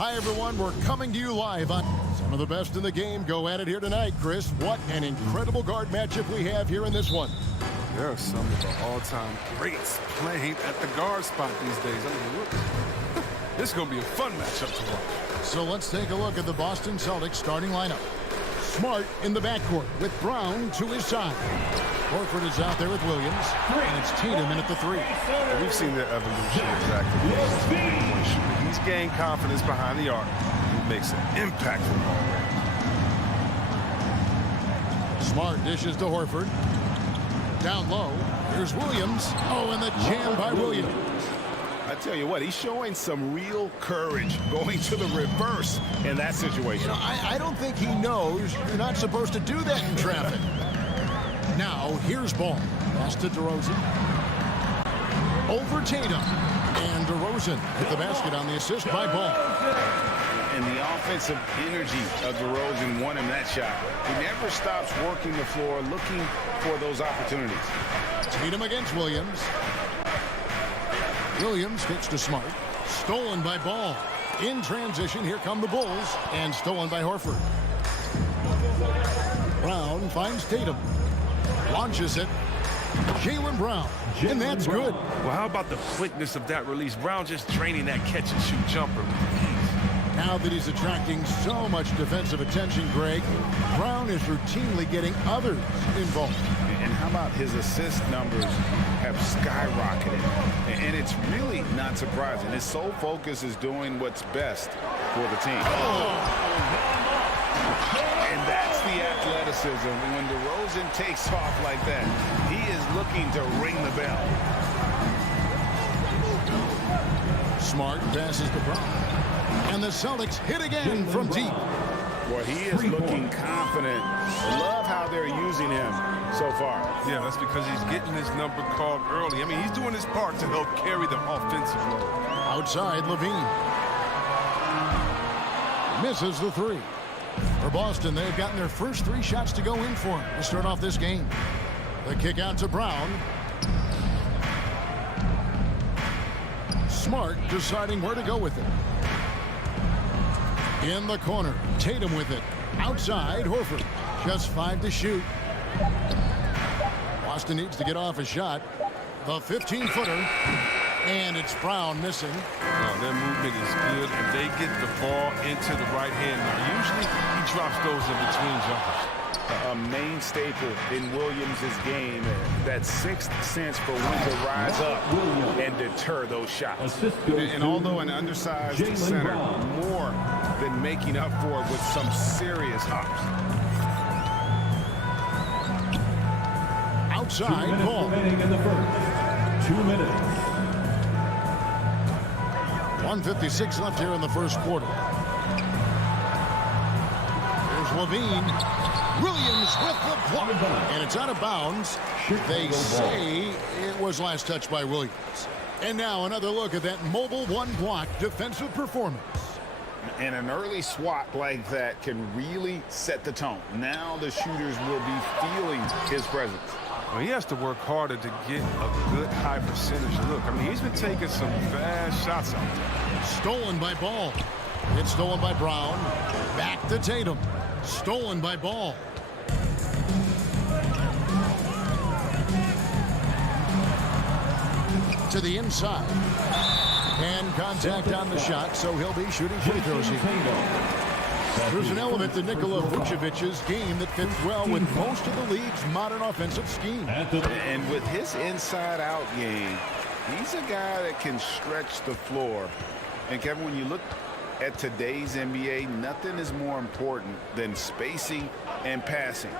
Hi, everyone. We're coming to you live on some of the best in the game. Go at it here tonight, Chris. What an incredible guard matchup we have here in this one. There are some of the all-time greats playing at the guard spot these days. I mean, look, this is going to be a fun matchup to watch. So let's take a look at the Boston Celtics starting lineup. Smart in the backcourt with Brown to his side. Horford is out there with Williams, and it's Tatum in at the three. We've seen the evolution exactly. He's gained confidence behind the arc. He makes an impact from all range. Smart dishes to Horford. Down low, here's Williams. Oh, and the jam by Williams. I tell you what, he's showing some real courage going to the reverse in that situation. You know, I don't think he knows you're not supposed to do that in traffic. Now, here's Ball. Pass to DeRozan. Over Tatum. And DeRozan hit the basket on the assist by Ball. And the offensive energy of DeRozan won him that shot. He never stops working the floor, looking for those opportunities. Tatum against Williams. Williams kicks to Smart. Stolen by Ball. In transition, here come the Bulls. And stolen by Horford. Brown finds Tatum. Launches it. Jaylen Brown. And that's good. Well, how about the quickness of that release? Brown just draining that catch-and-shoot jumper. Now that he's attracting so much defensive attention, Greg, Brown is routinely getting others involved. And how about his assist numbers have skyrocketed? And it's really not surprising. His sole focus is doing what's best for the team. And that's the athleticism. When DeRozan takes off like that, he is looking to ring the bell. Smart passes to Brown. And the Celtics hit again from deep. Well, he is looking confident. I love how they're using him so far. Yeah, that's because he's getting his number called early. I mean, he's doing his part to help carry the offensive load. Outside, Levine. Misses the three. For Boston, they've gotten their first three shots to go in for him to start off this game. The kick out to Brown. Smart deciding where to go with it. In the corner, Tatum with it. Outside, Horford. Just 5 to shoot. Boston needs to get off a shot. The 15-footer. And it's Brown missing. Oh, their movement is good, and they get the ball into the right hand. Now, usually, he drops those in between jumpers. A main staple in Williams' game, that sixth sense for when to rise up and deter those shots. And although an undersized center, more than making up for it with some serious hops. Outside, Ball. In the first. 2 minutes. 1:56 left here in the first quarter. There's Levine. Williams with the block. And it's out of bounds. They say it was last touched by Williams. And now another look at that mobile one-block defensive performance. And an early swat like that can really set the tone. Now the shooters will be feeling his presence. Well, he has to work harder to get a good high percentage look. I mean, he's been taking some fast shots out there. Stolen by Ball. It's stolen by Brown. Back to Tatum. Stolen by Ball. To the inside. And contact on the shot, so he'll be shooting free throws here. There's an element to Nikola Vucevic's game that fits well with most of the league's modern offensive scheme. And with his inside-out game, he's a guy that can stretch the floor. And, Kevin, when you look at today's NBA, nothing is more important than spacing and passing.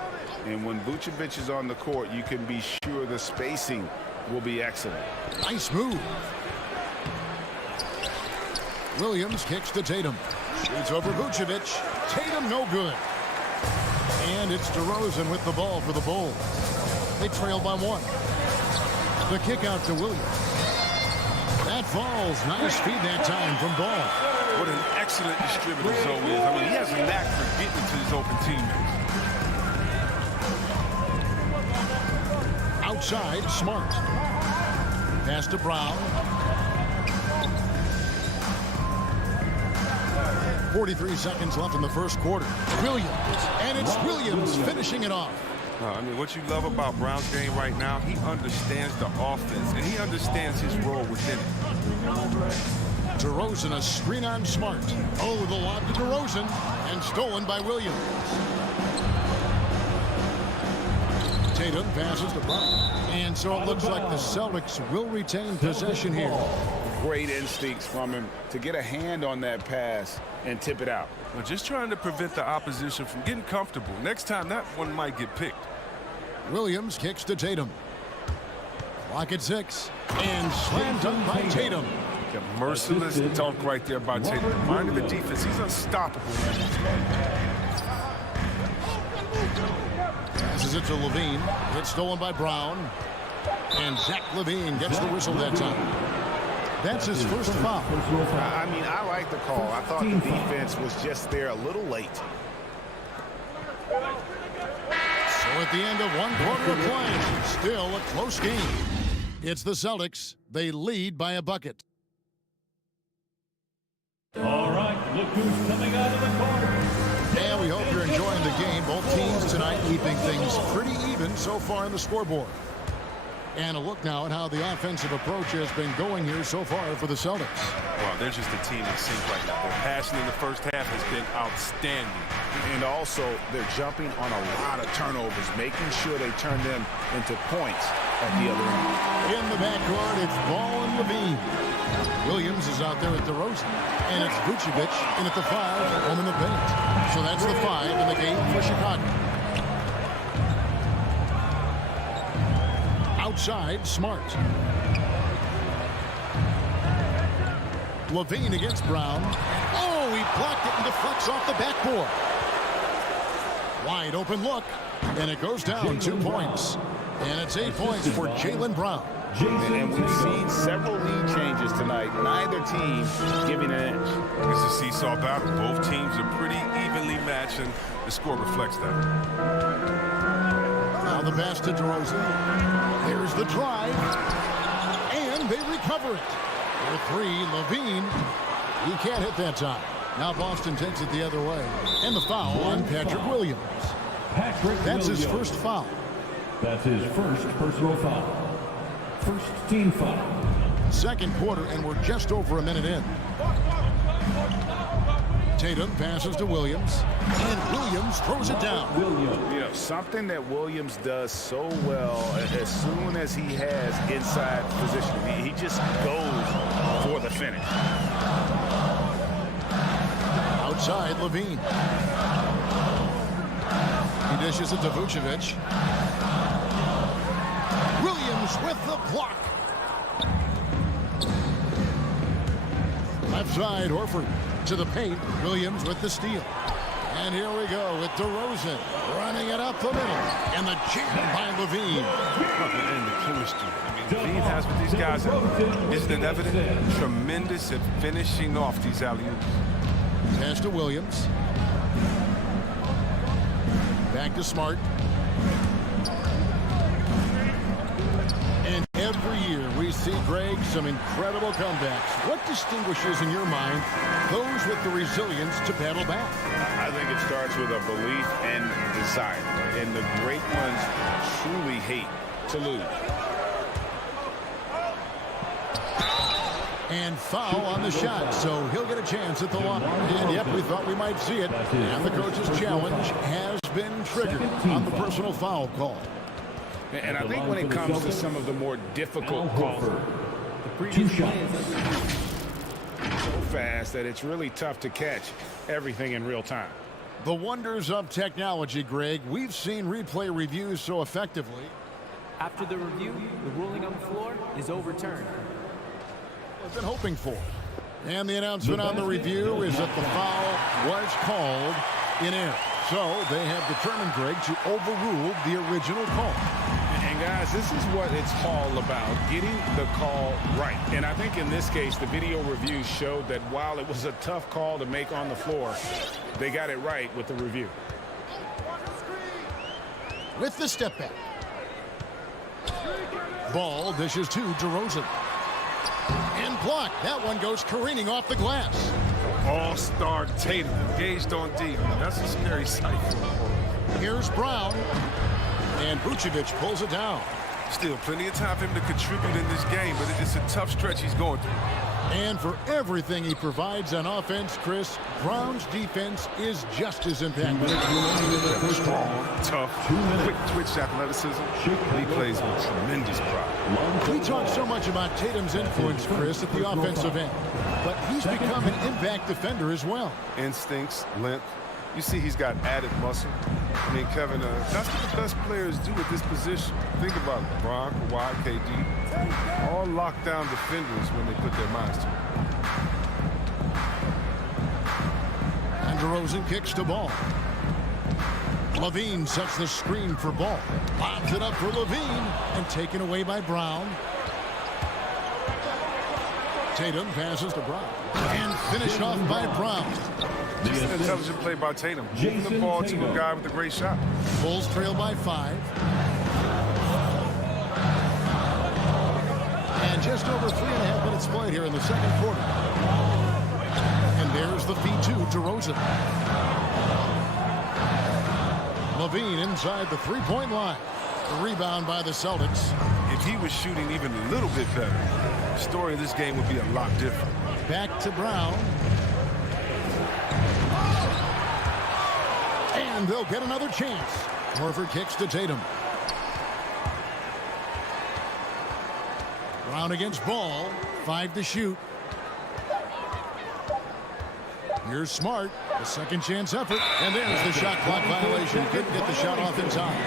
And when Vucevic is on the court, you can be sure the spacing will be excellent. Nice move. Williams kicks to Tatum. Shoots over Vucevic. Tatum no good. And it's DeRozan with the ball for the Bulls. They trail by 1. The kick out to Williams. That falls. Nice feed that time from Ball. What an excellent distributor Zoe is. I mean, he has a knack for getting to his open teammates. Outside, Smart. Pass to Brown. 43 seconds left in the first quarter. Williams, and it's Williams finishing it off. I mean, what you love about Brown's game right now, he understands the offense, and he understands his role within it. DeRozan, a screen on Smart. Oh, the lob to DeRozan, and stolen by Williams. Tatum passes to Brown. And so it looks like the Celtics will retain possession here. Great instincts from him to get a hand on that pass and tip it out. Well, just trying to prevent the opposition from getting comfortable. Next time, that one might get picked. Williams kicks to Tatum. Clock at 6. And slam dunk by Tatum. A merciless dunk right there by Tatum. Minding the defense, he's unstoppable. Passes it to Levine. It's stolen by Brown. And Zach Levine gets the whistle that time. That's his first foul. I mean, I like the call. I thought the defense was just there a little late. So at the end of one quarter of play, still a close game. It's the Celtics. They lead by a bucket. All right, look who's coming out of the corner. And we hope you're enjoying the game. Both teams tonight keeping things pretty even so far in the scoreboard. And a look now at how the offensive approach has been going here so far for the Celtics. Well, they're just a team in sync right now. Their passing in the first half has been outstanding. And also, they're jumping on a lot of turnovers, making sure they turn them into points at the other end. In the backcourt, it's Ball and Levine. Williams is out there at DeRozan. And it's Vucevic in at the 5, home in the paint. So that's the 5 in the game for Chicago. Outside, Smart. Levine against Brown. Oh, he blocked it and deflects off the backboard. Wide open look, and it goes down 2 points. And it's 8 points for Jaylen Brown. And we've seen several lead changes tonight. Neither team giving an inch. It's a seesaw battle. Both teams are pretty evenly matched, and the score reflects that. Now the pass to DeRozan. Here's the drive. And they recover it. For 3, Levine. He can't hit that time. Now Boston takes it the other way. And the foul on Patrick Williams. That's his first foul. That's his first personal foul. First team foul. Second quarter, and we're just over a minute in. Tatum passes to Williams, and Williams throws it down. You know, something that Williams does so well as soon as he has inside position, he just goes for the finish. Outside, Levine. He dishes it to Vucevic. Williams with the block. Left side, Horford to the paint. Williams with the steal. And here we go with DeRozan running it up the middle. And the jam by Levine. And the chemistry. I mean, Levine has with these guys, isn't it evident? Tremendous at finishing off these alley-oops. Pass to Williams. Back to Smart. And every year we see, Greg, some incredible comebacks. What distinguishes, in your mind, those with the resilience to battle back? I think it starts with a belief and desire. And the great ones truly hate to lose. And foul on the shot, so he'll get a chance at the line. And yep, we thought we might see it. And the coach's challenge has been triggered on the personal foul call. And I think when it comes to some of the more difficult calls, Two shots. so fast that it's really tough to catch everything in real time. The wonders of technology, Greg. We've seen replay reviews so effectively. After the review, the ruling on the floor is overturned. I've been hoping for. And the announcement on the review is that the foul was called in error. So they have determined, Greg, to overrule the original call. And guys, this is what it's all about, getting the call right. And I think in this case, the video review showed that while it was a tough call to make on the floor, they got it right with the review. With the step back. Ball dishes to DeRozan. And blocked. That one goes careening off the glass. All-star Tatum engaged on D. That's a scary sight. Here's Brown. And Vucevic pulls it down. Still plenty of time for him to contribute in this game, but it's a tough stretch he's going through. And for everything he provides on offense, Chris, Brown's defense is just as impactful. Strong, tough, quick twitch athleticism. He plays with tremendous pride. We talk so much about Tatum's influence, Chris, at the offensive end. But he's become an impact defender as well. Instincts, length. You see he's got added muscle. I mean, Kevin, that's what the best players do at this position. Think about it. Bron, Kawhi, KD. All lockdown defenders when they put their minds to it. And DeRozan kicks to Ball. Levine sets the screen for Ball. Lobs it up for Levine and taken away by Brown. Tatum passes to Brown. And finished off by Brown. Just an intelligent play by Tatum. Moving the ball to a guy with a great shot. Bulls trail by 5. And just over 3.5 minutes played here in the second quarter. And there's the feed to DeRozan. Levine inside the three-point line. The rebound by the Celtics. If he was shooting even a little bit better, the story of this game would be a lot different. Back to Brown. And they'll get another chance. Horford kicks to Tatum. Brown against Ball. 5 to shoot. Here's Smart. A second chance effort. And there's the shot clock violation. Couldn't get the shot off in time.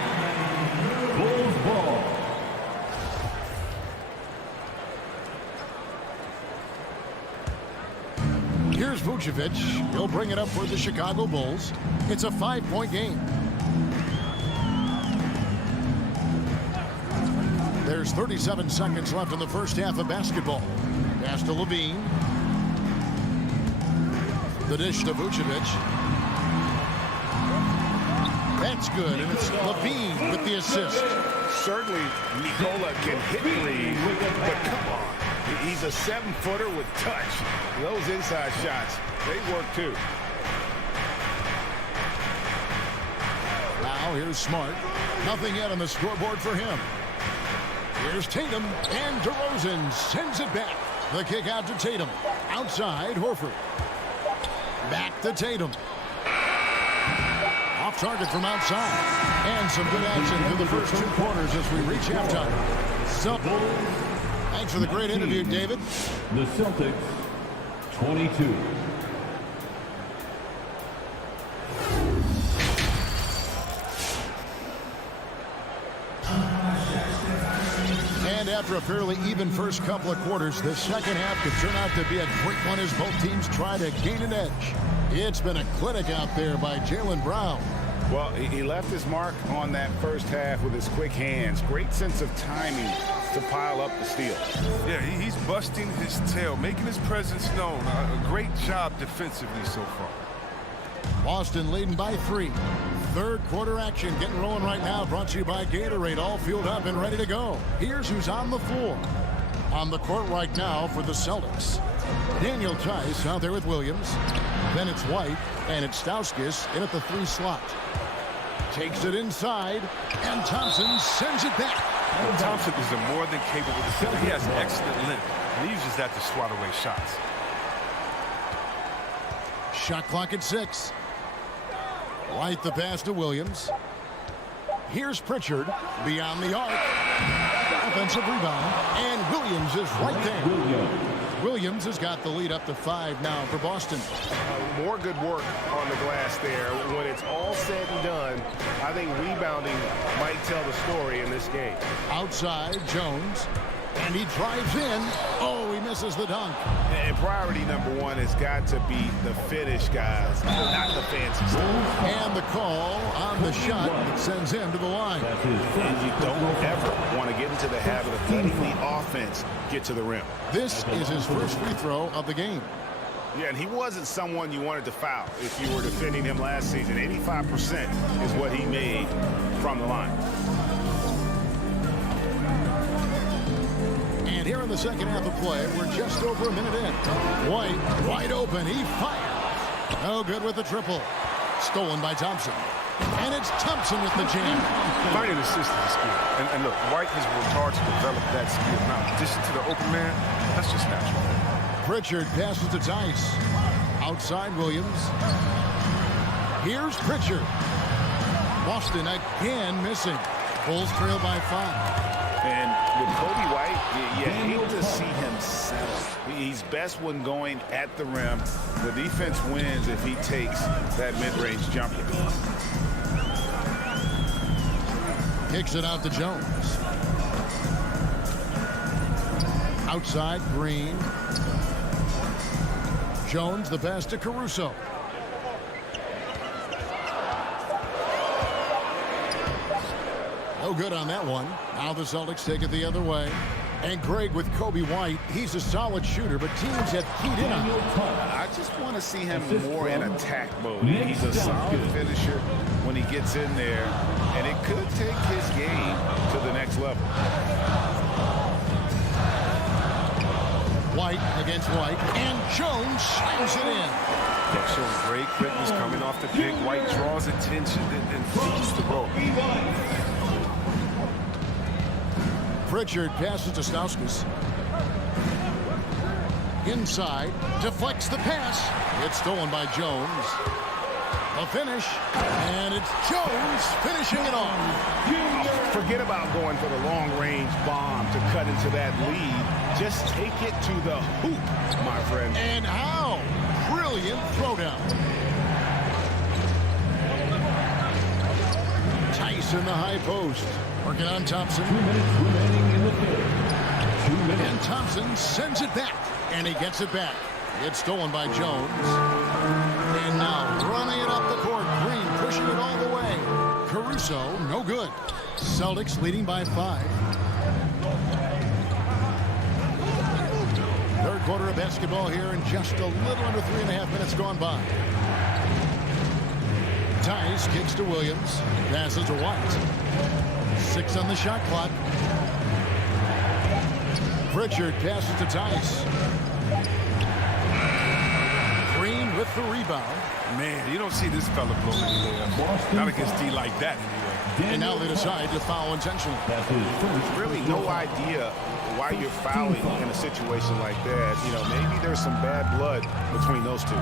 Bulls ball. Here's Vucevic. He'll bring it up for the Chicago Bulls. It's a 5-point game. There's 37 seconds left in the first half of basketball. Pass to Levine. The dish to Vucevic. That's good, and it's Levine with the assist. Certainly, Nikola can hit threes, but come on. He's a 7-footer with touch. Those inside shots, they work too. Now here's Smart. Nothing yet on the scoreboard for him. Here's Tatum, and DeRozan sends it back. The kick out to Tatum. Outside, Horford. Back to Tatum. Off target from outside. And some good action through the first 2 quarters as we reach halftime. So, thanks for the great interview, David. The Celtics, 22. And after a fairly even first couple of quarters, the second half could turn out to be a great one as both teams try to gain an edge. It's been a clinic out there by Jaylen Brown. Well, he left his mark on that first half with his quick hands. Great sense of timing to pile up the steal. Yeah, he's busting his tail, making his presence known. A great job defensively so far. Boston leading by 3. Third quarter action getting rolling right now. Brought to you by Gatorade. All fueled up and ready to go. Here's who's on the floor. On the court right now for the Celtics. Daniel Tice out there with Williams. Then it's White, and it's Stauskas in at the 3 slot. Takes it inside, and Thompson sends it back. Well, Thompson is a more than capable defender. He has excellent length, and he uses that to swat away shots. Shot clock at 6. White the pass to Williams. Here's Pritchard beyond the arc. Offensive rebound, and Williams is right there. Williams has got the lead up to 5 now for Boston. More good work on the glass there. When it's all said and done, I think rebounding might tell the story in this game. Outside, Jones. And he drives in. Oh, he misses the dunk. And priority number 1 has got to be the finish, guys, not the fancy stuff. And the call on the shot that sends him to the line. And you don't ever want to get into the habit of letting the offense get to the rim. This is his first free throw of the game. Yeah, and he wasn't someone you wanted to foul if you were defending him last season. 85% is what he made from the line. And here in the second half of play, we're just over a minute in. White, wide open. He fires. No good with the triple. Stolen by Thompson. And it's Thompson with the jam. Finding assists is a skill. And look, White has worked hard to develop that skill. Now, in addition to the open man, that's just natural. Pritchard passes to Tice. Outside Williams. Here's Pritchard. Boston again missing. Bulls trail by 5. And with Kobe White, you hate to see him settle. He's best when going at the rim. The defense wins if he takes that mid-range jumper. Kicks it out to Jones. Outside, Green. Jones, the pass to Caruso. No good on that one. Now the Celtics take it the other way. And Greg with Kobe White, he's a solid shooter, but teams have keyed in on him. I just want to see him more in attack mode. He's a solid finisher when he gets in there, and it could take his game to the next level. White against White, and Jones slams it in. They're showing great quickness coming off the pick. White draws attention, then feeds the rope. Pritchard passes to Stauskas. Inside, deflects the pass. It's stolen by Jones. A finish, and it's Jones finishing it off. Forget about going for the long-range bomb to cut into that lead. Just take it to the hoop, my friend. And how brilliant throwdown. Tice in the high post. Working on Thompson. 2 minutes remaining in the third. 2 minutes. And Thompson sends it back. And he gets it back. It's stolen by Jones. And now running it up the court. Green pushing it all the way. Caruso, no good. Celtics leading by 5. Third quarter of basketball here and just a little under 3.5 minutes gone by. Tice kicks to Williams. Passes to White. 6 on the shot clock. Pritchard passes to Tice. Green with the rebound. Man, you don't see this fella blow anywhere. Not against D like that anyway. And now they decide to foul intentionally. Really no idea why you're fouling in a situation like that. You know, maybe there's some bad blood between those two.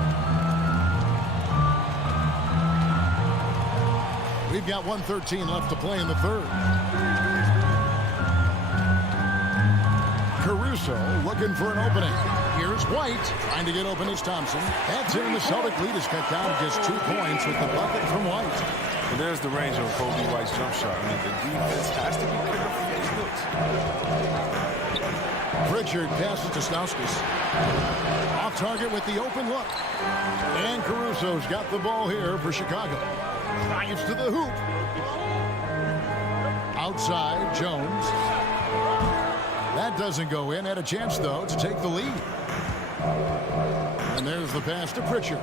We've got 1:13 left to play in the third. Caruso looking for an opening. Here's White trying to get open as Thompson. That's in. The Celtic lead is cut down to just 2 points with the bucket from White. And there's the range on Kobe White's jump shot. I mean, the defense has to be careful with these looks. Pritchard passes to Stauskas. Off target with the open look. And Caruso's got the ball here for Chicago. Drives to the hoop. Outside, Jones. That doesn't go in. Had a chance, though, to take the lead. And there's the pass to Pritchard.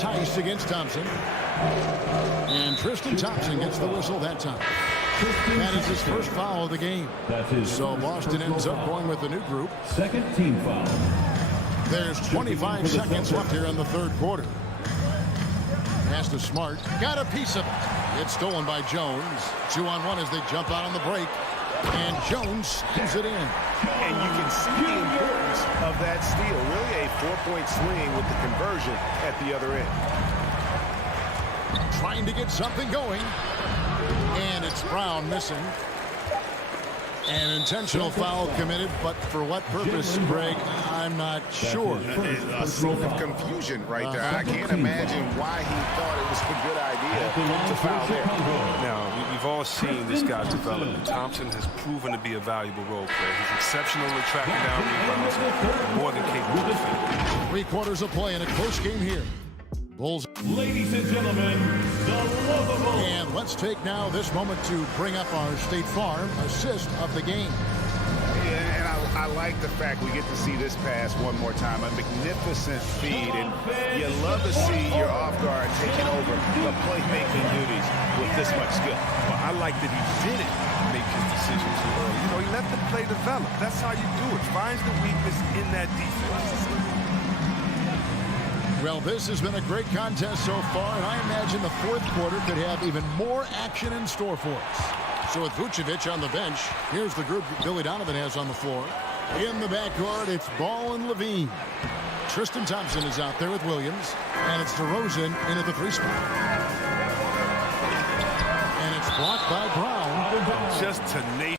Tice against Thompson. And Tristan Thompson gets the whistle that time. That is his first foul of the game. So Boston ends up going with the new group. Second team foul. There's 25 seconds left here in the third quarter. Pass to Smart. Got a piece of it. It's stolen by Jones. 2-on-1 as they jump out on the break. And Jones steals it in. And you can see the importance of that steal. Really a 4-point swing with the conversion at the other end. Trying to get something going. And it's Brown missing. An intentional foul committed, but for what purpose, Greg, I'm not sure. A scene of confusion right there. I can't imagine why he thought it was a good idea to foul there. Now, we've all seen this guy develop. Thompson has proven to be a valuable role player. He's exceptional at tracking down rebounds and more than capable of defending. 3 quarters of play in a close game here. Bulls. Ladies and gentlemen, the lovable. And let's take now this moment to bring up our State Farm assist of the game. Yeah, and I like the fact we get to see this pass one more time. A magnificent feed, and you love to see your off guard taking over the playmaking duties with this much skill. Well, I like that he didn't make his decision too early. You know, he let the play develop. That's how you do it. Finds the weakness in that defense. Well, this has been a great contest so far, and I imagine the fourth quarter could have even more action in store for us. So with Vucevic on the bench, here's the group Billy Donovan has on the floor. In the backcourt, it's Ball and Levine. Tristan Thompson is out there with Williams, and it's DeRozan in at the 3 spot. And it's blocked by Brown. Just tenacious.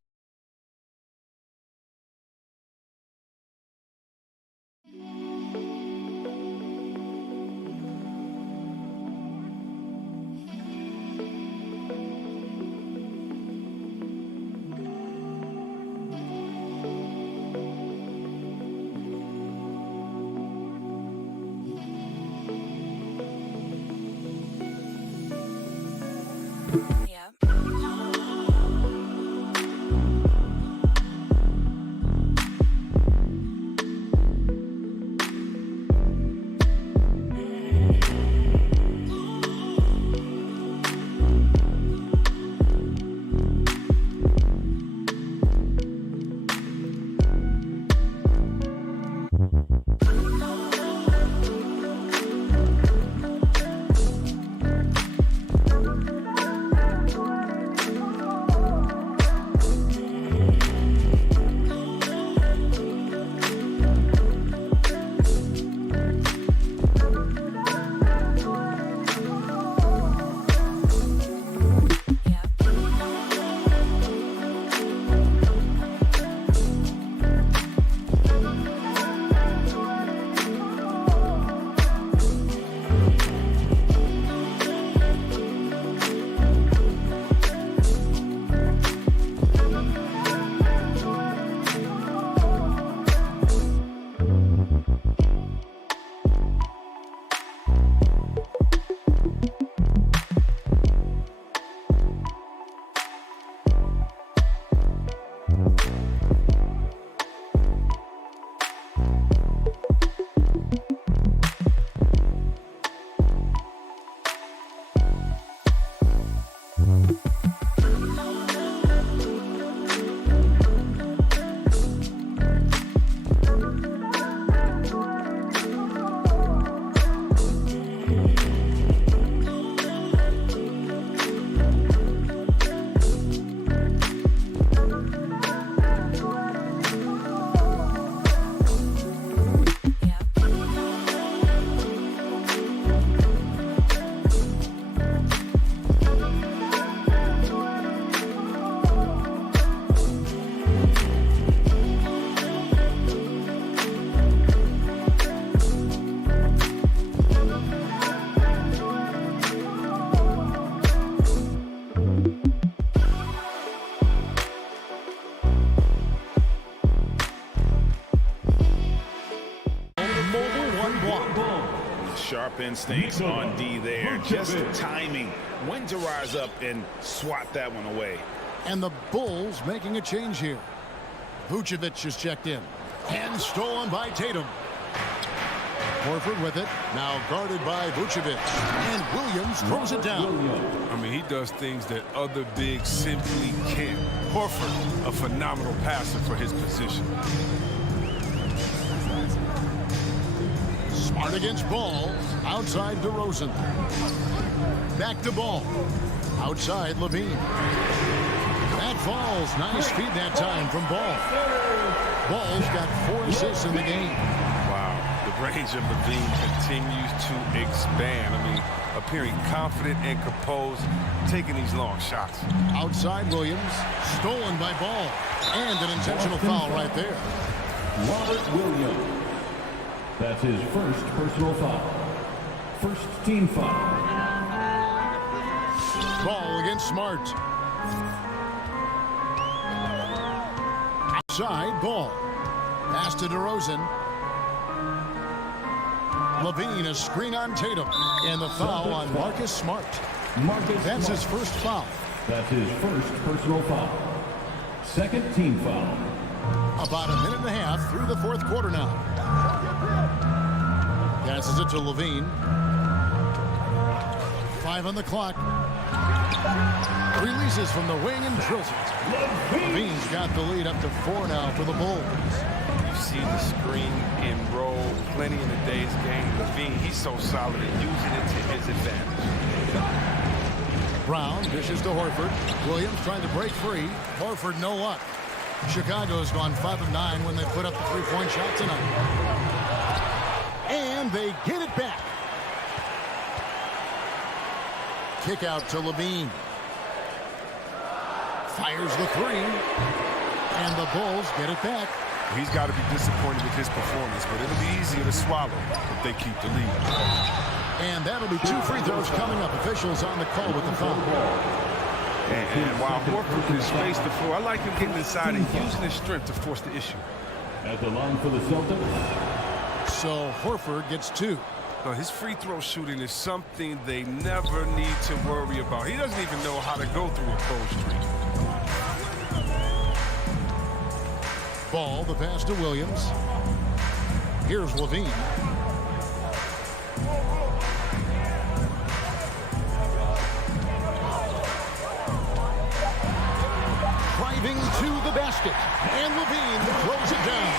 Sharp instincts on D there. Just timing when to rise up and swat that one away. And the Bulls making a change here. Vucevic is checked in. And stolen by Tatum. Horford with it. Now guarded by Vucevic. And Williams throws it down. I mean, he does things that other bigs simply can't. Horford, a phenomenal passer for his position. Smart against Ball. Outside DeRozan. Back to Ball. Outside Levine. That falls. Nice feed that time from Ball. Ball's got 4 assists in the game. Wow. The range of Levine continues to expand. I mean, appearing confident and composed, taking these long shots. Outside Williams. Stolen by Ball. And an intentional foul right there. Robert Williams. That's his first personal foul. First team foul. Ball against Smart. Outside Ball. Pass to DeRozan. Levine, a screen on Tatum. And the foul on Marcus Smart. That's his first foul. That's his first personal foul. Second team foul. About a minute and a half through the fourth quarter now. Passes it to Levine. 5 on the clock. Releases from the wing and drills it. Levine's got the lead up to 4 now for the Bulls. You see the screen and roll plenty in the day's game. Levine, he's so solid at using it to his advantage. Brown dishes to Horford. Williams trying to break free. Horford, no luck. Chicago's gone 5 of 9 when they put up the three-point shot tonight. And they get it back. Kick out to Levine. Fires the three. And the Bulls get it back. He's got to be disappointed with his performance, but it'll be easier to swallow if they keep the lead. And that'll be 2 free throws coming up. Officials on the call with the foul. And while Horford can space the floor, I like him getting inside and using his strength to force the issue. At the line for the Celtics. So Horford gets 2. Now, his free throw shooting is something they never need to worry about. He doesn't even know how to go through a cold streak. Ball, the pass to Williams. Here's Levine. Driving to the basket. And Levine throws it down.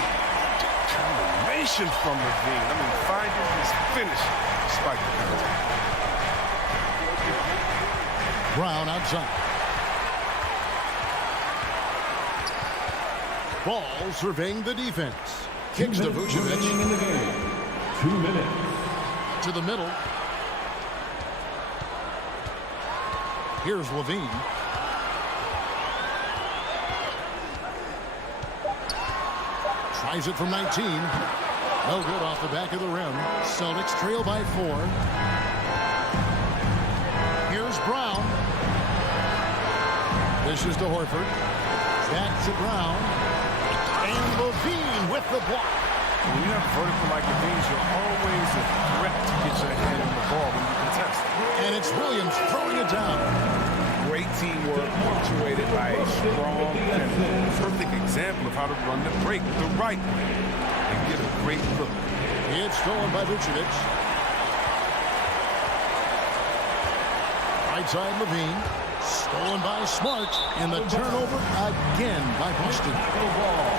Determination from Levine. I mean, finding his finish despite the penalty. Brown outside. Ball surveying the defense. Kicks to Vucevic. In the game. 2 minutes. To the middle. Here's Levine. Tries it from 19. No good off the back of the rim. Celtics trail by 4. Here's Brown. This is to Horford. Back to Brown. And Levine with the block. When you have a vertical like Levine's, you're always a threat to get your hand on the ball when you contest. And it's Williams throwing it down. Great teamwork punctuated by a strong and Perfect example of how to run the break the right way and get a great look. It's stolen by Vucevic. Right side Levine. Stolen by Smart. And the turnover again by Boston. Ball.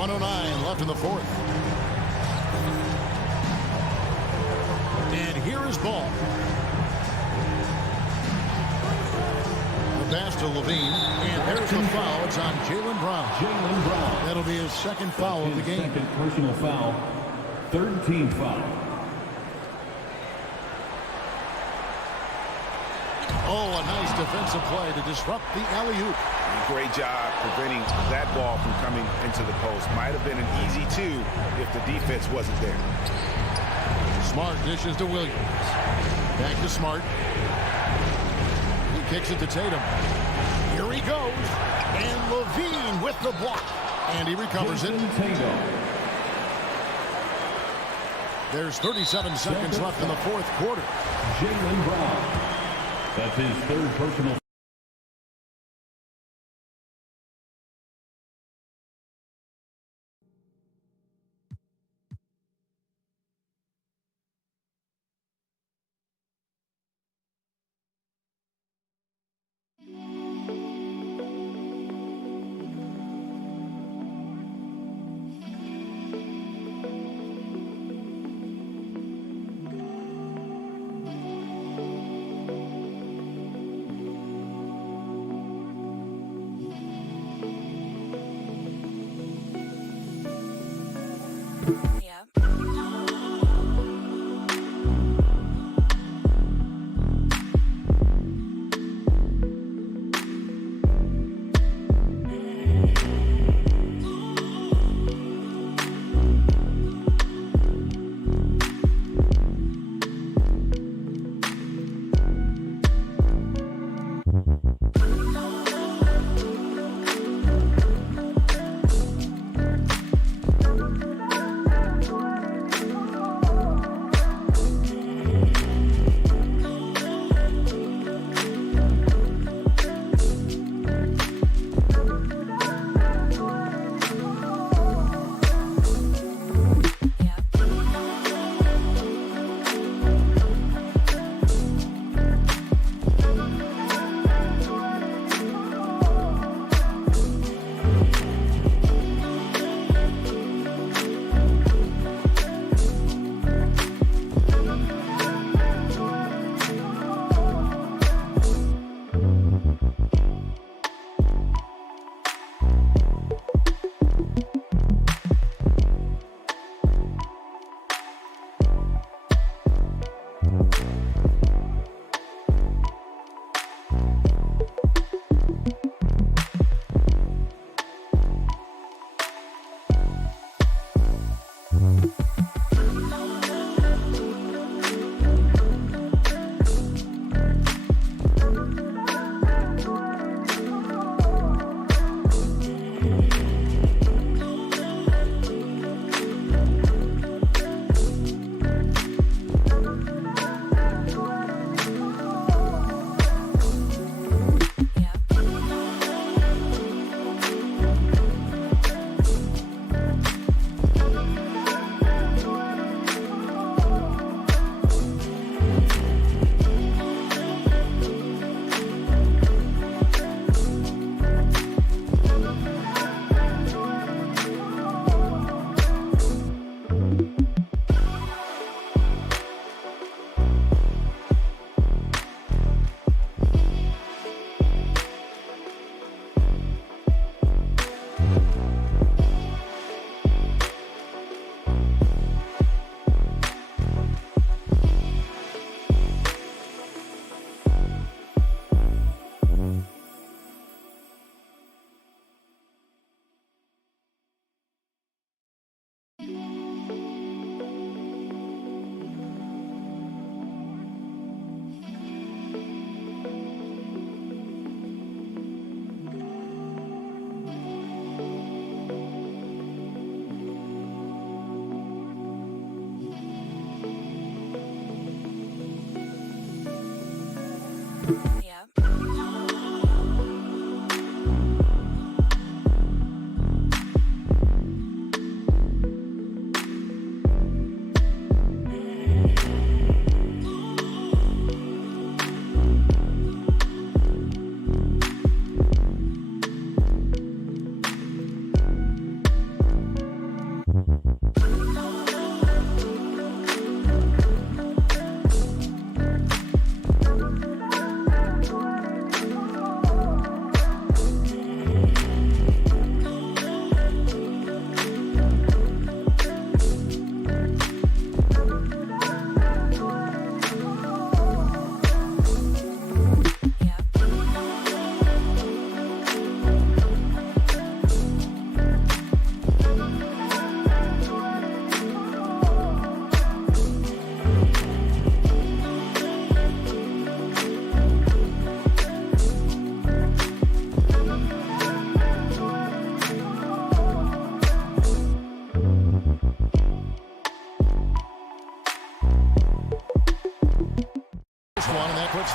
109 left in the 4th. And here is Ball. The pass to Levine. And there's the foul. It's on Jaylen Brown. Jaylen Brown. That'll be his second foul of the game. Second personal foul. 3rd team foul. Oh, a nice defensive play to disrupt the alley-oop. great job preventing that ball from coming into the post. Might have been an easy 2 if the defense wasn't there. Smart dishes to Williams. Back to Smart. He kicks it to Tatum. Here he goes. And Levine with the block. And he recovers it. There's 37 seconds left in the fourth quarter. Jaylen Brown. That's his 3rd personal.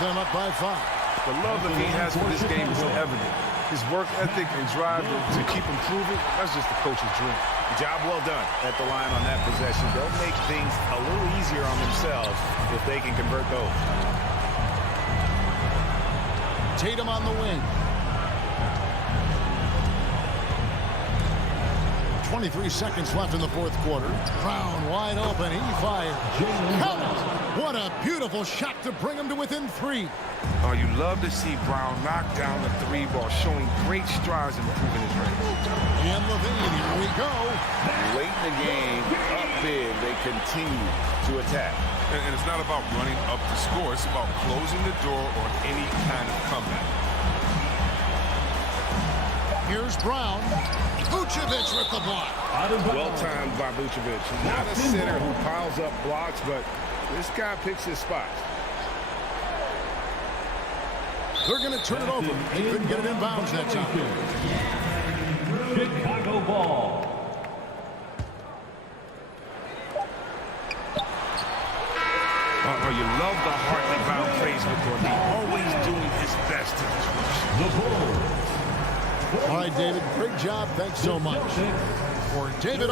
them up by 5. The love that he has for this game is evident. His work ethic and drive to keep improving, that's just the coach's dream. Job well done at the line on that possession. They'll make things a little easier on themselves if they can convert those. Tatum on the wing. 23 seconds left in the fourth quarter. Brown wide open. He fires. Count it! What a beautiful shot to bring him to within 3. Oh, you love to see Brown knock down the 3 ball, showing great strides in improving his range. And Levine, here we go. Late in the game, up big, they continue to attack. And it's not about running up the score. It's about closing the door on any kind of comeback. Here's Brown. Vucevic with the block. Well timed by Vucevic. Not a center who piles up blocks, but this guy picks his spots. They're going to turn it over. They couldn't get it in bounds that time. Chicago ball. Oh, you love the Hartley Brown praise with Gordon. Always doing his best to disrupt. The Bulls. All right, David, great job. Thanks so much. For David.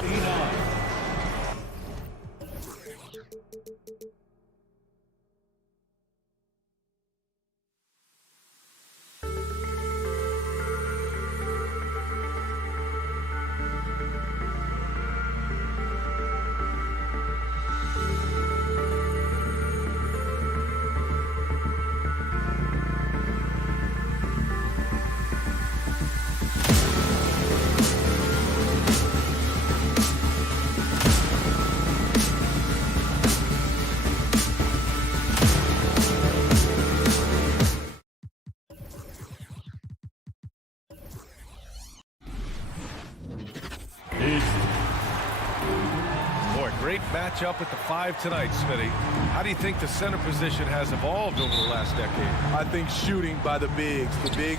Great matchup at the 5 tonight, Smitty. How do you think the center position has evolved over the last decade? I think shooting by the bigs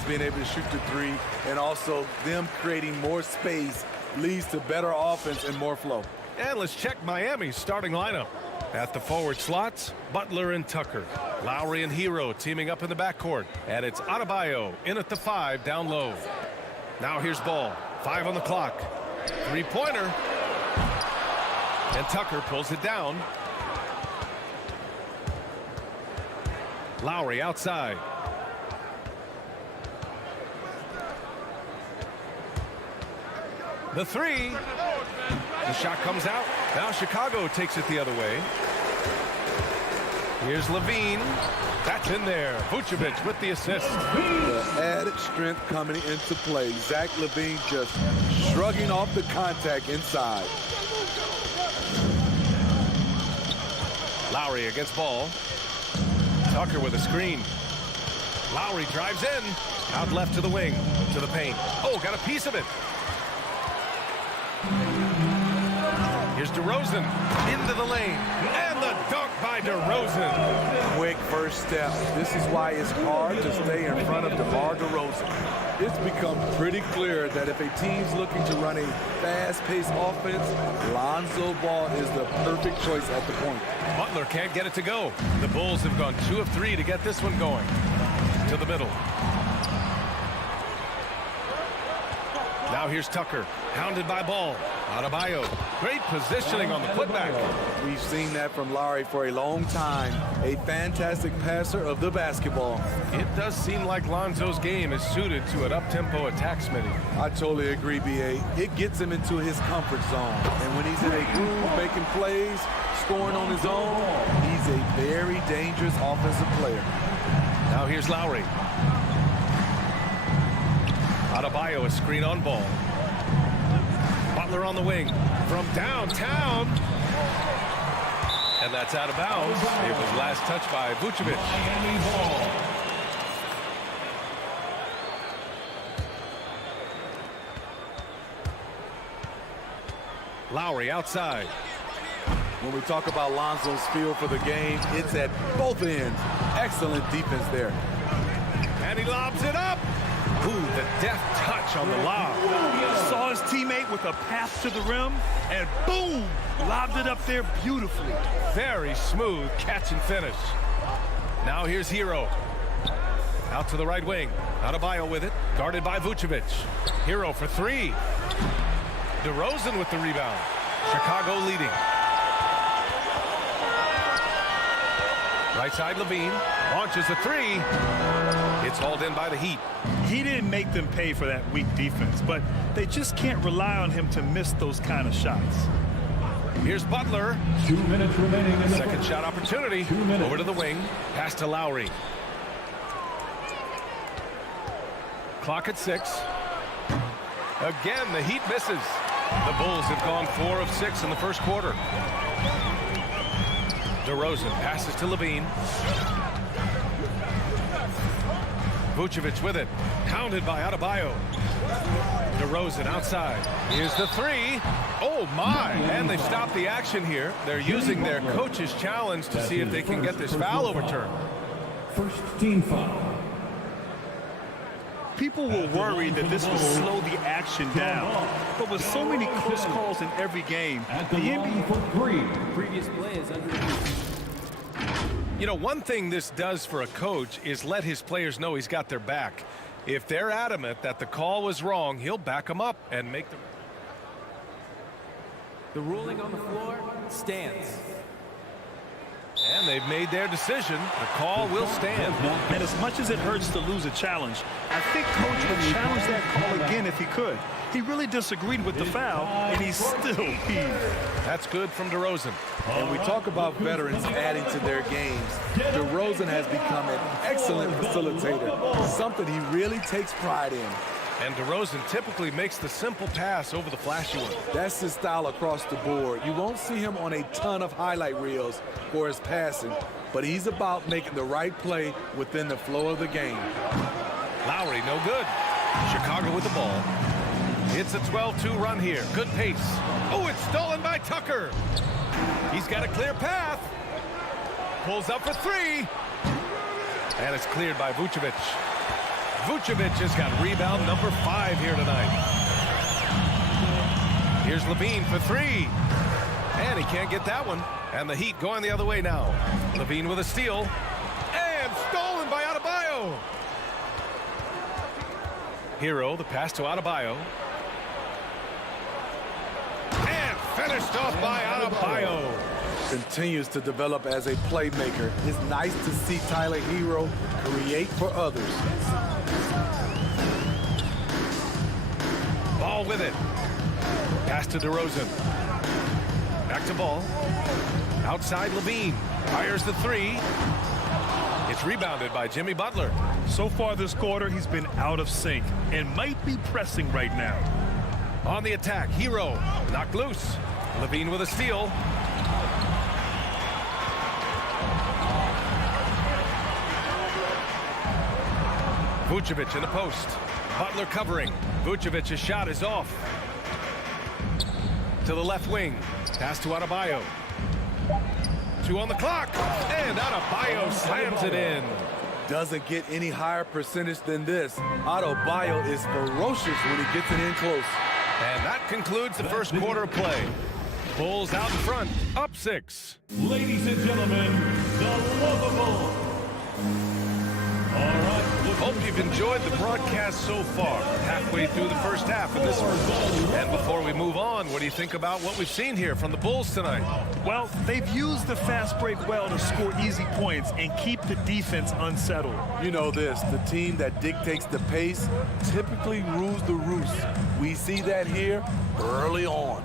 being able to shoot the 3, and also them creating more space leads to better offense and more flow. And let's check Miami's starting lineup. At the forward slots, Butler and Tucker. Lowry and Hero teaming up in the backcourt. And it's Adebayo in at the 5 down low. Now here's Ball. 5 on the clock. 3-pointer. And Tucker pulls it down. Lowry outside. The 3. The shot comes out. Now Chicago takes it the other way. Here's Levine. That's in there. Vucevic with the assist. The added strength coming into play. Zach LaVine just shrugging off the contact inside. Lowry against Ball. Tucker with a screen. Lowry drives in. Out left to the wing. To the paint. Oh, got a piece of it. Here's DeRozan. Into the lane. And the dunk by DeRozan. Quick first step. This is why it's hard to stay in front of DeMar DeRozan. It's become pretty clear that if a team's looking to run a fast-paced offense, Lonzo Ball is the perfect choice at the point. Butler can't get it to go. The Bulls have gone 2 of 3 to get this one going. To the middle. Now here's Tucker. Hounded by Ball. Adebayo. Great positioning on the putback. We've seen that from Lowry for a long time. A fantastic passer of the basketball. It does seem like Lonzo's game is suited to an up-tempo attack, Smitty. I totally agree, B.A. It gets him into his comfort zone. And when he's in a groove making plays, scoring on his own, he's a very dangerous offensive player. Now here's Lowry. Adebayo, a screen on Ball. Butler on the wing from downtown. And that's out of bounds. It was last touched by Vucevic. Miami ball. Lowry outside. When we talk about Lonzo's feel for the game, it's at both ends. Excellent defense there. And he lobs it up. Ooh, the deft touch on the lob. Saw his teammate with a path to the rim, and boom, lobbed it up there beautifully. Very smooth catch and finish. Now here's Hero. Out to the right wing. Adebayo with it. Guarded by Vucevic. Hero for three. DeRozan with the rebound. Chicago leading. Right side Levine. Launches a three. It's hauled in by the Heat. He didn't make them pay for that weak defense, but they just can't rely on him to miss those kind of shots. Here's Butler. 2 minutes remaining in the Second shot opportunity. 2 minutes. Over to the wing. Pass to Lowry. Clock at 6. Again, the Heat misses. The Bulls have gone 4 of 6 in the first quarter. DeRozan passes to Levine. Vucevic with it. Pounded by Adebayo. DeRozan outside. Here's the three. Oh, my. And they stopped the action here. They're using their coach's challenge to see if they can get this foul overturned. First team foul. People were worried that this would slow the action down. But with so many close calls in every game, At the the line NBA... for three. Previous play is under review. You know, one thing this does for a coach is let his players know he's got their back. If they're adamant that the call was wrong, he'll back them up and make them. The ruling on the floor stands. And they've made their decision. The call will stand. And as much as it hurts to lose a challenge, I think Coach would challenge that call again if he could. He really disagreed with the foul, and he's still heaved. That's good from DeRozan. And we talk about veterans adding to their games. DeRozan has become an excellent facilitator, something he really takes pride in. And DeRozan typically makes the simple pass over the flashy one. That's his style across the board. You won't see him on a ton of highlight reels for his passing, but he's about making the right play within the flow of the game. Lowry, no good. Chicago with the ball. It's a 12-2 run here. Good pace. Oh, it's stolen by Tucker. He's got a clear path. Pulls up for three. And it's cleared by Vucevic. Vucevic has got rebound number 5 here tonight. Here's Levine for three. And he can't get that one. And the Heat going the other way now. Levine with a steal. And stolen by Adebayo. Hero, the pass to Adebayo. And finished off by Adebayo. Continues to develop as a playmaker. It's nice to see Tyler Hero create for others. Ball with it. Pass to DeRozan. Back to Ball. Outside Levine. Fires the three. It's rebounded by Jimmy Butler. So far this quarter, he's been out of sync and might be pressing right now. On the attack, Hero knocked loose. Levine with a steal. Vucevic in the post. Butler covering. Vucevic's shot is off. To the left wing. Pass to Adebayo. 2 on the clock. And Adebayo slams it in. Doesn't get any higher percentage than this. Adebayo is ferocious when he gets it in close. And that concludes the first quarter of play. Bulls out in front, up 6. Ladies and gentlemen, the lovable. All right. Hope you've enjoyed the broadcast so far. Halfway through the first half of this one. And before we move on, what do you think about what we've seen here from the Bulls tonight? Well, they've used the fast break well to score easy points and keep the defense unsettled. You know this, the team that dictates the pace typically rules the roost. We see that here early on.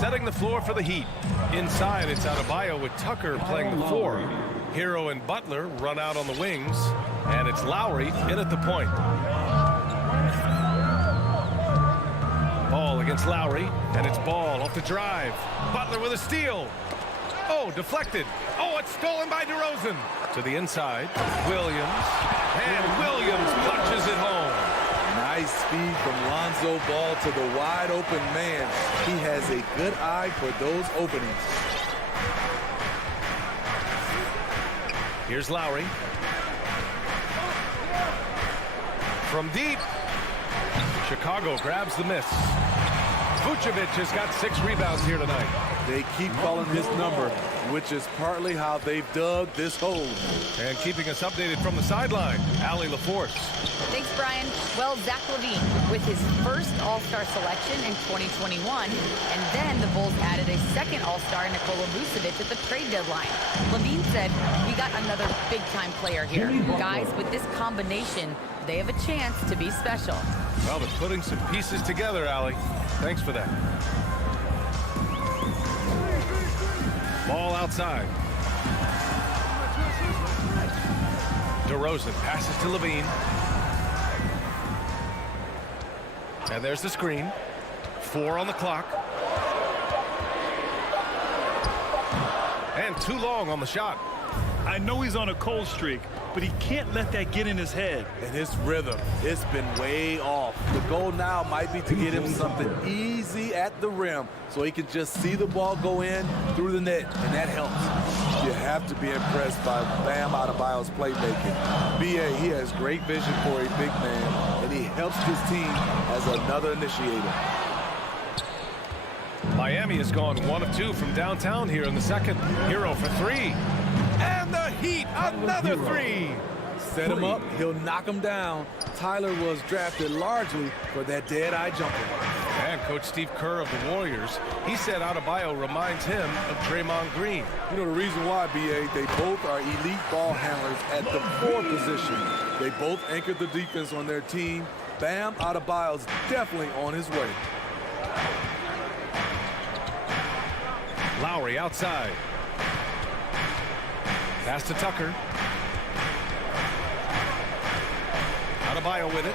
Setting the floor for the Heat. Inside, it's Adebayo with Tucker playing the 4. Hero and Butler run out on the wings. And it's Lowry in at the point. Ball against Lowry. And it's Ball off the drive. Butler with a steal. Oh, deflected. Oh, it's stolen by DeRozan. To the inside. Williams. And Williams punches it home. Nice speed from Lonzo Ball to the wide open man. He has a good eye for those openings. Here's Lowry. From deep. Chicago grabs the miss. Vucevic has got 6 rebounds here tonight. They keep calling his number, which is partly how they've dug this hole. And keeping us updated from the sideline, Allie LaForce. Thanks, Brian. Well, Zach LaVine with his first All-Star selection in 2021, and then the Bulls added a second All-Star, Nikola Vucevic, at the trade deadline. LaVine said, "We got another big-time player here. Guys, with this combination, they have a chance to be special." Well, they're putting some pieces together, Allie. Thanks for that. Ball outside. DeRozan passes to LaVine. And there's the screen. 4 on the clock. And too long on the shot. I know he's on a cold streak, but he can't let that get in his head. And his rhythm, it's been way off. The goal now might be to get him something easy at the rim so he can just see the ball go in through the net, and that helps. You have to be impressed by Bam Adebayo's playmaking. B.A., he has great vision for a big man, and he helps his team as another initiator. Miami has gone 1 of 2 from downtown here in the second. Hero for 3. And the Heat, another 3. Set him up, he'll knock him down. Tyler was drafted largely for that dead-eye jumper. And Coach Steve Kerr of the Warriors, he said Adebayo reminds him of Draymond Green. You know the reason why, B.A., they both are elite ball handlers at the 4 position. They both anchored the defense on their team. Bam Adebayo's definitely on his way. Lowry outside. Pass to Tucker. Adebayo with it.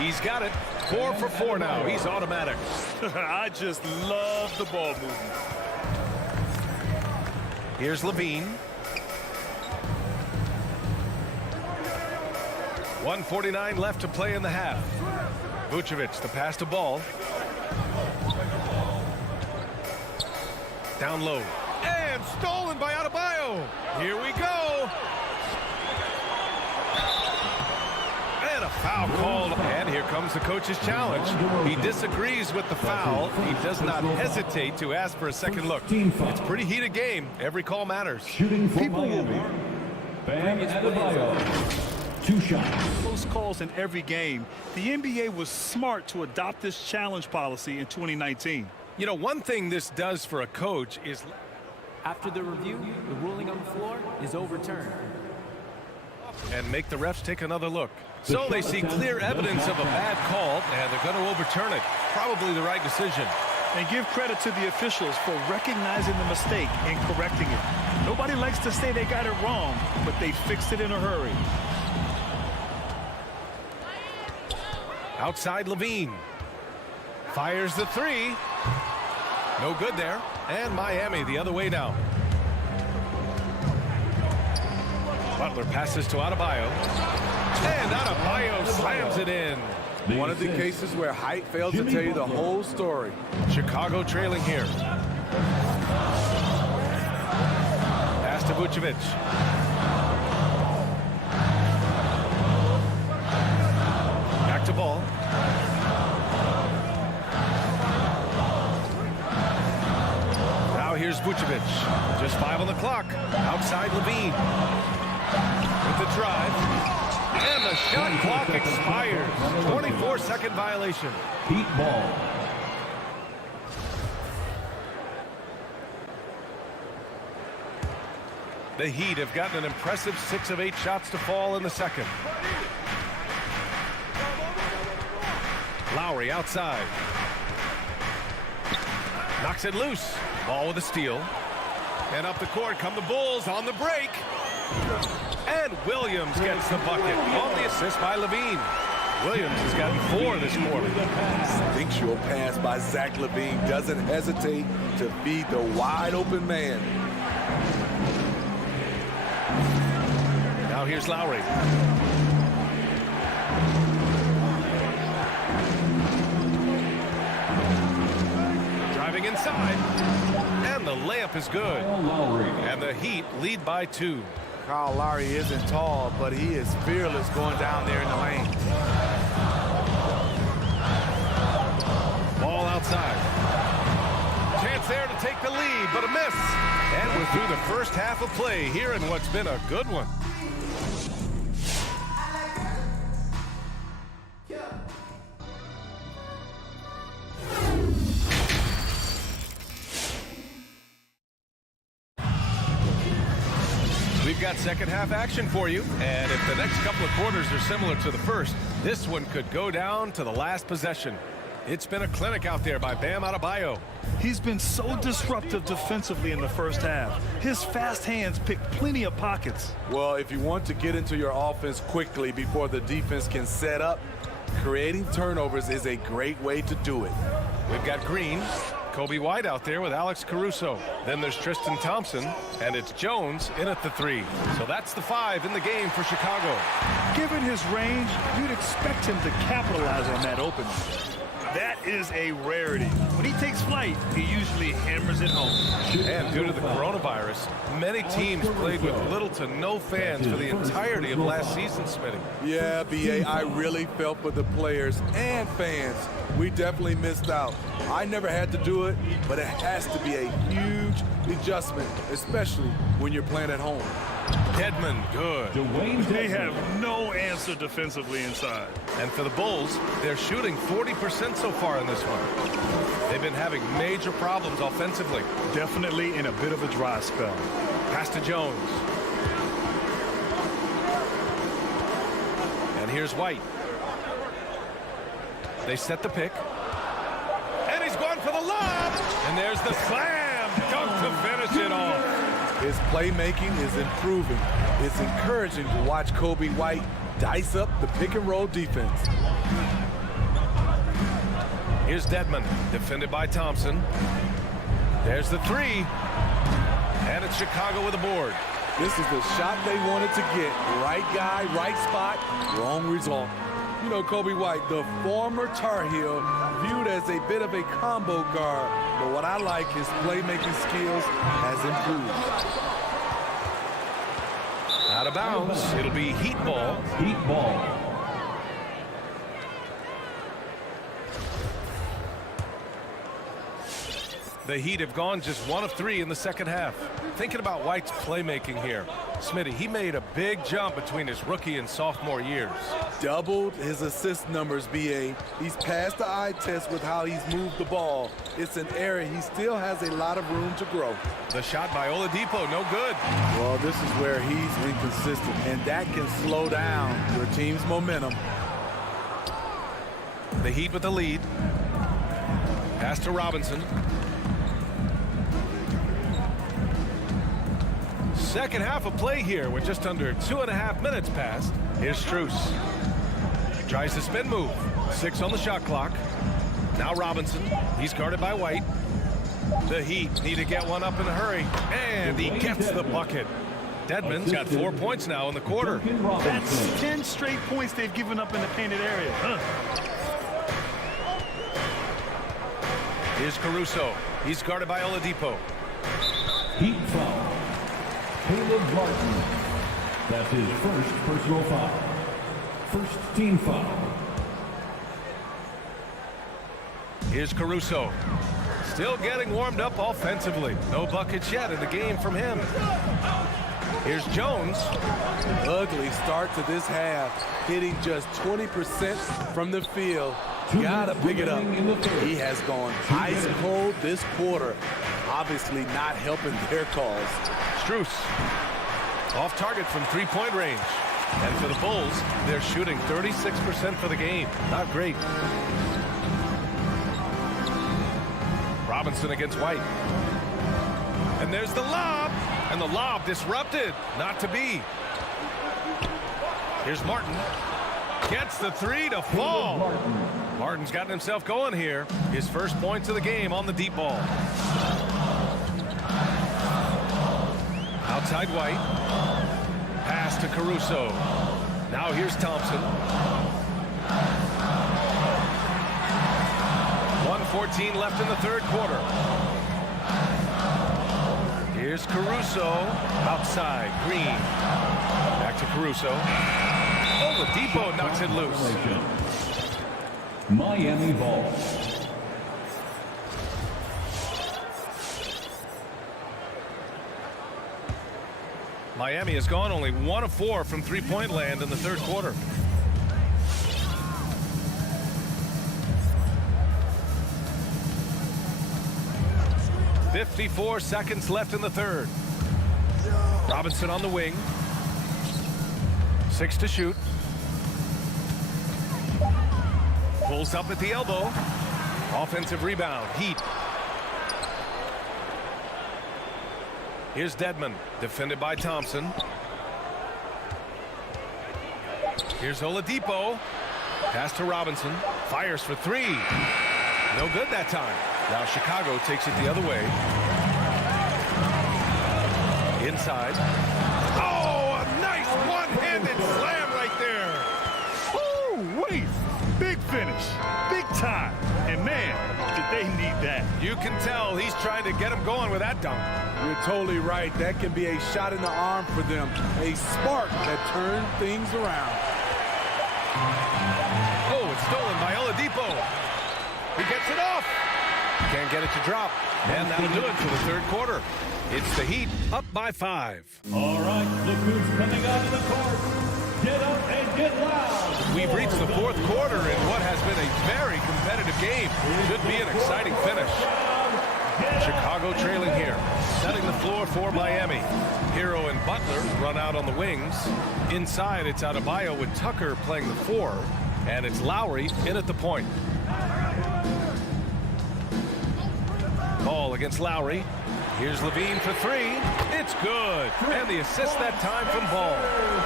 He's got it. 4 for 4 now. He's automatic. I just love the ball movement. Here's LaVine. 1:49 left to play in the half. Vucevic, the pass to Ball. Down low. And stolen by Adebayo. Here we go. And a foul called. And here comes the coach's challenge. He disagrees with the foul. He does not hesitate to ask for a second look. It's a pretty heated game. Every call matters. Shooting for Miami. Bam Adebayo. 2 shots. Close calls in every game. The NBA was smart to adopt this challenge policy in 2019. You know, one thing this does for a coach is... After the review, the ruling on the floor is overturned. And make the refs take another look. So they see clear evidence of a bad call, and they're going to overturn it. Probably the right decision. And give credit to the officials for recognizing the mistake and correcting it. Nobody likes to say they got it wrong, but they fixed it in a hurry. Outside LaVine. Fires the 3. No good there. And Miami the other way now. Butler passes to Adebayo. And Adebayo slams it in. One of the cases where height fails to tell you the whole story. Chicago trailing here. Pass to Vucevic. Back to Ball. Now here's Vucevic. Just 5 on the clock. Outside LaVine. With the drive. And the shot clock expires. 24-second violation. Heat ball. The Heat have gotten an impressive 6 of 8 shots to fall in the second. Lowry outside. Knocks it loose. Ball with a steal. And up the court come the Bulls on the break. And Williams gets the bucket on the assist by LaVine. Williams has gotten 4 this quarter. Instinctual pass by Zach LaVine doesn't hesitate to feed the wide open man. Now here's Lowry. Driving inside. And the layup is good. And the Heat lead by 2. Kyle Lowry isn't tall, but he is fearless going down there in the lane. through the first half of play here in what's been a good one. We've got second half action for you, and if the next couple of quarters are similar to the first, this one could go down to the last possession. It's been a clinic out there by Bam Adebayo. He's been so disruptive defensively in the first half. His fast hands pick plenty of pockets. Well, if you want to get into your offense quickly before the defense can set up, creating turnovers is a great way to do it. We've got Green, Kobe White out there with Alex Caruso. Then there's Tristan Thompson, and it's Jones in at the 3. So that's the 5 in the game for Chicago. Given his range, you'd expect him to capitalize on that opening. That is a rarity. When he takes flight, he usually hammers it home. And due to the coronavirus, many teams played with little to no fans for the entirety of last season, Smitty. Yeah, B.A., I really felt for the players and fans. We definitely missed out. I never had to do it, but it has to be a huge adjustment, especially when you're playing at home. Dedmon, good. They have no answer defensively inside. And for the Bulls, they're shooting 40% so far in this one. They've been having major problems offensively. Definitely in a bit of a dry spell. Pass to Jones. And here's White. They set the pick. And he's going for the lob. And there's the slam. Dunk to finish it off. His playmaking is improving. It's encouraging to watch Kobe White dice up the pick-and-roll defense. Here's Dedmon, defended by Thompson. There's the 3. And it's Chicago with a board. This is the shot they wanted to get. Right guy, right spot, wrong result. You know, Kobe White, the former Tar Heel, viewed as a bit of a combo guard. But what I like, his playmaking skills has improved. Out of bounds. It'll be Heat ball. Heat ball. The Heat have gone just 1 of 3 in the second half. Thinking about White's playmaking here, Smitty, he made a big jump between his rookie and sophomore years. Doubled his assist numbers, B.A. He's passed the eye test with how he's moved the ball. It's an area he still has a lot of room to grow. The shot by Oladipo, no good. Well, this is where he's inconsistent, and that can slow down your team's momentum. The Heat with the lead. Pass to Robinson. Second half of play here with just under 2.5 minutes passed. Here's Strus. Tries the spin move. 6 on the shot clock. Now Robinson. He's guarded by White. The Heat need to get one up in a hurry. And he gets the bucket. Dedmon's got 4 points now in the quarter. That's 10 straight points they've given up in the painted area. Here's Caruso. He's guarded by Oladipo. Heat foul. Caleb Martin. That's his first personal foul. First team foul. Here's Caruso. Still getting warmed up offensively. No buckets yet in the game from him. Here's Jones. Ugly start to this half. Hitting just 20% from the field. Gotta pick it up. He has gone ice cold this quarter. Obviously not helping their cause. Strus off target from 3-point range. And for the Bulls, they're shooting 36% for the game. Not great. Robinson against White. And there's the lob. And the lob disrupted. Not to be. Here's Martin. Gets the 3 to fall. Martin's gotten himself going here. His first points of the game on the deep ball. Outside White. Pass to Caruso. Now here's Thompson. 1:14 left in the third quarter. Here's Caruso. Outside. Green. Back to Caruso. Oladipo knocks it loose. Miami ball. Miami has gone only 1 of 4 from three-point land in the third quarter. .54 seconds left in the third. Robinson on the wing. 6 to shoot. Pulls up at the elbow. Offensive rebound. Heat. Here's Dedmon, defended by Thompson. Here's Oladipo. Pass to Robinson. Fires for 3. No good that time. Now Chicago takes it the other way. Inside. Oh, a nice one-handed slam right there. Ooh, wait. Big finish. Big time. And man, did they need that. You can tell he's trying to get him going with that dunk. You're totally right. That can be a shot in the arm for them. A spark that turns things around. Oh, it's stolen by Oladipo. He gets it off. Can't get it to drop. And that'll do it for the third quarter. It's the Heat up by 5. All right, look who's coming onto the court. Get up and get loud. We've reached the fourth quarter in what has been a very competitive game. Should be an exciting finish. Chicago trailing here. Setting the floor for Miami. Hero and Butler run out on the wings. Inside, it's Adebayo with Tucker playing the 4. And it's Lowry in at the point. Ball against Lowry. Here's Levine for 3. It's good. And the assist that time from Ball.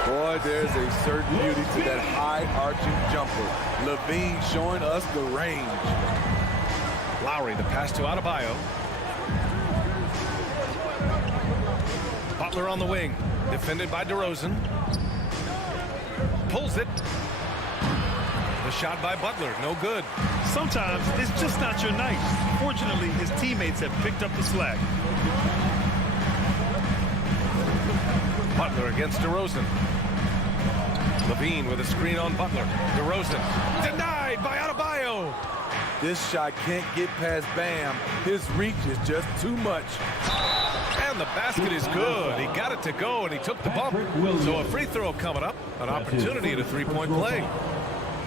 Boy, there's a certain beauty to that high-arching jumper. Levine showing us the range. Lowry, the pass to Adebayo. Butler on the wing. Defended by DeRozan. Pulls it. The shot by Butler. No good. Sometimes it's just not your night. Fortunately, his teammates have picked up the slack. Butler against DeRozan. Levine with a screen on Butler. DeRozan denied by Adebayo. This shot can't get past Bam. His reach is just too much. And the basket is good. He got it to go, and he took the bump. So a free throw coming up. An opportunity at a three-point play.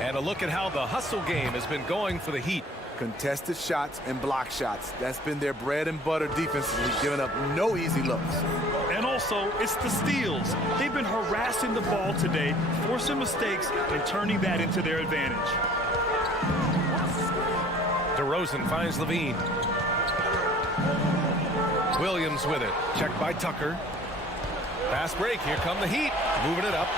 And a look at how the hustle game has been going for the Heat. Contested shots and block shots. That's been their bread and butter defensively, giving up no easy looks. And also, it's the steals. They've been harassing the ball today, forcing mistakes, and turning that into their advantage. DeRozan finds Levine. Williams with it. Checked by Tucker. Fast break. Here come the Heat. Moving it up.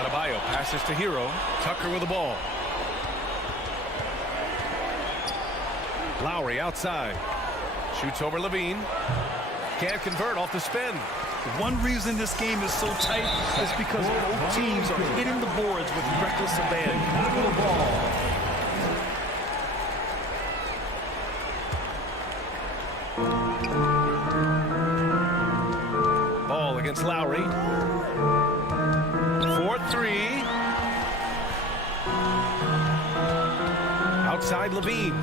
Adebayo passes to Hero. Tucker with the ball. Lowry outside. Shoots over Levine. Can't convert off the spin. One reason this game is so tight is because both teams are hitting the boards with reckless abandon. Ball against Lowry. 4-3. Outside Levine.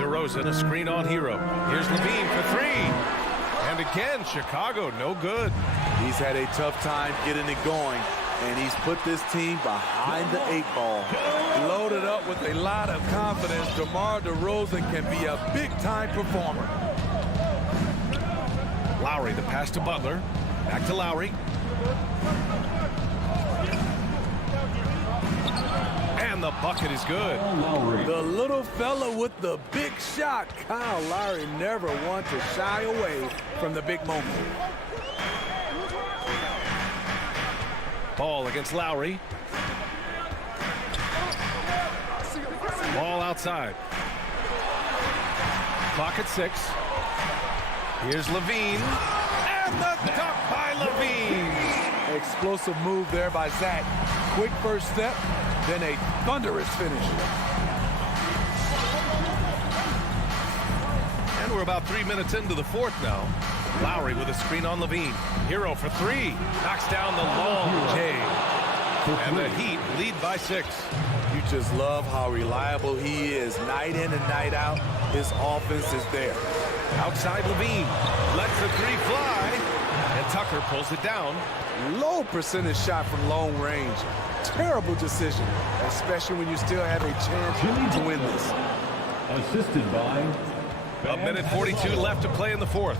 DeRozan, a screen on Hero. Here's Levine for 3. And again, Chicago, no good. He's had a tough time getting it going, and he's put this team behind the 8 ball. Loaded up with a lot of confidence, DeMar DeRozan can be a big-time performer. Lowry, the pass to Butler. Back to Lowry. And the bucket is good. The little fella with the big shot. Kyle Lowry never wants to shy away from the big moment. Ball against Lowry. Ball outside. Clock at 6. Here's Levine. And the dunk by Levine. Explosive move there by Zach. Quick first step, then a thunderous finish. And we're about 3 minutes into the fourth now. Lowry with a screen on Levine. Hero for 3. Knocks down the long J. And the Heat lead by 6. You just love how reliable he is. Night in and night out, his offense is there. Outside Levine. Lets the three fly. And Tucker pulls it down. Low percentage shot from long range. Terrible decision, especially when you still have a chance to win this. Assisted by... A minute 42 left to play in the fourth.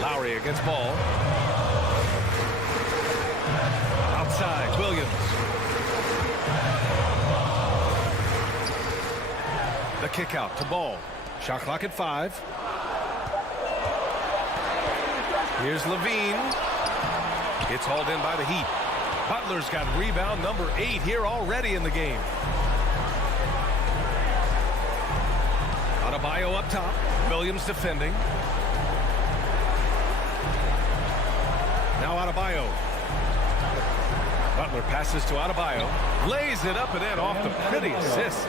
Lowry against ball. Outside, Williams. The kick out to Ball. Shot clock at 5. Here's Levine. It's hauled in by the Heat. Butler's got rebound number 8 here already in the game. Adebayo up top. Williams defending. Now Adebayo. Butler passes to Adebayo. Lays it up and in off the pretty assist.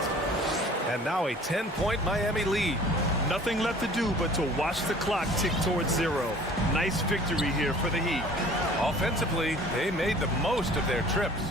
And now a 10-point Miami lead. Nothing left to do but to watch the clock tick towards 0. Nice victory here for the Heat. Offensively, they made the most of their trips.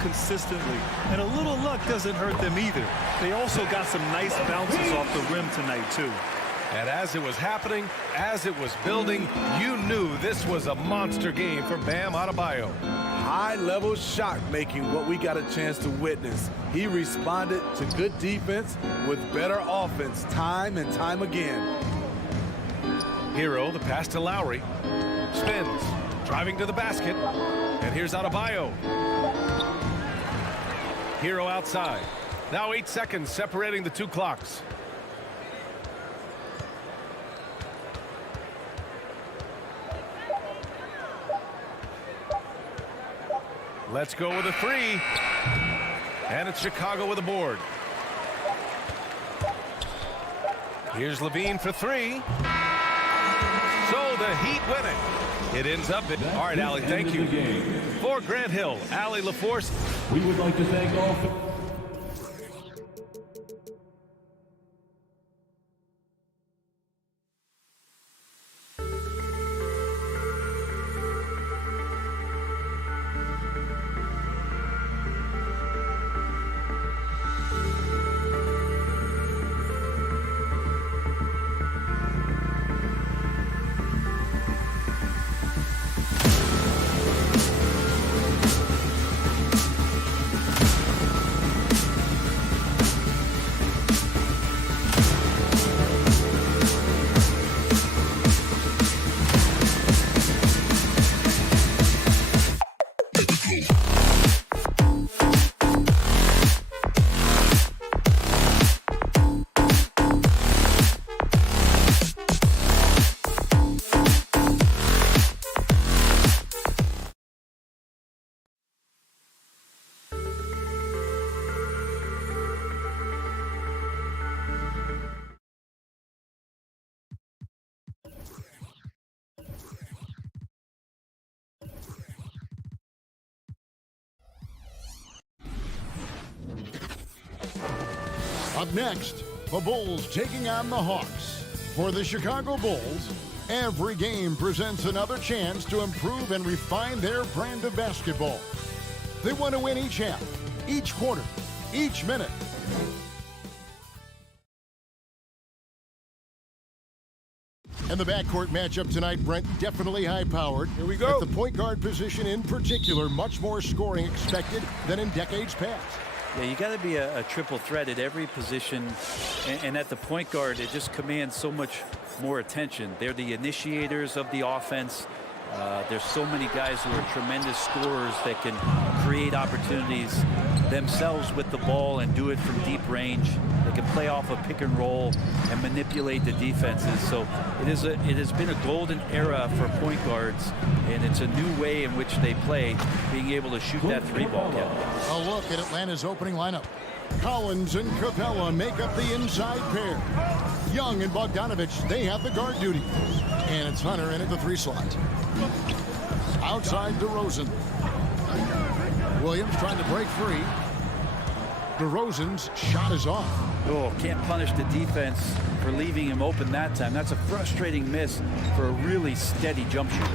Consistently, and a little luck doesn't hurt them either. They also got some nice bounces off the rim tonight too. And as it was happening, as it was building, you knew this was a monster game for Bam Adebayo. High-level shot making, what we got a chance to witness. He responded to good defense with better offense time and time again. Hero, the pass to Lowry. Spins, driving to the basket. And here's Adebayo. Hero outside. Now 8 seconds separating the two clocks. Let's go with a 3. And it's Chicago with a board. Here's Levine for 3. So the Heat win it. It ends up in... All right, Allie, thank you. For Grant Hill, Allie LaForce. We would like to thank all... Up next, the Bulls taking on the Hawks. For the Chicago Bulls, every game presents another chance to improve and refine their brand of basketball. They want to win each half, each quarter, each minute. And the backcourt matchup tonight, Brent, definitely high-powered. Here we go. At the point guard position in particular, much more scoring expected than in decades past. Yeah, you got to be a triple threat at every position, and at the point guard, it just commands so much more attention. They're the initiators of the offense. There's so many guys who are tremendous scorers that can create opportunities themselves with the ball and do it from deep range. They can play off a pick and roll and manipulate the defenses. So it has been a golden era for point guards, and it's a new way in which they play, being able to shoot that three ball. A look at Atlanta's opening lineup. Collins and Capella make up the inside pair. Young and Bogdanovich, they have the guard duty. And it's Hunter in at the 3 slot. Outside DeRozan. Williams trying to break free. DeRozan's shot is off. Oh, can't punish the defense for leaving him open that time. That's a frustrating miss for a really steady jump shooter.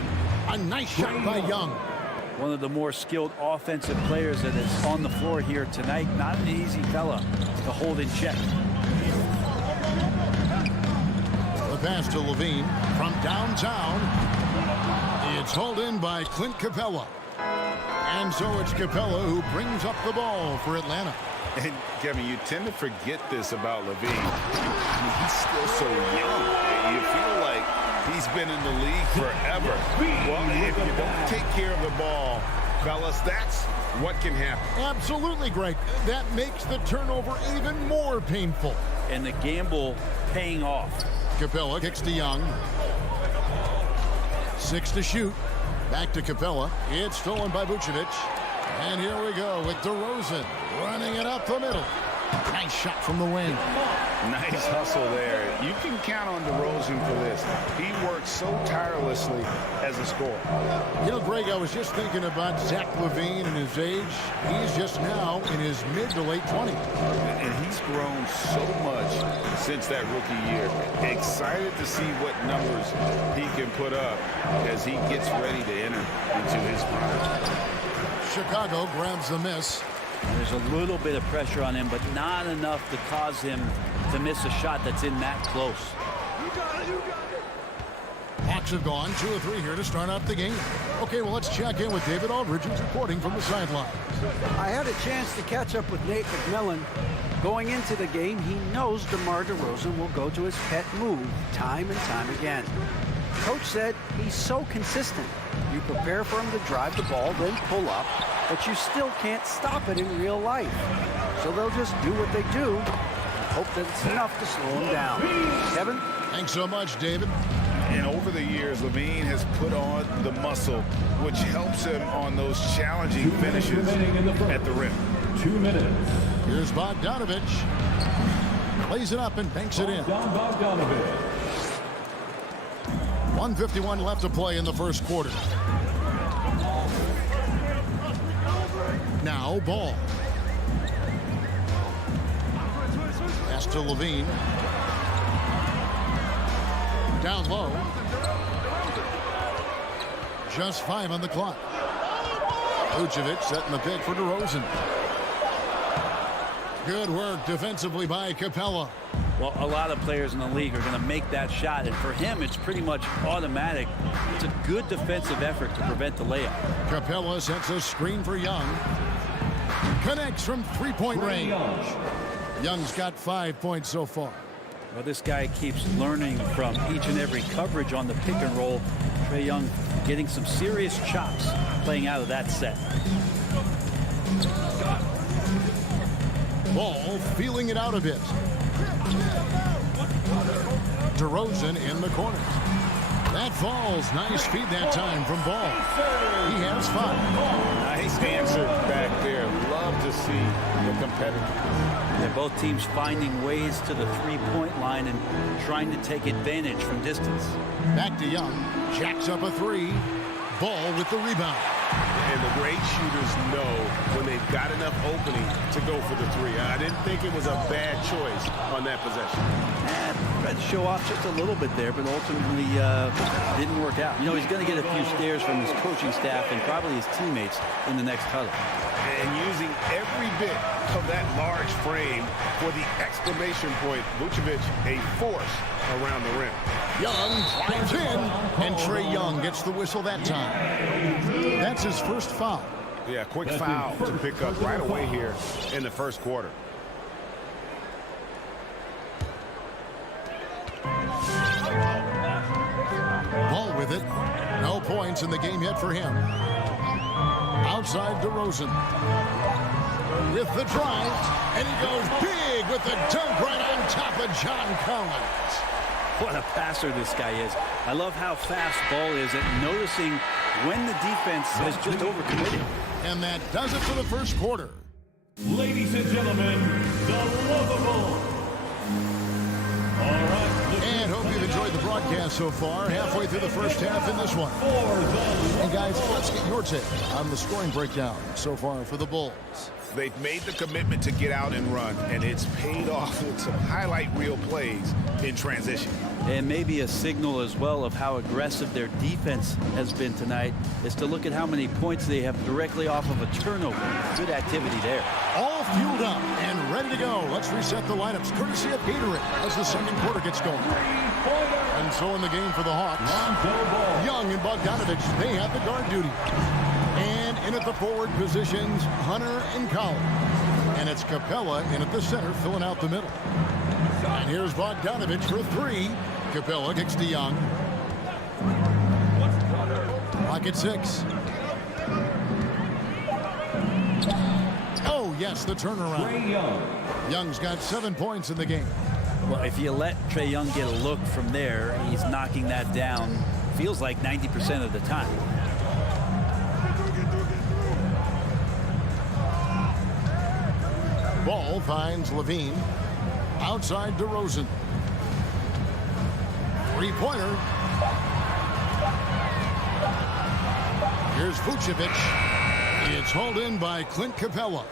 A nice shot by Young. One of the more skilled offensive players that is on the floor here tonight. Not an easy fella to hold in check. The pass to Levine from downtown. It's hauled in by Clint Capella. And so it's Capella who brings up the ball for Atlanta. And Kevin, you tend to forget this about Levine. I mean, he's still so young. You feel like he's been in the league forever. Well, if you don't take care of the ball, fellas, that's what can happen. Absolutely, Greg. That makes the turnover even more painful. And the gamble paying off. Capella kicks to Young. 6 to shoot. Back to Capella. It's stolen by Vucevic. And here we go with DeRozan running it up the middle. Nice shot from the wing. Nice hustle there. You can count on DeRozan for this. He works so tirelessly as a scorer. You know, Greg, I was just thinking about Zach LaVine and his age. He's just now in his mid to late 20s. And he's grown so much since that rookie year. Excited to see what numbers he can put up as he gets ready to enter into his prime. Chicago grabs the miss. There's a little bit of pressure on him, but not enough to cause him to miss a shot that's in that close. Hawks have gone 2 of 3 here to start out the game. Okay, well, let's check in with David Aldridge, who's reporting from the sideline. I had a chance to catch up with Nate McMillan. Going into the game, he knows DeMar DeRozan will go to his pet move time and time again. Coach said he's so consistent. You prepare for him to drive the ball, then pull up, but you still can't stop it in real life. So they'll just do what they do and hope that it's enough to slow him down. Kevin? Thanks so much, David. And over the years, Levine has put on the muscle, which helps him on those challenging finishes at the rim. 2 minutes. Here's Bogdanovich. Plays it up and banks it in. Bogdanovich. 1:51 left to play in the first quarter. Now ball. Pass to Levine. Down low. Just 5 on the clock. Vucevic setting the pick for DeRozan. Good work defensively by Capella. Well, a lot of players in the league are going to make that shot, and for him, it's pretty much automatic. It's a good defensive effort to prevent the layup. Capella sets a screen for Young. Connects from 3-point range. Young's got 5 points so far. Well, this guy keeps learning from each and every coverage on the pick and roll. Trae Young getting some serious chops playing out of that set. Ball feeling it out a bit. DeRozan in the corner. That falls. Nice feed that time from Ball. He has 5. Nice answer back there. Love to see the competitor. They're both teams finding ways to the 3-point line and trying to take advantage from distance. Back to Young. Jacks up a 3. Ball with the rebound. And the great shooters know when they've got enough opening to go for the three. I didn't think it was a bad choice on that possession. Tried to show off just a little bit there, but ultimately didn't work out. You know, he's going to get a few stares from his coaching staff and probably his teammates in the next huddle. And using every bit of that large frame for the exclamation point, Vucevic a force around the rim. Young drives in, and Trae Young gets the whistle that time. That's his first foul. Yeah, quick foul to pick up right away here in the first quarter. Ball with it. No points in the game yet for him. Outside DeRozan. With the drive, and he goes big with the dunk right on top of John Collins. What a passer this guy is. I love how fast Ball is at noticing when the defense has just overcommitted. And that does it for the first quarter. Ladies and gentlemen, the lovable. All right. And hope you've enjoyed the broadcast so far. Halfway through the first half in this one. And guys, let's get your take on the scoring breakdown so far for the Bulls. They've made the commitment to get out and run, and it's paid off with some highlight reel plays in transition. And maybe a signal as well of how aggressive their defense has been tonight is to look at how many points they have directly off of a turnover. Good activity there. All fueled up and ready to go. Let's reset the lineups courtesy of Gatorade as the second quarter gets going. And so in the game for the Hawks, Young and Bogdanovich, they have the guard duty. And in at the forward positions, Hunter and Collins. And it's Capella in at the center, filling out the middle. And here's Bogdanovich for three. Capella kicks to Young. Pocket six. Oh, yes, the turnaround. Young's got 7 points in the game. Well, if you let Trae Young get a look from there, he's knocking that down, feels like 90% of the time. Ball finds Levine. Outside DeRozan. Three-pointer. Here's Vucevic. It's hauled in by Clint Capella.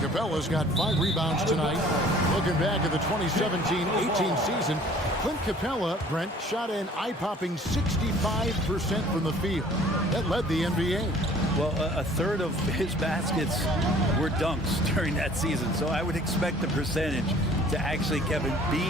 Capella's got 5 rebounds tonight. Looking back at the 2017-18 season, Clint Capella, Brent, shot an eye-popping 65% from the field. That led the NBA. Well, a third of his baskets were dunks during that season, so I would expect the percentage to actually, Kevin, be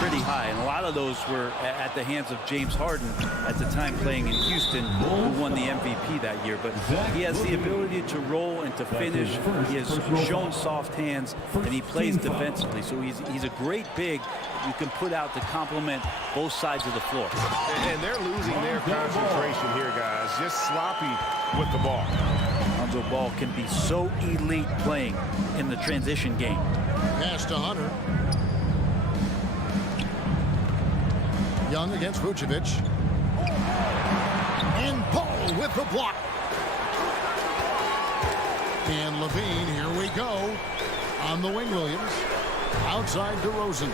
pretty high. And a lot of those were at the hands of James Harden at the time playing in Houston, who won the MVP that year. But he has the ability to roll and to finish. He has shown soft hands, and he plays defensively. So he's a great big you can put out to complement both sides of the floor. And they're losing their concentration here, guys. Just sloppy with the ball. Lonzo Ball can be so elite playing in the transition game. Pass to Hunter. Young against Vucevic. And Ball with the block. And Levine, here we go. On the wing, Williams. Outside DeRozan.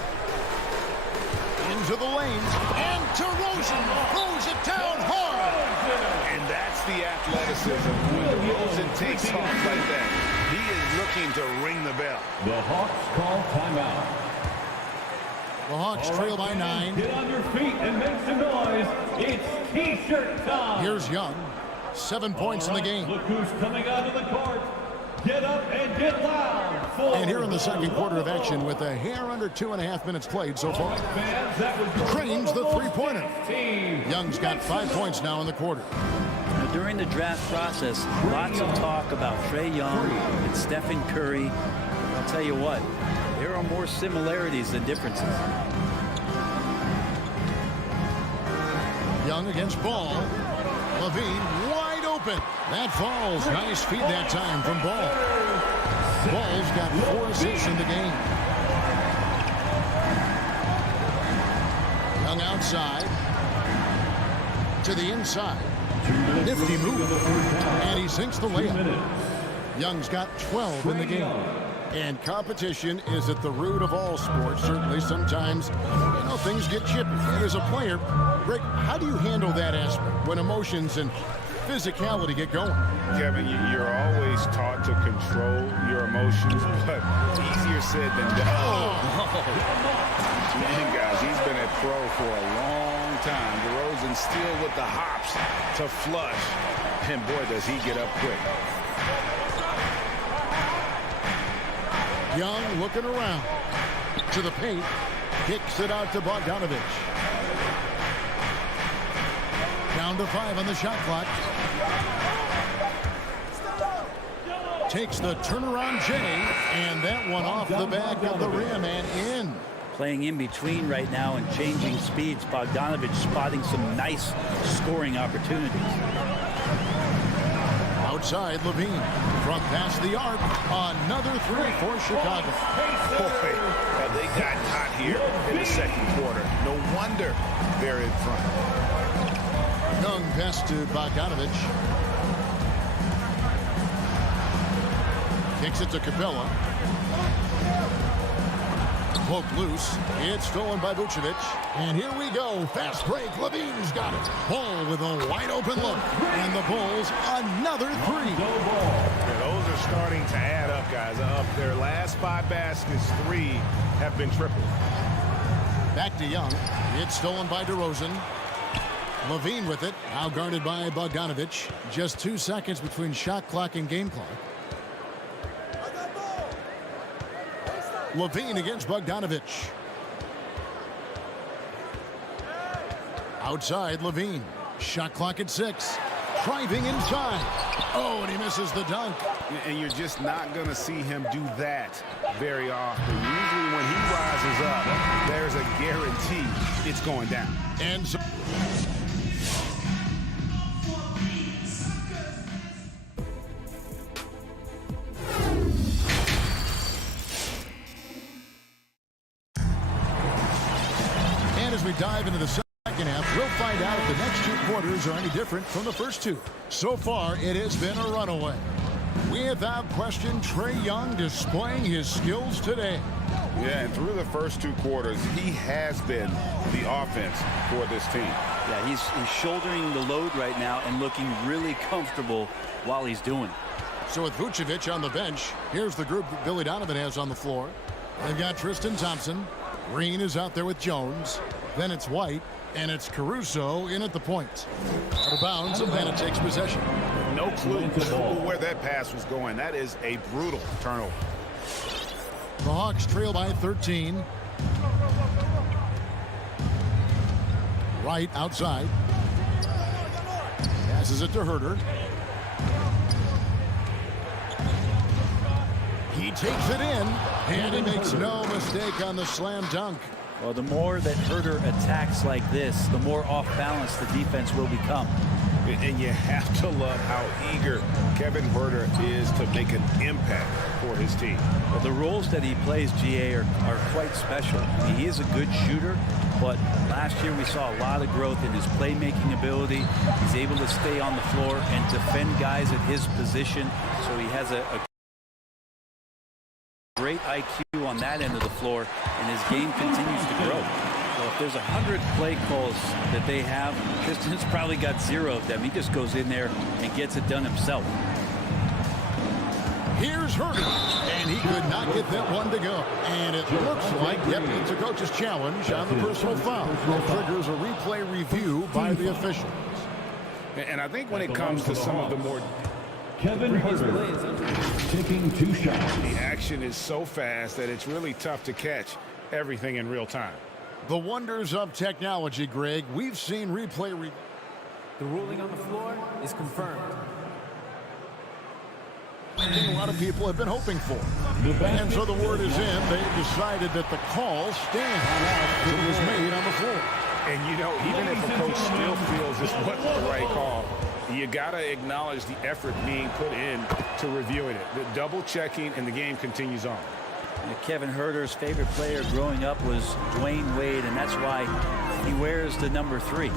Into the lanes. And DeRozan throws it down hard. And that's the athleticism. When DeRozan takes off like that, he is looking to ring the bell. The Hawks call timeout. The Hawks trail by 9. Get on your feet and make some noise. It's T-shirt time. Here's Young. 7 points in the game. Look who's coming out of the court. Get up and get loud. And here in the second quarter of action with a hair under 2.5 minutes played so far. Cranes the three-pointer. Young's got 5 points now in the quarter. During the draft process, lots of talk about Trae Young and Stephen Curry. I'll tell you what, there are more similarities than differences. Young against Ball. Levine wide open. That falls. Nice feed that time from Ball. Ball's got 4 assists in the game. Young outside. To the inside. Nifty move. And he sinks the layup. Young's got 12 in the game. And competition is at the root of all sports. Certainly sometimes, things get chippy. And as a player, Greg, how do you handle that aspect when emotions and physicality get going? Kevin, you're always taught to control your emotions, but easier said than done. Man, guys, he's been a pro for a long time. DeRozan still with the hops to flush. And boy, does he get up quick. Young looking around to the paint. Kicks it out to Bogdanovich. Down to 5 on the shot clock. Takes the turnaround J, and that one off the back of the rim and in. Playing in between right now and changing speeds. Bogdanovich spotting some nice scoring opportunities. Outside, Levine from past the arc. Another 3 for Chicago. Boy, have they gotten hot here in the second quarter. No wonder they're in front. Young pass to Bogdanovich. Kicks it to Capella. Poke loose. It's stolen by Vucevic. And here we go. Fast break. Levine's got it. Bull with a wide open look. And the Bulls another 3. Yeah, those are starting to add up, guys. Up their last 5 baskets, 3 have been tripled. Back to Young. It's stolen by DeRozan. Levine with it. Now guarded by Bogdanovich. Just 2 seconds between shot clock and game clock. Levine against Bogdanovich. Outside, Levine. Shot clock at 6. Driving inside. Oh, and he misses the dunk. And you're just not going to see him do that very often. Usually when he rises up, there's a guarantee it's going down. And so we dive into the second half, we'll find out if the next 2 quarters are any different from the first 2. So far, it has been a runaway. Without question, Trae Young displaying his skills today. Yeah, and through the first 2 quarters, he has been the offense for this team. Yeah, he's shouldering the load right now and looking really comfortable while he's doing it. So with Vucevic on the bench, here's the group that Billy Donovan has on the floor. They've got Tristan Thompson. Green is out there with Jones. Then it's White, and it's Caruso in at the point. Out of bounds, and then it takes possession. No clue where that pass was going. That is a brutal turnover. The Hawks trail by 13. Right outside. Passes it to Herter. He takes it in, and he makes no mistake on the slam dunk. Well, the more that Herter attacks like this, the more off balance the defense will become. And you have to love how eager Kevin Herter is to make an impact for his team. Well, the roles that he plays, GA, are quite special. I mean, he is a good shooter, but last year we saw a lot of growth in his playmaking ability. He's able to stay on the floor and defend guys at his position, so he has a great IQ on that end of the floor, and his game continues to grow. So if there's 100 play calls that they have, Tristan's probably got 0 of them. He just goes in there and gets it done himself. Here's Herter, and he could not get that one to go. And it looks like, it's a coach's challenge on the personal foul. That triggers a replay review by the officials. And I think when it comes to some of the more Kevin Herter taking 2 shots. The action is so fast that it's really tough to catch everything in real time. The wonders of technology, Greg. We've seen replay. The ruling on the floor is confirmed. A lot of people have been hoping for. And so the word is in. They've decided that the call stands. It was made on the floor. And, even if a coach still feels this wasn't the right call, you got to acknowledge the effort being put in to reviewing it. The double checking, and the game continues on. Kevin Herter's favorite player growing up was Dwayne Wade, and that's why he wears the number 3.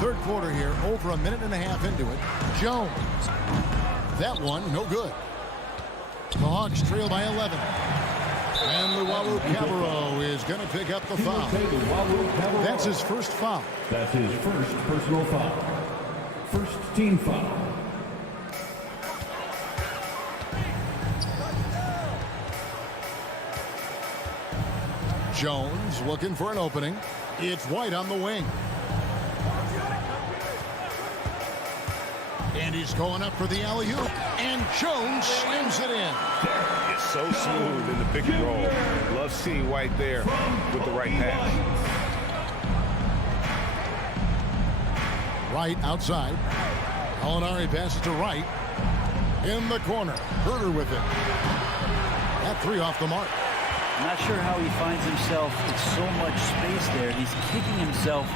Third quarter here, over a minute and a half into it. Jones That one, no good. The Hawks trail by 11. And Luau Cabarro is going to pick up the foul. That's his first foul. That's his first personal foul. First team foul. Jones looking for an opening. It's White on the wing. And he's going up for the alley-oop. And Jones slams it in. It's so smooth in the pick and roll. Love seeing White there with the right pass. Wright outside. Molinari passes to Wright. In the corner. Herter with it. That three off the mark. I'm not sure how he finds himself with so much space there. He's kicking himself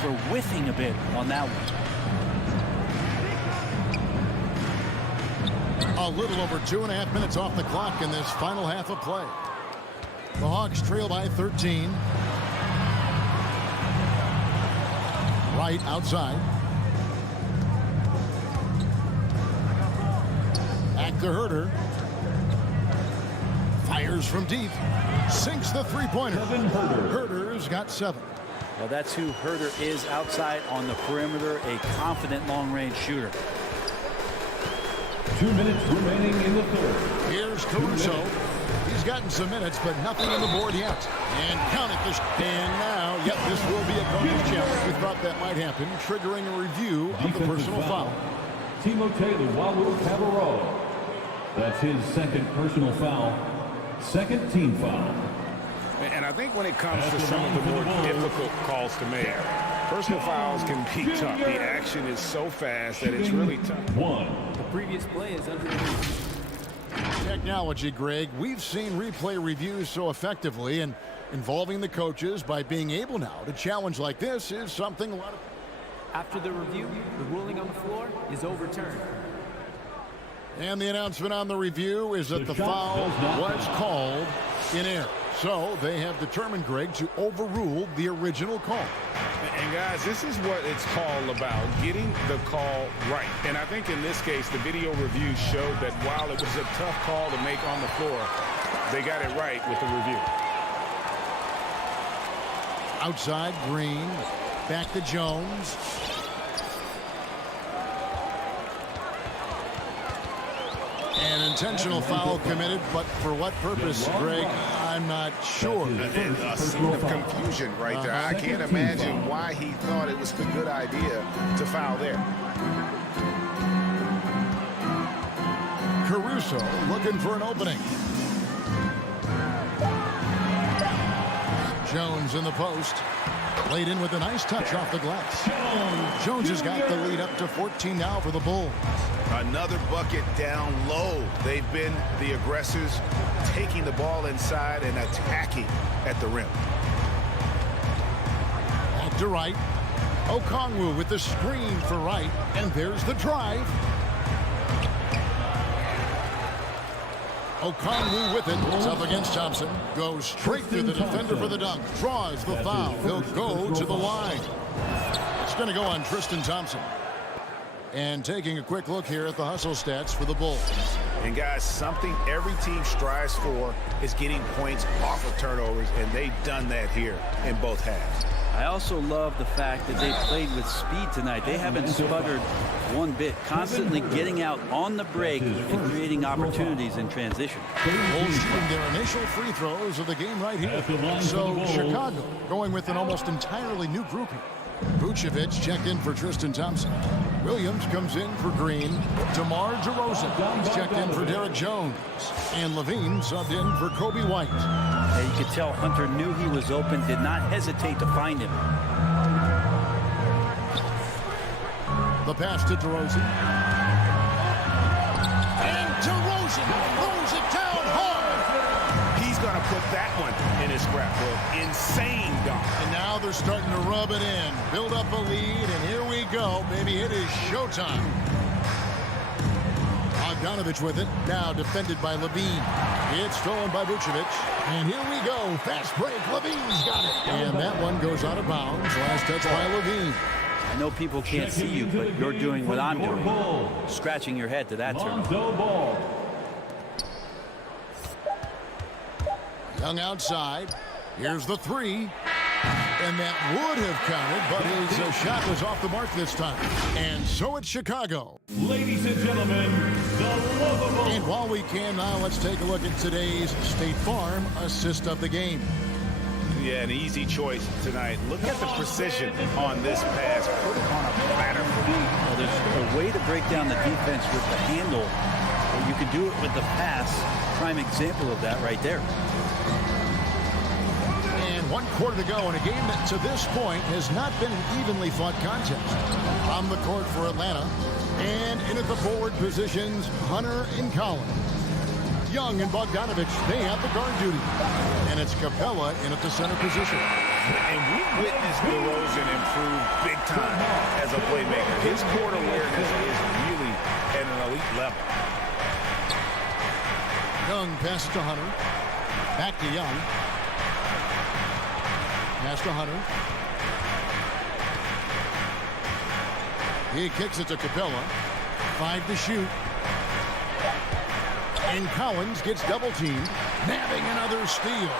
for whiffing a bit on that one. A little over 2.5 minutes off the clock in this final half of play. The Hawks trail by 13. Wright outside. Back to Herter. Fires from deep. Sinks the three-pointer. Herter's got 7. Well, that's who Herter is outside on the perimeter, a confident long-range shooter. 2 minutes remaining in the third. Here's Caruso. He's gotten some minutes, but nothing on the board yet. And count it. And now, yep, this will be a coach's challenge. We thought that might happen, triggering a review of the personal foul. Timothé Luau Cabarro. That's his second personal foul. Second team foul. And I think when it comes to some of the more difficult calls to make, personal fouls can be tough. The action is so fast that it's really tough. The previous play is under review. Technology, Greg. We've seen replay reviews so effectively, and involving the coaches by being able now to challenge like this is something a lot of... After the review, the ruling on the floor is overturned. And the announcement on the review is that the foul was called in error. So they have determined, Greg, to overrule the original call. And guys, this is what it's all about, getting the call right. And I think in this case, the video review showed that while it was a tough call to make on the floor, they got it right with the review. Outside, Green. Back to Jones. An intentional foul committed, but for what purpose, Greg? I'm not sure. A scene of confusion right there. I can't imagine why he thought it was a good idea to foul there. Caruso looking for an opening. Jones in the post. Laid in with a nice touch off the glass. Jones has got the lead up to 14 now for the Bulls. Another bucket down low. They've been the aggressors, taking the ball inside and attacking at the rim. Back to Wright. Okongwu with the screen for Wright. And there's the drive. Okongwu with it. It's up against Thompson. Goes straight through the defender for the dunk. Draws the foul. He'll go to the line. It's going to go on Tristan Thompson. And taking a quick look here at the hustle stats for the Bulls. And guys, something every team strives for is getting points off of turnovers, and they've done that here in both halves. I also love the fact that they played with speed tonight. They haven't sputtered one bit, constantly getting out on the break and creating opportunities in transition. Bulls shooting their initial free throws of the game right here. So Chicago going with an almost entirely new grouping. Vucevic checked in for Tristan Thompson. Williams comes in for Green. DeMar DeRozan is checked in for Derek Jones. And Levine subbed in for Kobe White. And you could tell Hunter knew he was open, did not hesitate to find him. The pass to DeRozan. And DeRozan throws it down hard. He's going to put that one in his scrapbook. Insane dunk. And now they're starting to rub it in. Build up a lead, and here we go. Baby, it is showtime. Bogdanovich with it. Now defended by Levine. It's stolen by Vucevic. And here we go. Fast break. Levine's got it. And that one goes out of bounds. Last touch by Levine. I know people can't see you, but you're doing what I'm doing. Scratching your head to that term. Young outside. Here's the three. And that would have counted, but his shot was off the mark this time. And so it's Chicago. Ladies and gentlemen, the lovable. And while we can now, let's take a look at today's State Farm assist of the game. Yeah, an easy choice tonight. Look at the precision on this pass. Put it on a platter. Well, there's a way to break down the defense with the handle. Or you can do it with the pass. Prime example of that right there. And 1 quarter to go in a game that to this point has not been an evenly fought contest. On the court for Atlanta. And in at the forward positions, Hunter and Collins. Young and Bogdanovich, they have the guard duty. And it's Capella in at the center position. And we witnessed DeRozan improve big time as a playmaker. His court awareness is really at an elite level. Young passes to Hunter. Back to Young. Pass to Hunter. He kicks it to Capella. 5 to shoot. And Collins gets double teamed, nabbing another steal.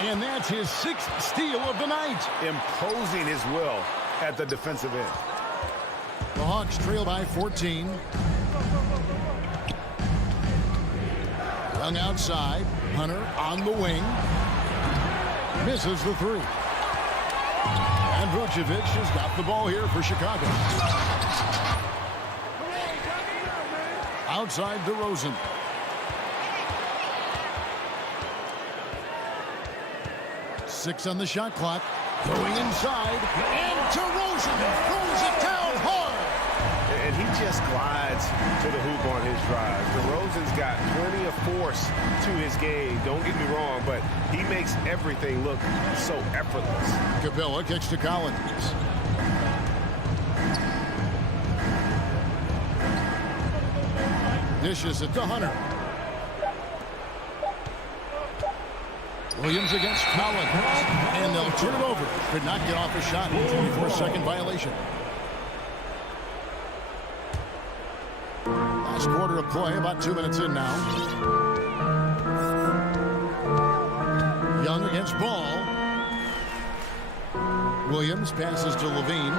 And that's his 6th steal of the night. Imposing his will at the defensive end. The Hawks trail by 14. Young outside. Hunter on the wing. Misses the three. And Vucevic has got the ball here for Chicago. Outside DeRozan. Six on the shot clock. Going inside. And DeRozan throws it down hard. And he just glides to the hoop on his drive. DeRozan's got plenty of force to his game. Don't get me wrong, but he makes everything look so effortless. Capella kicks to Collins. Dishes it to Hunter. Williams against Collins. And they'll turn it over. Could not get off a shot. 24-second violation. Last quarter of play, about 2 minutes in now. Young against Ball. Williams passes to Levine.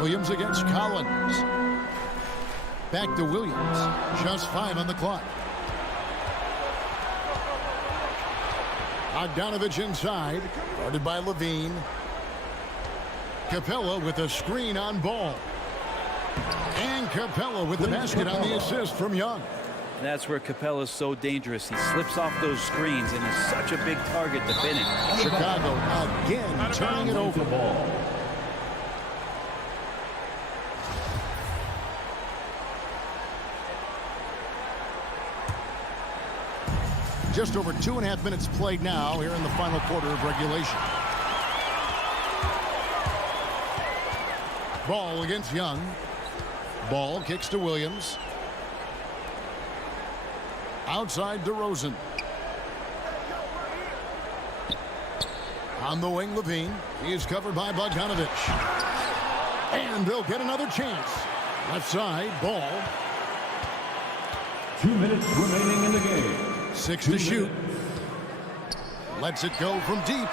Williams against Collins. Back to Williams. Just 5 on the clock. Bogdanovich inside. Guarded by Levine. Capella with a screen on Ball. And Capella with the basket on the assist from Young. That's where Capella's so dangerous. He slips off those screens and is such a big target to finish. Chicago again turning it over. Ball. Just over 2.5 minutes played now here in the final quarter of regulation. Ball against Young. Ball kicks to Williams. Outside DeRozan. On the wing, Levine. He is covered by Bogdanovich. And they'll get another chance. Left side, Ball. 2 minutes remaining in the game. 6 to shoot. Lets it go from deep.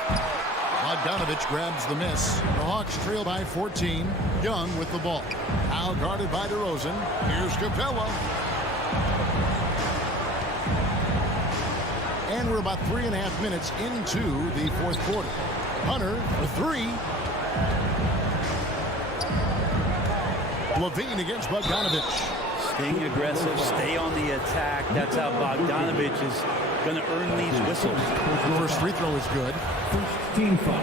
Bogdanovich grabs the miss. The Hawks trail by 14. Young with the ball. Now guarded by DeRozan. Here's Capella. And we're about 3.5 minutes into the fourth quarter. Hunter, the three. Levine against Bogdanovich. Staying aggressive, stay on the attack. That's how Bogdanovich is going to earn these whistles. First free throw is good. First team foul.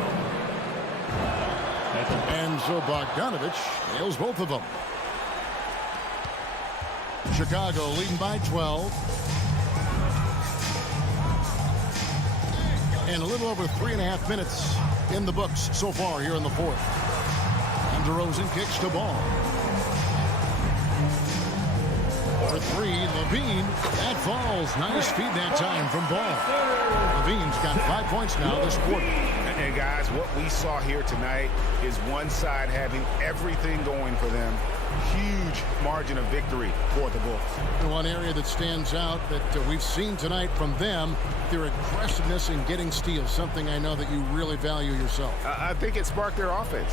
And so Bogdanovich nails both of them. Chicago leading by 12. And a little over 3.5 minutes in the books so far here in the fourth. And DeRozan kicks to Ball. for three. Levine, that falls. Nice feed that time from Ball. Levine's got 5 points now this quarter. And guys, what we saw here tonight is one side having everything going for them. Huge margin of victory for the Bulls. And one area that stands out that we've seen tonight from them, their aggressiveness in getting steals, something I know that you really value yourself. I think it sparked their offense.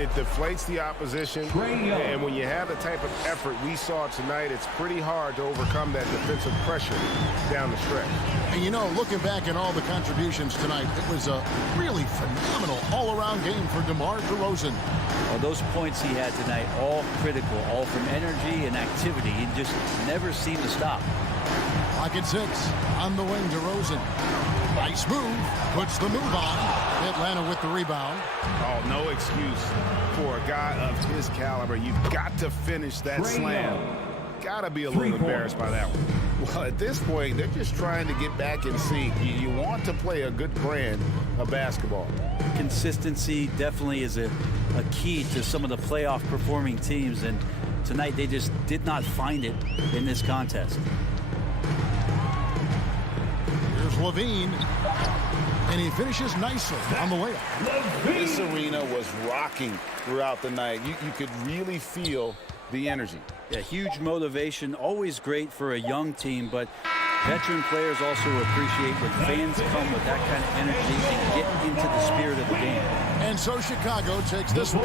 It deflates the opposition. And when you have the type of effort we saw tonight, it's pretty hard to overcome that defensive pressure down the stretch. And you know, looking back at all the contributions tonight, it was a really phenomenal all-around game for DeMar DeRozan. Well, those points he had tonight, all critical, all from energy and activity. He just never seemed to stop. Pocket 6 on the wing, DeRozan. Nice move, puts the move on. Atlanta with the rebound. Oh, no excuse for a guy of his caliber. You've got to finish that slam. Got to be a little embarrassed by that one. Well, at this point, they're just trying to get back in sync. You want to play a good brand of basketball. Consistency definitely is a key to some of the playoff performing teams, and tonight they just did not find it in this contest. Here's Levine, and he finishes nicely on the layup. This arena was rocking throughout the night. You could really feel the energy. Yeah, huge motivation, always great for a young team, but veteran players also appreciate when fans come with that kind of energy and get into the spirit of the game. And so Chicago takes this one.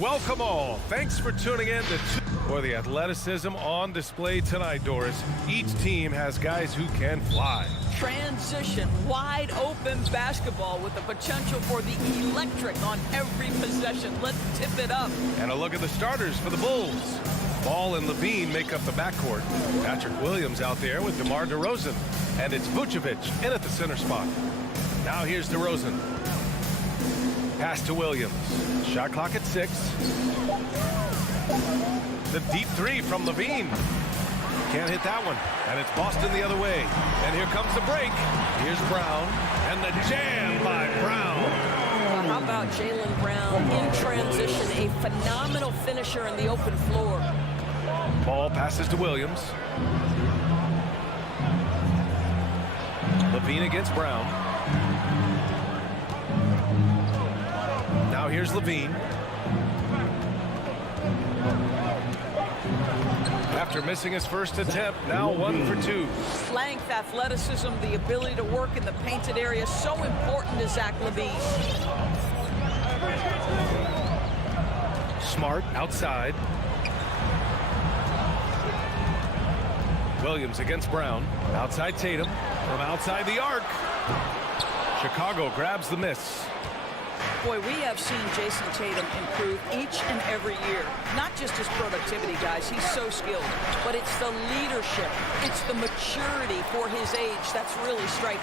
Welcome all. Thanks for tuning in for the athleticism on display tonight, Doris. Each team has guys who can fly. Transition, wide open basketball with the potential for the electric on every possession. Let's tip it up. And a look at the starters for the Bulls. Ball and Levine make up the backcourt. Patrick Williams out there with DeMar DeRozan. And it's Vucevic in at the center spot. Now here's DeRozan. Pass to Williams. Shot clock at 6. The deep three from Levine. Can't hit that one. And it's Boston the other way. And here comes the break. Here's Brown. And the jam by Brown. Well, how about Jaylen Brown in transition? A phenomenal finisher in the open floor. Ball passes to Williams. Levine against Brown. Now here's Levine. After missing his first attempt, now 1 for 2. Length, athleticism, the ability to work in the painted area, so important to Zach LaVine. Smart outside. Williams against Brown. Outside Tatum. From outside the arc. Chicago grabs the miss. Boy, we have seen Jason Tatum improve each and every year. Not just his productivity, guys. He's so skilled. But it's the leadership. It's the maturity for his age that's really striking.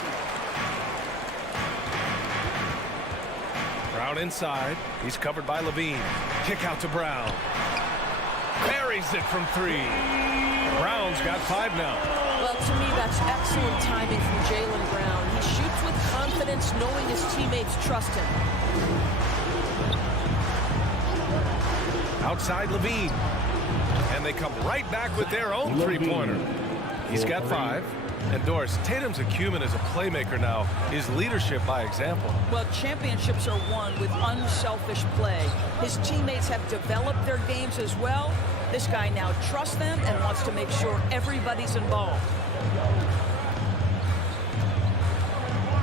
Brown inside. He's covered by Levine. Kick out to Brown. Buries it from 3. Brown's got 5 now. Well, to me, that's excellent timing from Jaylen Brown. He shoots with confidence, knowing his teammates trust him. Outside Levine. And they come right back with their own three-pointer. He's got 5. And Doris, Tatum's acumen as a playmaker now is leadership by example. Well, championships are won with unselfish play. His teammates have developed their games as well. This guy now trusts them and wants to make sure everybody's involved.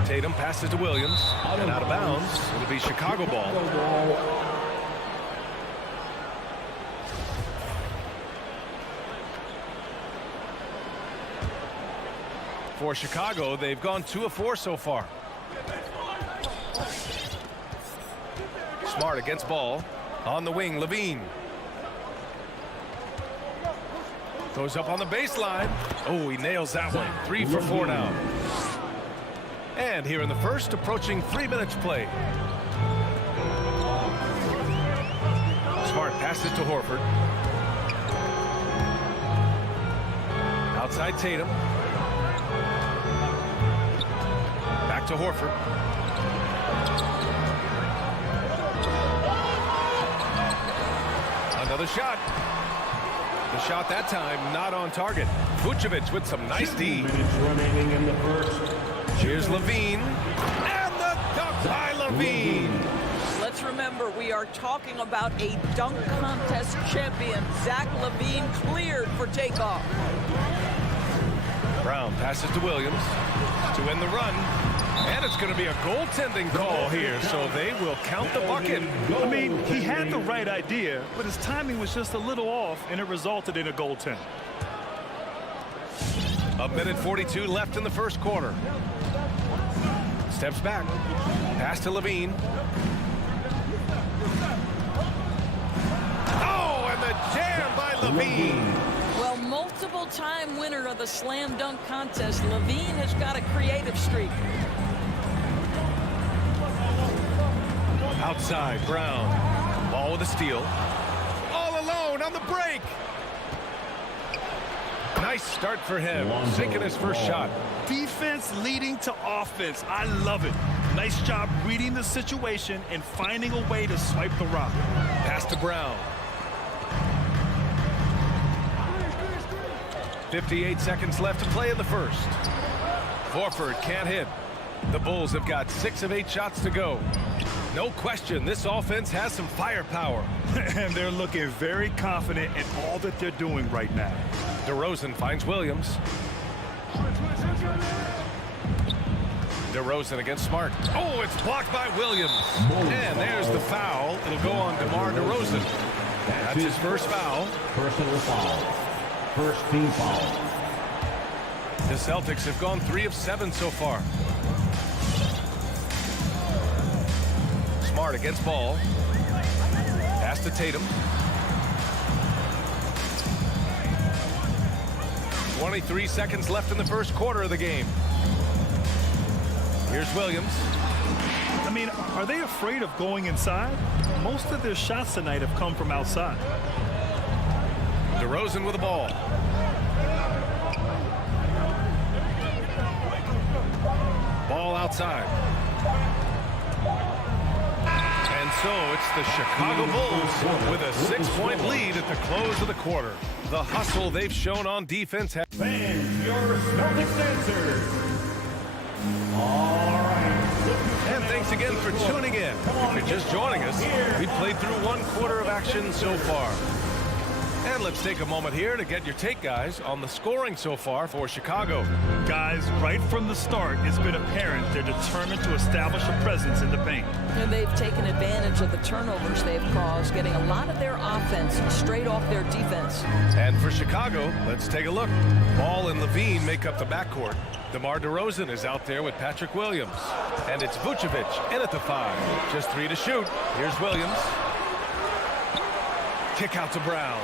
Tatum passes to Williams. And out of bounds. It'll be Chicago ball. For Chicago, they've gone 2 of 4 so far. Smart against ball. On the wing, Levine. Goes up on the baseline. Oh, he nails that one. 3 for 4 now. And here in the first, approaching 3 minutes play. Smart passes to Horford. Outside Tatum. Back to Horford. Another shot. The shot that time not on target. Vucevic with some nice D. 2 minutes remaining in the first. Here's Levine. And the dunk by Levine. Let's remember, we are talking about a dunk contest champion. Zach LaVine cleared for takeoff. Brown passes to Williams to end the run. And it's going to be a goaltending call here, so they will count the bucket. I mean, he had the right idea, but his timing was just a little off, and it resulted in a goaltend. 1:42 left in the first quarter. Steps back. Pass to Levine. Oh, and the jam by Levine. Well, multiple-time winner of the slam dunk contest, Levine has got a creative streak. Outside, Brown. Ball with a steal. All alone on the break. Nice start for him. Sinking his first shot. Defense leading to offense. I love it. Nice job reading the situation and finding a way to swipe the rock. Pass to Brown. 58 seconds left to play in the first. Horford can't hit. The Bulls have got 6 of 8 shots to go. No question, this offense has some firepower. And they're looking very confident in all that they're doing right now. DeRozan finds Williams. DeRozan against Smart. Oh, it's blocked by Williams. And there's the foul. It'll go on DeMar DeRozan. That's his first foul. Personal foul. First team foul. The Celtics have gone 3 of 7 so far. Smart against ball. Pass to Tatum. 23 seconds left in the first quarter of the game. Here's Williams. I mean, are they afraid of going inside? Most of their shots tonight have come from outside. DeRozan with the ball. Ball outside. And so it's the Chicago Bulls with a 6-point lead at the close of the quarter. The hustle they've shown on defense. Fans, your Celtics answers. All right. And thanks again for tuning in. If you're just joining us, we've played through 1 quarter of action so far. And let's take a moment here to get your take, guys, on the scoring so far for Chicago. Guys, right from the start, it's been apparent they're determined to establish a presence in the paint. And they've taken advantage of the turnovers they've caused, getting a lot of their offense straight off their defense. And for Chicago, let's take a look. Ball and Levine make up the backcourt. DeMar DeRozan is out there with Patrick Williams. And it's Vucevic in at the 5. Just 3 to shoot. Here's Williams. Kick out to Brown.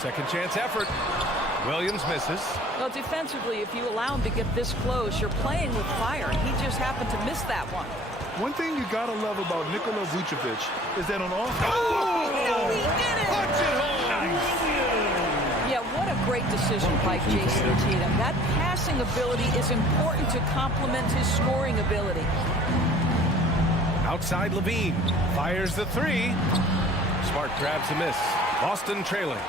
Second chance effort. Williams misses. Well, defensively, if you allow him to get this close, you're playing with fire. He just happened to miss that one. One thing you gotta love about Nikola Vucevic is that on offense. Oh, no, he did it! Punch it home! Yeah, what a great decision by Jason Tatum. That passing ability is important to complement his scoring ability. Outside Levine. Fires the 3. Smart grabs the miss. Boston trailing.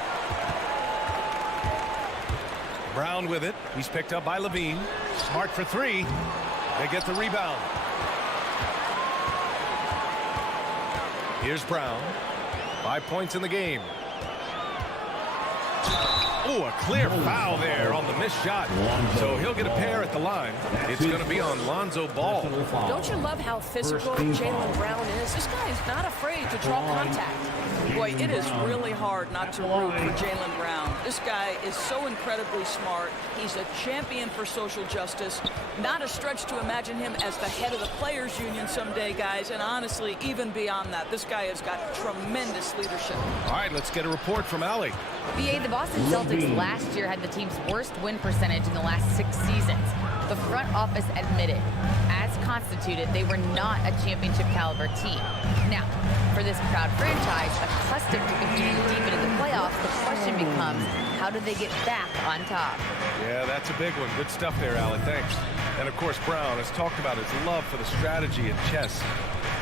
Brown with it. He's picked up by Levine. Smart for 3. They get the rebound. Here's Brown. 5 points in the game. Oh, a clear foul there on the missed shot. So he'll get a pair at the line. It's going to be on Lonzo Ball. Don't you love how physical Jaylen Brown is? This guy is not afraid to draw contact. Boy, it is really hard not to root for Jaylen Brown. This guy is so incredibly smart. He's a champion for social justice. Not a stretch to imagine him as the head of the Players Union someday, guys. And honestly, even beyond that, this guy has got tremendous leadership. All right, let's get a report from Allie. BA, the Boston Celtics last year had the team's worst win percentage in the last 6 seasons. The front office admitted, as constituted, they were not a championship caliber team. Now, for this proud franchise, accustomed to competing deep into the playoffs, the question becomes, how do they get back on top? Yeah, that's a big one. Good stuff there, Alan. Thanks. And of course, Brown has talked about his love for the strategy and chess.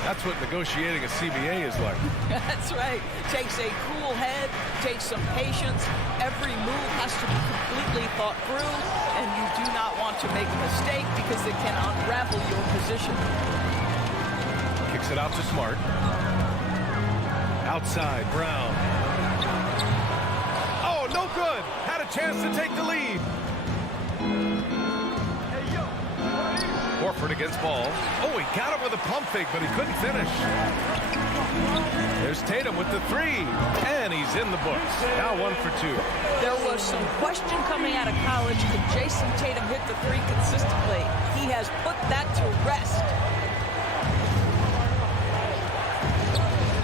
That's what negotiating a CBA is like. That's right. Takes a cool head, takes some patience. Every move has to be completely thought through, and you do not want to make a mistake because it can unravel your position. Kicks it out to Smart. Outside, Brown. Oh, no good. Had a chance to take the lead. Horford against Ball. Oh, he got him with a pump fake, but he couldn't finish. There's Tatum with the three, and he's in the books. Now 1 for 2. There was some question coming out of college. Could Jason Tatum hit the three consistently? He has put that to rest.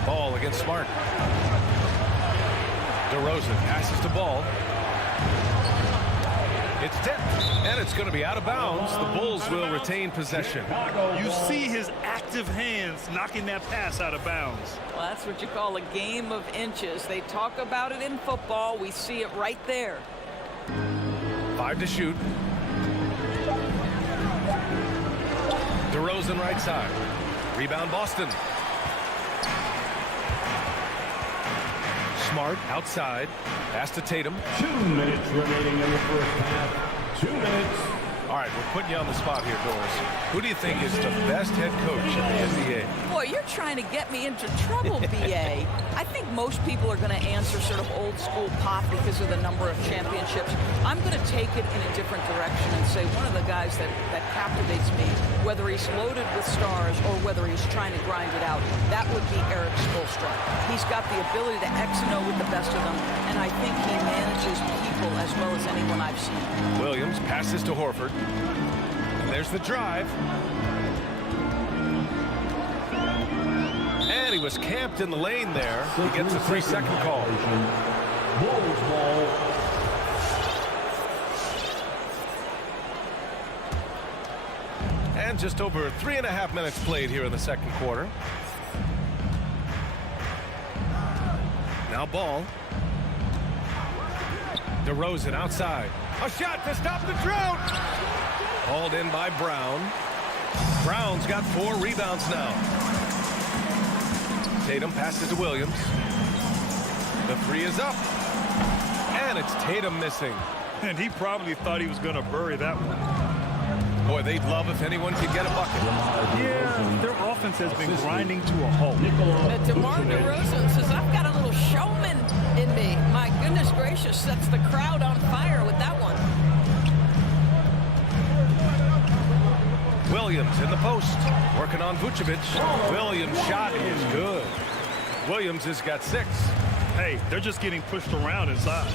Ball against Smart. DeRozan passes to Ball. It's tipped, and it's going to be out of bounds. The Bulls will retain possession. You see his active hands knocking that pass out of bounds. Well, that's what you call a game of inches. They talk about it in football. We see it right there. 5 to shoot. DeRozan right side. Rebound Boston. Smart outside. Pass to Tatum. 2 minutes remaining in the first half. 2 minutes. All right, we're putting you on the spot here, Doris. Who do you think is the best head coach in the NBA? Boy, you're trying to get me into trouble, BA. I think most people are going to answer sort of old school Pop because of the number of championships. I'm going to take it in a different direction and say one of the guys that captivates me, whether he's loaded with stars or whether he's trying to grind it out, that would be Eric Spoelstra. He's got the ability to X and O with the best of them, and I think he manages people as well as anyone I've seen. Williams passes to Horford. And there's the drive. And he was camped in the lane there. He gets a 3-second call. Bulls ball. And just over 3.5 minutes played here in the second quarter. Now Ball. DeRozan outside. A shot to stop the drought. Hauled in by Brown. Brown's got 4 rebounds now. Tatum passes to Williams. The 3 is up. And it's Tatum missing. And he probably thought he was going to bury that one. Boy, they'd love if anyone could get a bucket. Yeah, their offense has been grinding to a halt. DeMar DeRozan says, I've got a little showman in me. My goodness gracious, sets the crowd on fire with that one. Williams in the post, working on Vucevic. Williams' shot is good. Williams has got 6. Hey, they're just getting pushed around inside.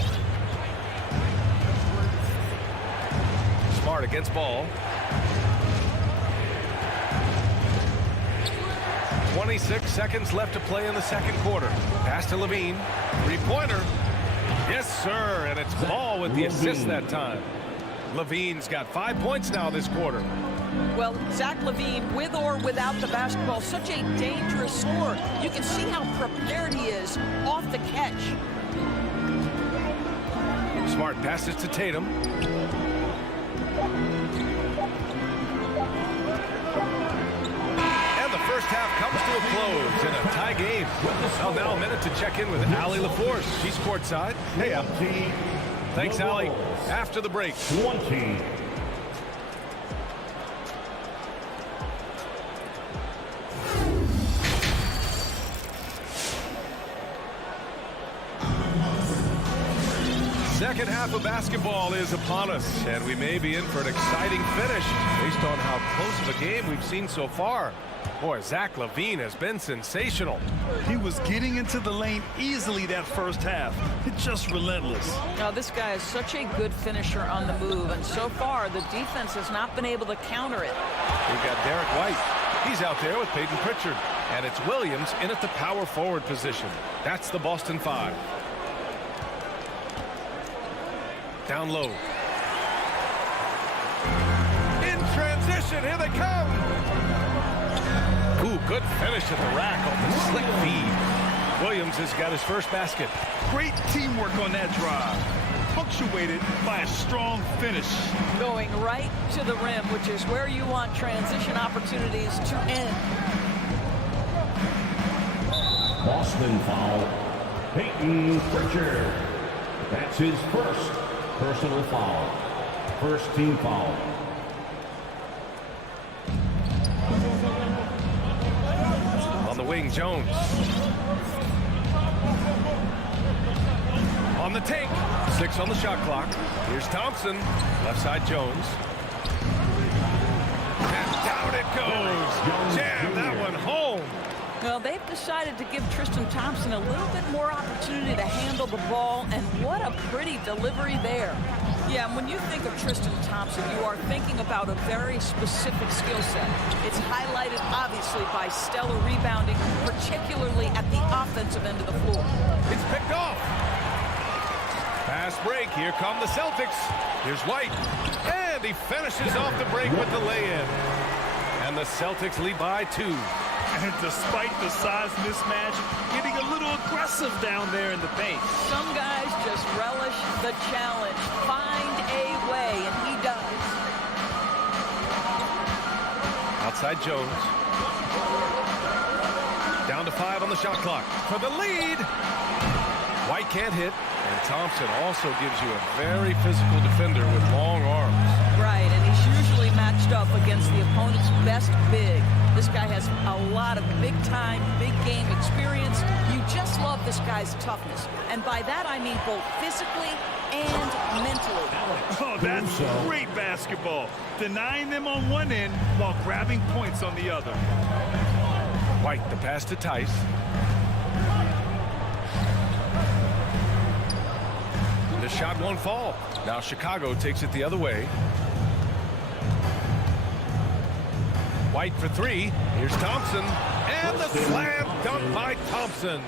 Smart against Ball. 26 seconds left to play in the second quarter. Pass to Levine. 3-pointer. Yes, sir. And it's Ball with the assist that time. Levine's got 5 points now this quarter. Well, Zach LaVine, with or without the basketball, such a dangerous scorer. You can see how prepared he is off the catch. Smart passes to Tatum. And the first half comes to a close in a tie game. Well, now a minute to check in with Allie LaForce. She's courtside. Hey, Al. Thanks, Allie. After the break. 20. second half of basketball is upon us, and we may be in for an exciting finish based on how close of a game we've seen so far. Boy, Zach LaVine has been sensational. He was getting into the lane easily that first half. It's just relentless. Now, this guy is such a good finisher on the move, and so far the defense has not been able to counter it. We've got Derek White. He's out there with Peyton Pritchard. And it's Williams in at the power forward position. That's the Boston 5. Down low. In transition, here they come. Ooh, good finish at the rack off the slick feed. Williams has got his first basket. Great teamwork on that drive, punctuated by a strong finish. Going right to the rim, which is where you want transition opportunities to end. Boston foul, Peyton Pritchard. That's his first personal foul. First team foul. On the wing, Jones. On the take. 6 on the shot clock. Here's Thompson. Left side, Jones. And down it goes. Jam that one home. Well, they've decided to give Tristan Thompson a little bit more opportunity to handle the ball, and what a pretty delivery there. Yeah, and when you think of Tristan Thompson, you are thinking about a very specific skill set. It's highlighted, obviously, by stellar rebounding, particularly at the offensive end of the floor. It's picked off. Fast break. Here come the Celtics. Here's White. And he finishes off the break with the lay-in. And the Celtics lead by 2. And despite the size mismatch, getting a little aggressive down there in the paint. Some guys just relish the challenge. Find a way, and he does. Outside Jones. Down to 5 on the shot clock. For the lead. White can't hit. And Thompson also gives you a very physical defender with long arms. Right, and he's usually matched up against the opponent's best big. This guy has a lot of big-time, big-game experience. You just love this guy's toughness. And by that, I mean both physically and mentally. Oh, that's great basketball. Denying them on one end while grabbing points on the other. White, the pass to Tice. The shot won't fall. Now Chicago takes it the other way. White for 3. Here's Thompson. And the slam dunk by Thompson.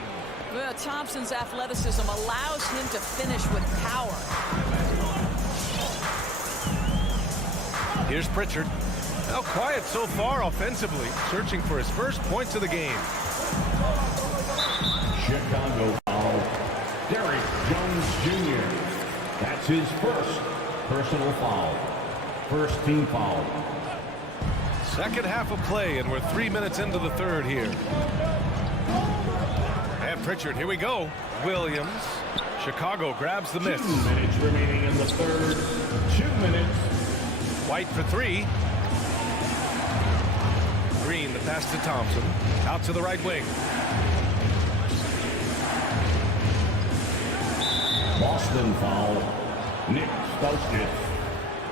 Well, Thompson's athleticism allows him to finish with power. Here's Pritchard. Now quiet so far offensively, searching for his first points of the game. Chicago foul, Derek Jones Jr. That's his first personal foul. First team foul. Second half of play, and we're 3 minutes into the third here. And Pritchard, here we go. Williams. Chicago grabs the miss. 2 minutes remaining in the third. 2 minutes. White for 3. Green, the pass to Thompson. Out to the right wing. Boston foul, Nick Stauskas.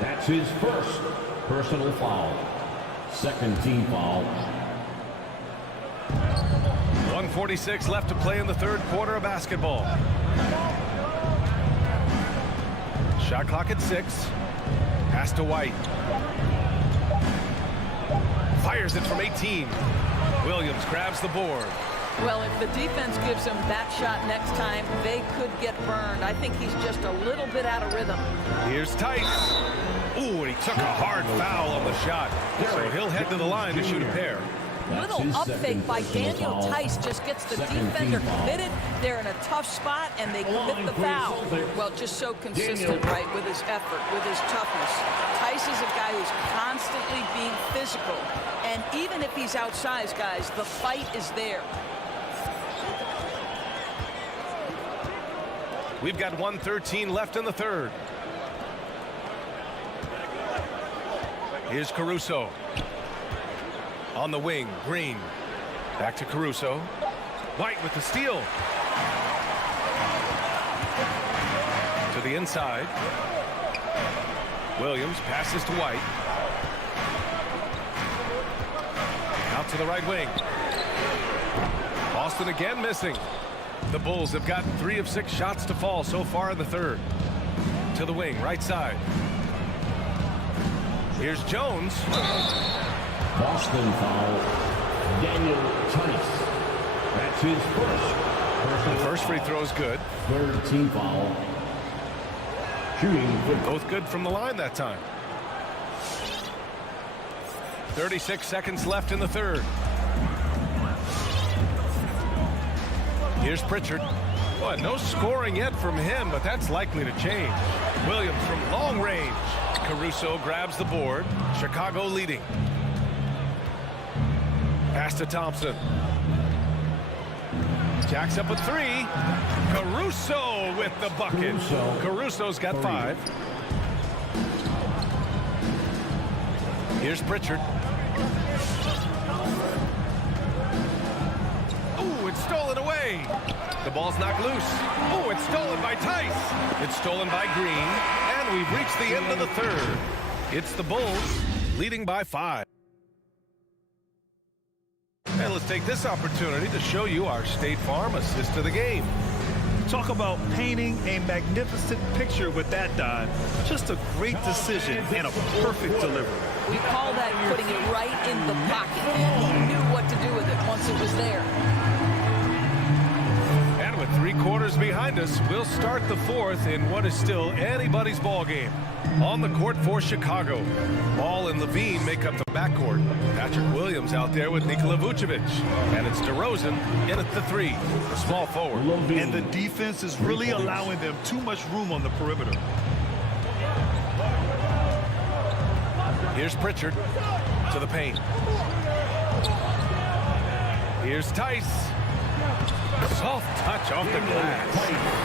That's his first personal foul. Second team foul. 1:46 left to play in the third quarter of basketball. Shot clock at 6. Pass to White. Fires it from 18. Williams grabs the board. Well, if the defense gives him that shot next time, they could get burned. I think he's just a little bit out of rhythm. Here's Tice. Ooh, and he took a hard foul on the shot. So he'll head to the line to shoot a pair. Little up fake by Daniel Tice just gets the defender committed. They're in a tough spot, and they commit the foul. Well, just so consistent, right, with his effort, with his toughness. Tice is a guy who's constantly being physical. And even if he's outsized, guys, the fight is there. We've got 1:13 left in the third. Here's Caruso. On the wing, Green. Back to Caruso. White with the steal. To To the inside. Williams passes to White. Out to the right wing. Boston again missing. The Bulls have gotten 3 of 6 shots to fall so far in the third. To the wing, right side. Here's Jones. Boston foul. Daniel Tice. That's his first. The first free throw is good. Third team foul. Shooting. Both good from the line that time. 36 seconds left in the third. Here's Pritchard. Boy, no scoring yet from him, but that's likely to change. Williams from long range. Caruso grabs the board. Chicago leading. Pass to Thompson. Jacks up a 3. Caruso with the bucket. Caruso's got 5. Here's Pritchard. Ooh, it's stolen away. The ball's knocked loose. Ooh, it's stolen by Tice. It's stolen by Green. And we've reached the end of the third. It's the Bulls leading by 5. And let's take this opportunity to show you our State Farm assist of the game. Talk about painting a magnificent picture with that dive. Just a great decision and a perfect delivery. We call that putting it right in the pocket. He knew what to do with it once it was there. And with 3 quarters behind us, we'll start the fourth in what is still anybody's ball game. On the court for Chicago. Ball and Levine make up the backcourt. Patrick Williams out there with Nikola Vucevic. And it's DeRozan in at the 3, the small forward. And the defense is really allowing them too much room on the perimeter. Here's Pritchard to the paint. Here's Tice. Soft touch off the glass.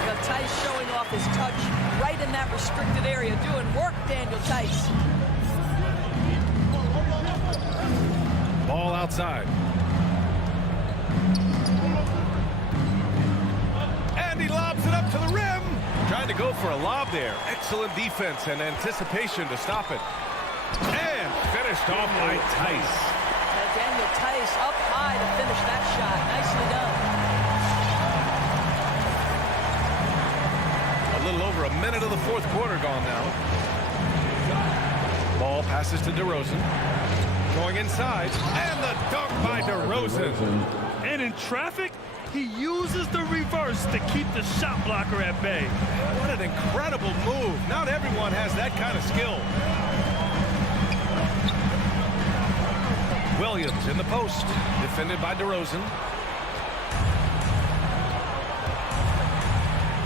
Now Tice showing off his touch right in that restricted area. Doing work, Daniel Tice. Ball outside. And he lobs it up to the rim. Trying to go for a lob there. Excellent defense and anticipation to stop it. And finished off by Tice. Now Daniel Tice up high to finish that shot. Nicely done. A little over a minute of the fourth quarter gone now. Ball passes to DeRozan. Going inside. And the dunk by DeRozan. And in traffic, he uses the reverse to keep the shot blocker at bay. What an incredible move. Not everyone has that kind of skill. Williams in the post. Defended by DeRozan.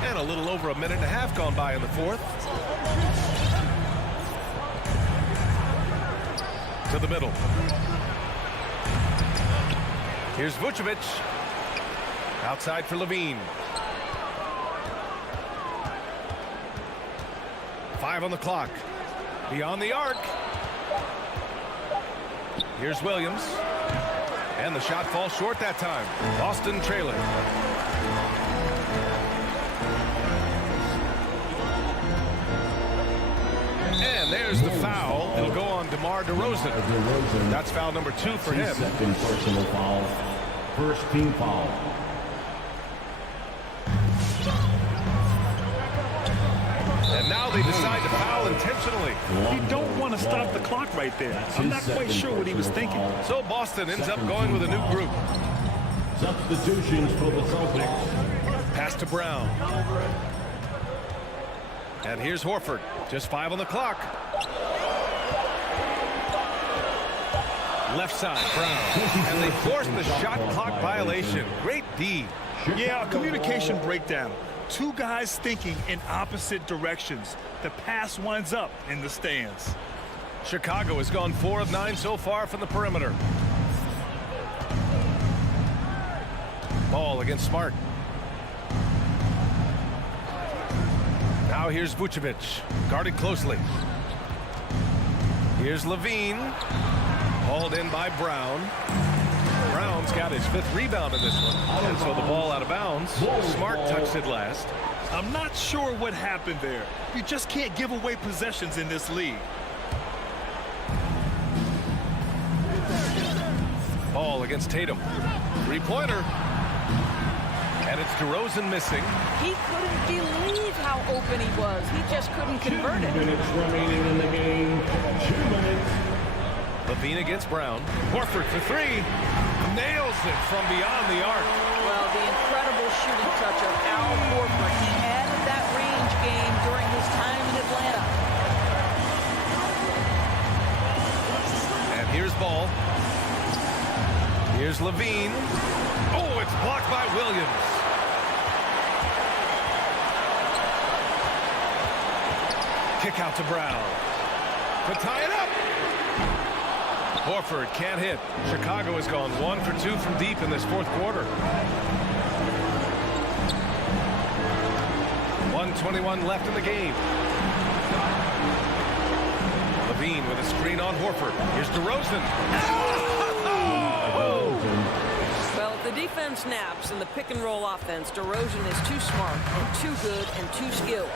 And a little over a minute and a half gone by in the fourth. To the middle. Here's Vucevic. Outside for Levine. 5 on the clock. Beyond the arc. Here's Williams. And the shot falls short that time. Boston trailing. And there's the foul. It'll go on DeMar DeRozan. That's foul number 2 for him. Second personal foul. First team foul. And now they decide to foul intentionally. You don't want to stop the clock right there. I'm not quite sure what he was thinking. So Boston ends up going with a new group. Substitutions for the Celtics. Pass to Brown. And here's Horford. Just 5 on the clock. Left side, Brown. And they force the shot clock violation. Great D. Yeah, a communication breakdown. 2 guys thinking in opposite directions. The pass winds up in the stands. Chicago has gone 4 of 9 so far from the perimeter. Ball against Smart. Now here's Vucevic, guarded closely. Here's Levine, hauled in by Brown. Brown's got his 5th rebound in this one. And so the ball out of bounds. Smart touched it last. I'm not sure what happened there. You just can't give away possessions in this league. Ball against Tatum. Three-pointer. And it's DeRozan missing. He couldn't believe how open he was. He just couldn't convert it. 2 minutes remaining in the game. 2 minutes. Levine against Brown. Horford for three. Nails it from beyond the arc. Well, the incredible shooting touch of Al Horford. He added that range game during his time in Atlanta. And here's Ball. Here's Levine. Oh, it's blocked by Williams. Kick out to Brown. To tie it up. Horford can't hit. Chicago has gone 1 for 2 from deep in this fourth quarter. 1:21 left in the game. Levine with a screen on Horford. Here's DeRozan. Well, if the defense naps in the pick-and-roll offense, DeRozan is too smart and too good and too skilled.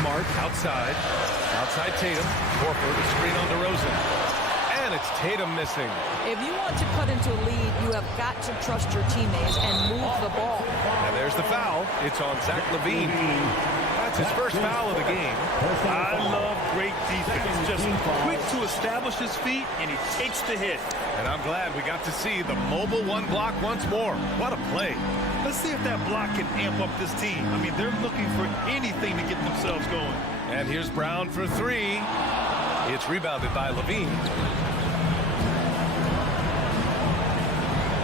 Smart outside. Outside Tatum. Horford, a screen on DeRozan. And it's Tatum missing. If you want to cut into a lead, you have got to trust your teammates and move the ball. And there's the foul. It's on Zach LaVine. That's his first foul of the game. I love great defense. Just quick to establish his feet, and he takes the hit. And I'm glad we got to see the mobile one block once more. What a play. Let's see if that block can amp up this team. I mean, they're looking for anything to get themselves going. And here's Brown for three. It's rebounded by Levine.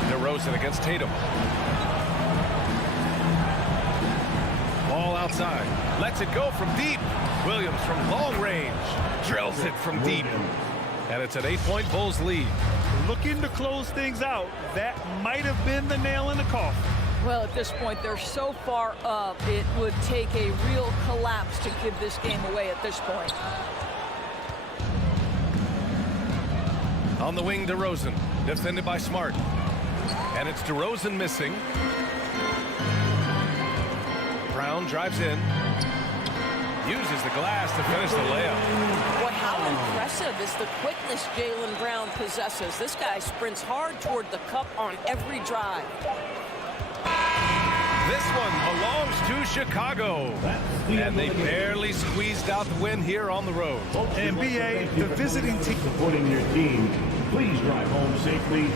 DeRozan against Tatum. Ball outside. Lets it go from deep. Williams from long range. Drills it from deep. And it's an 8-point Bulls lead. Looking to close things out. That might have been the nail in the coffin. Well, at this point, they're so far up, it would take a real collapse to give this game away at this point. On the wing, DeRozan. Defended by Smart. And it's DeRozan missing. Brown drives in. Uses the glass to finish the layup. Boy, how impressive is the quickness Jaylen Brown possesses. This guy sprints hard toward the cup on every drive. This one belongs to Chicago. And they barely squeezed out the win here on the road. And BA, the visiting team. Supporting your team. Please drive home safely.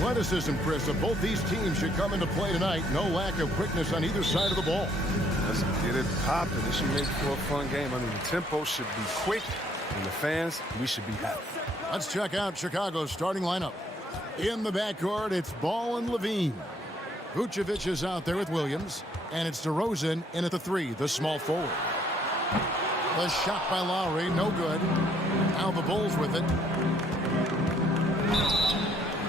athleticism, Chris, of both these teams should come into play tonight. No lack of quickness on either side of the ball. Let's get it popping. This should make for a fun game. I mean, the tempo should be quick, and the fans, we should be happy. Let's check out Chicago's starting lineup. In the backcourt, it's Ball and Levine. Vucevic is out there with Williams, and it's DeRozan in at the 3, the small forward. The shot by Lowry, no good. Now the Bulls with it.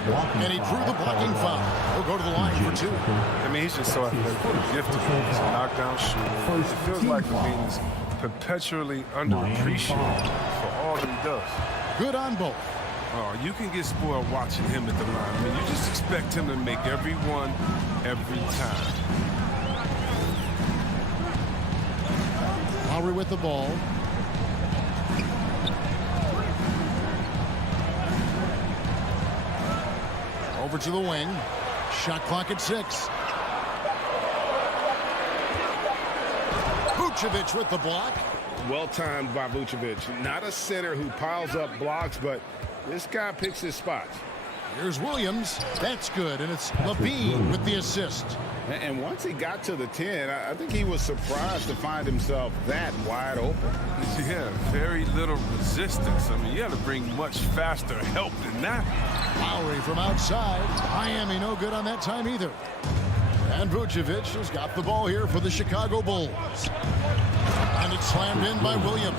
And he drew the blocking foul. He'll go to the line for 2. I mean, he's just so athletic, gifted. He's a knockdown shooter. It feels like Levine is perpetually underappreciated for all that he does. Good on both. Oh, you can get spoiled watching him at the line. I mean, you just expect him to make every one, every time. Lowry with the ball. Over to the wing. Shot clock at 6. Vucevic with the block. Well timed by Vucevic. Not a center who piles up blocks, but this guy picks his spots. Here's Williams. That's good, and it's Levine with the assist. And once he got to the 10, I think he was surprised to find himself that wide open. Yeah, very little resistance. I mean, you had to bring much faster help than that. Lowry from outside. Miami no good on that time either. And Vucevic has got the ball here for the Chicago Bulls. And it's slammed in by Williams.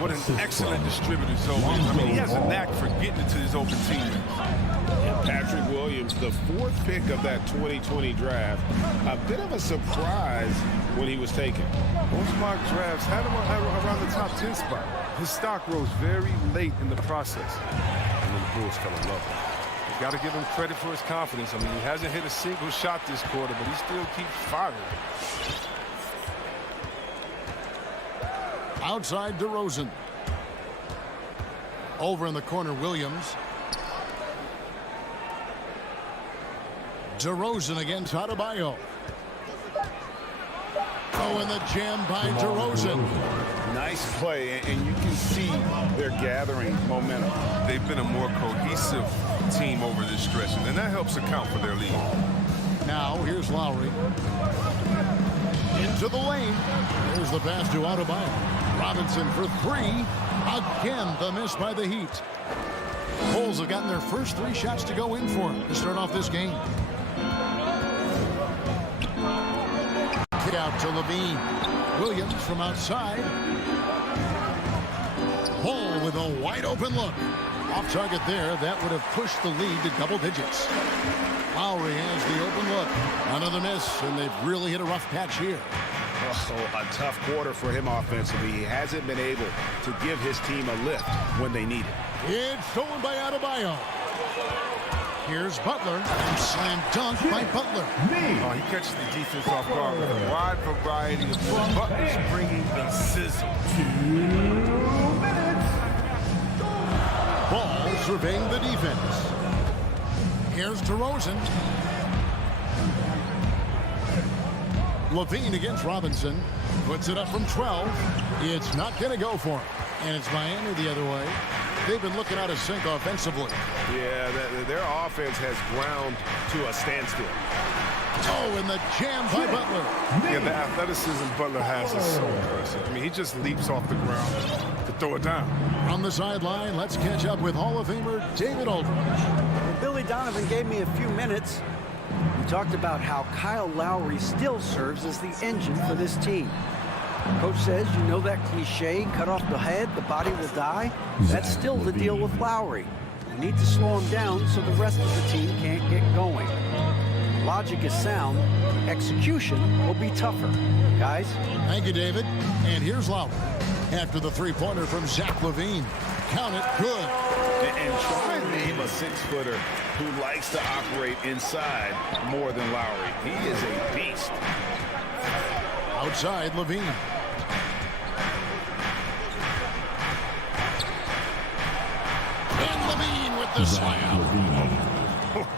What an excellent distributor Zoe is. I mean, he has a knack for getting it to his open teammates. Patrick Williams, the 4th pick of that 2020 draft. A bit of a surprise when he was taken. Most mock drafts had him around the top 10 spot. His stock rose very late in the process. And then the Bulls fell in love with him. You got to give him credit for his confidence. I mean, he hasn't hit a single shot this quarter, but he still keeps firing. Outside DeRozan. Over in the corner, Williams. DeRozan against Adebayo. Oh, and the jam by DeRozan. Nice play, and you can see they're gathering momentum. They've been a more cohesive team over this stretch, and that helps account for their lead. Now, here's Lowry. Into the lane. Here's the pass to Adebayo. Robinson for 3. Again, the miss by the Heat. Bulls have gotten their first 3 shots to go in for him to start off this game. Kick out to Levine. Williams from outside. Ball with a wide open look. Off target there. That would have pushed the lead to double digits. Lowry has the open look. Another miss, and they've really hit a rough patch here. Oh, a tough quarter for him offensively. He hasn't been able to give his team a lift when they need it. It's stolen by Adebayo. Here's Butler, and slam dunk by Butler. Oh, he catches the defense off guard with a wide variety of moves. Butler's bringing the sizzle. 2 minutes. Ball surveying the defense. Here's DeRozan. Levine against Robinson. Puts it up from 12. It's not going to go for him. And it's Miami the other way. They've been looking out of sync offensively. Yeah, their offense has ground to a standstill. Oh, and the jam by Butler. Yeah, the athleticism Butler has is so impressive. I mean, he just leaps off the ground to throw it down. From the sideline, let's catch up with Hall of Famer David Aldridge. Well, Billy Donovan gave me a few minutes. We talked about how Kyle Lowry still serves as the engine for this team. Coach says, you know that cliche, cut off the head, the body will die? That's still the deal with Lowry. We need to slow him down so the rest of the team can't get going. Logic is sound. Execution will be tougher. Guys? Thank you, David. And here's Lowry. After the three-pointer from Zach LaVine. Count it, good. And try and name a 6-footer who likes to operate inside more than Lowry. He is a beast. Outside, LaVine. And LaVine with the slam.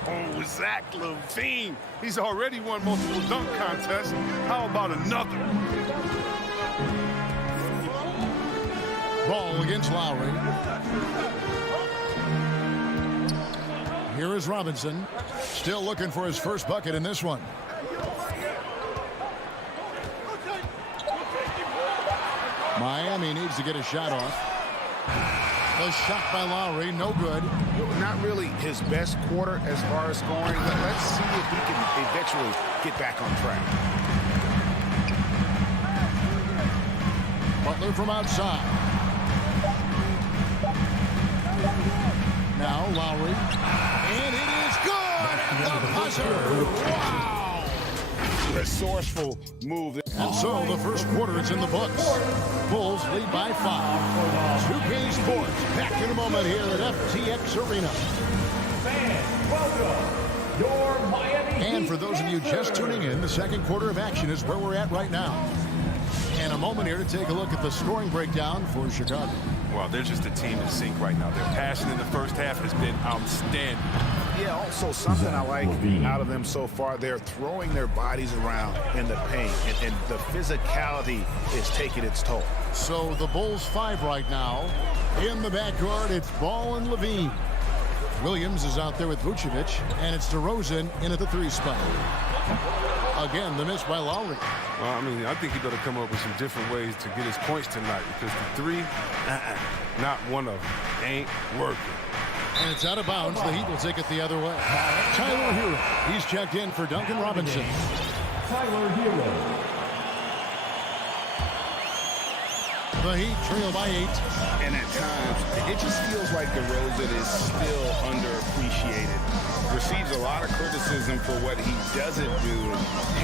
Oh, Zach LaVine. He's already won multiple dunk contests. How about another? Ball against Lowry. Here is Robinson. Still looking for his first bucket in this one. Miami needs to get a shot off. The shot by Lowry, no good. Not really his best quarter as far as scoring. Let's see if he can eventually get back on track. Butler from outside. Now Lowry. And it is good! The buzzer! Wow! Resourceful move. And so the first quarter is in the books. Bulls lead by 5. 2K Sports back in a moment here at FTX Arena. Fans, welcome your Miami And for those of you just tuning in, the second quarter of action is where we're at right now. And a moment here to take a look at the scoring breakdown for Chicago. Well, they're just a team in sync right now. Their passion in the first half has been outstanding. Yeah, also something I like out of them so far, they're throwing their bodies around in the paint, and the physicality is taking its toll. So the Bulls 5 right now. In the backcourt, it's Ball and Levine. Williams is out there with Vucevic, and it's DeRozan in at the 3 spot. Again, the miss by Lowry. Well, I mean, I think he better come up with some different ways to get his points tonight, because the 3, not one of them, ain't working. And it's out of bounds. The Heat will take it the other way. Tyler Hero. He's checked in for Duncan Robinson. Tyler Hero. The Heat trail by 8. And at times, it just feels like DeRozan is still underappreciated. Receives a lot of criticism for what he doesn't do,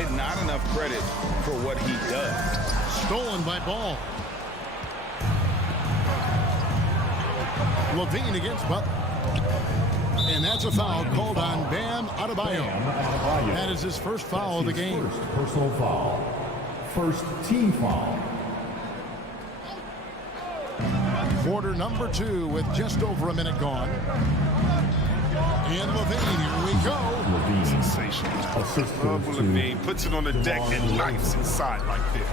and not enough credit for what he does. Stolen by Ball. Levine against Butler. And that's a foul called on Bam Adebayo. That is his first foul of the game. First personal foul. First team foul. Quarter number 2 with just over a minute gone. And Levine, here we go. Levine. Sensational. Levine puts it on the deck and knifes inside like this.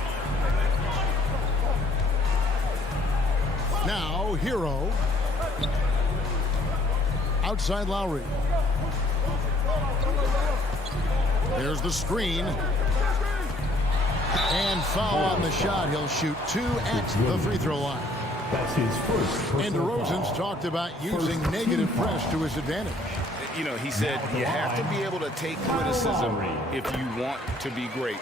Now, Hero. Outside Lowry. There's the screen. And foul on the shot. He'll shoot 2 at the free throw line. That's his first. And DeRozan's talked about using negative press to his advantage. You know, he said you have to be able to take criticism if you want to be great.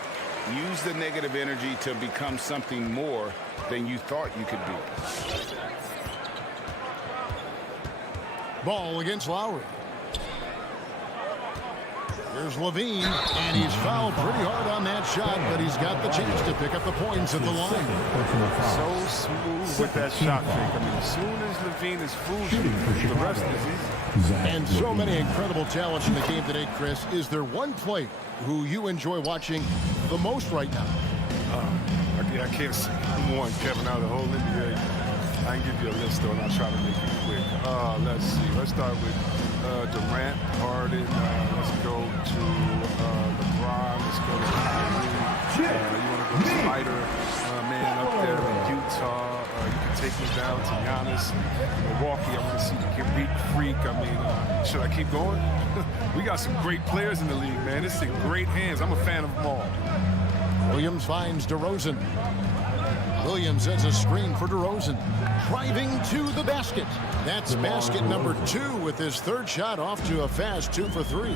Use the negative energy to become something more than you thought you could be. Ball against Lowry. Here's Levine, and he's fouled pretty hard on that shot, but he's got the chance to pick up the points at the line. So smooth with that shot fake. I mean, as soon as Levine is fooled, the rest is easy. And so many incredible talents in the game today, Chris. Is there one player who you enjoy watching the most right now? I can't say one, Kevin, out of the whole NBA. I can give you a list, though, and I'll try to make it quick. Let's see. Let's start with Durant, Harden. Let's go to LeBron. Let's go to Kyrie. You want to go to Spider, man, up there in Utah. You can take me down to Giannis. Milwaukee, I want to see the Greek freak. I mean, should I keep going? We got some great players in the league, man. It's in great hands. I'm a fan of them all. Williams finds DeRozan. Williams sends a screen for DeRozan. Driving to the basket. That's basket number 2 with his third shot off to a fast 2 for 3.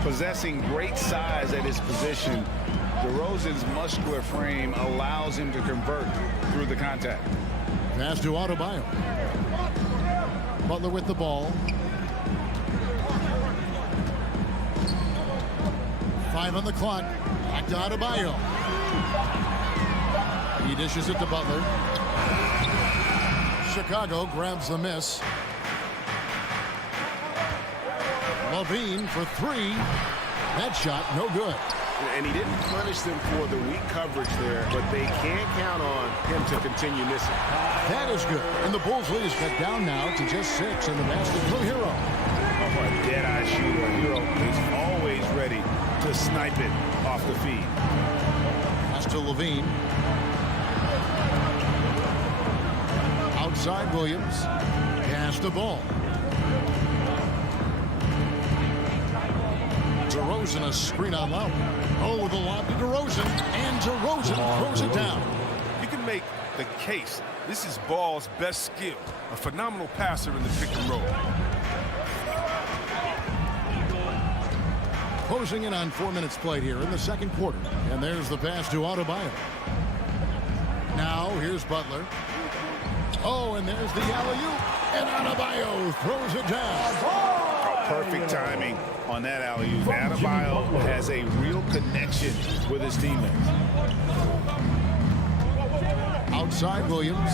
Possessing great size at his position, DeRozan's muscular frame allows him to convert through the contact. Pass to Adebayo. Butler with the ball. 5 on the clock. Back to Adebayo. He dishes it to Butler. Chicago grabs the miss. Levine for 3. That shot, no good. And he didn't punish them for the weak coverage there, but they can't count on him to continue missing. That is good. And the Bulls lead is cut down now to just 6 in the basket from Hero. Oh, a dead-eye shooter. Hero is always ready to snipe it off the feed. Pass to Levine. Outside Williams. Pass the ball. DeRozan a screen on Lowry. Oh, the lob to DeRozan, and DeRozan throws it down. You can make the case. This is Ball's best skill. A phenomenal passer in the pick and roll. Closing in on 4 minutes played here in the second quarter. And there's the pass to Adebayo. Now here's Butler. Oh, and there's the alley-oop. And Adebayo throws it down. Oh, perfect timing on that alley-oop. Adebayo has a real connection with his teammates. Outside Williams.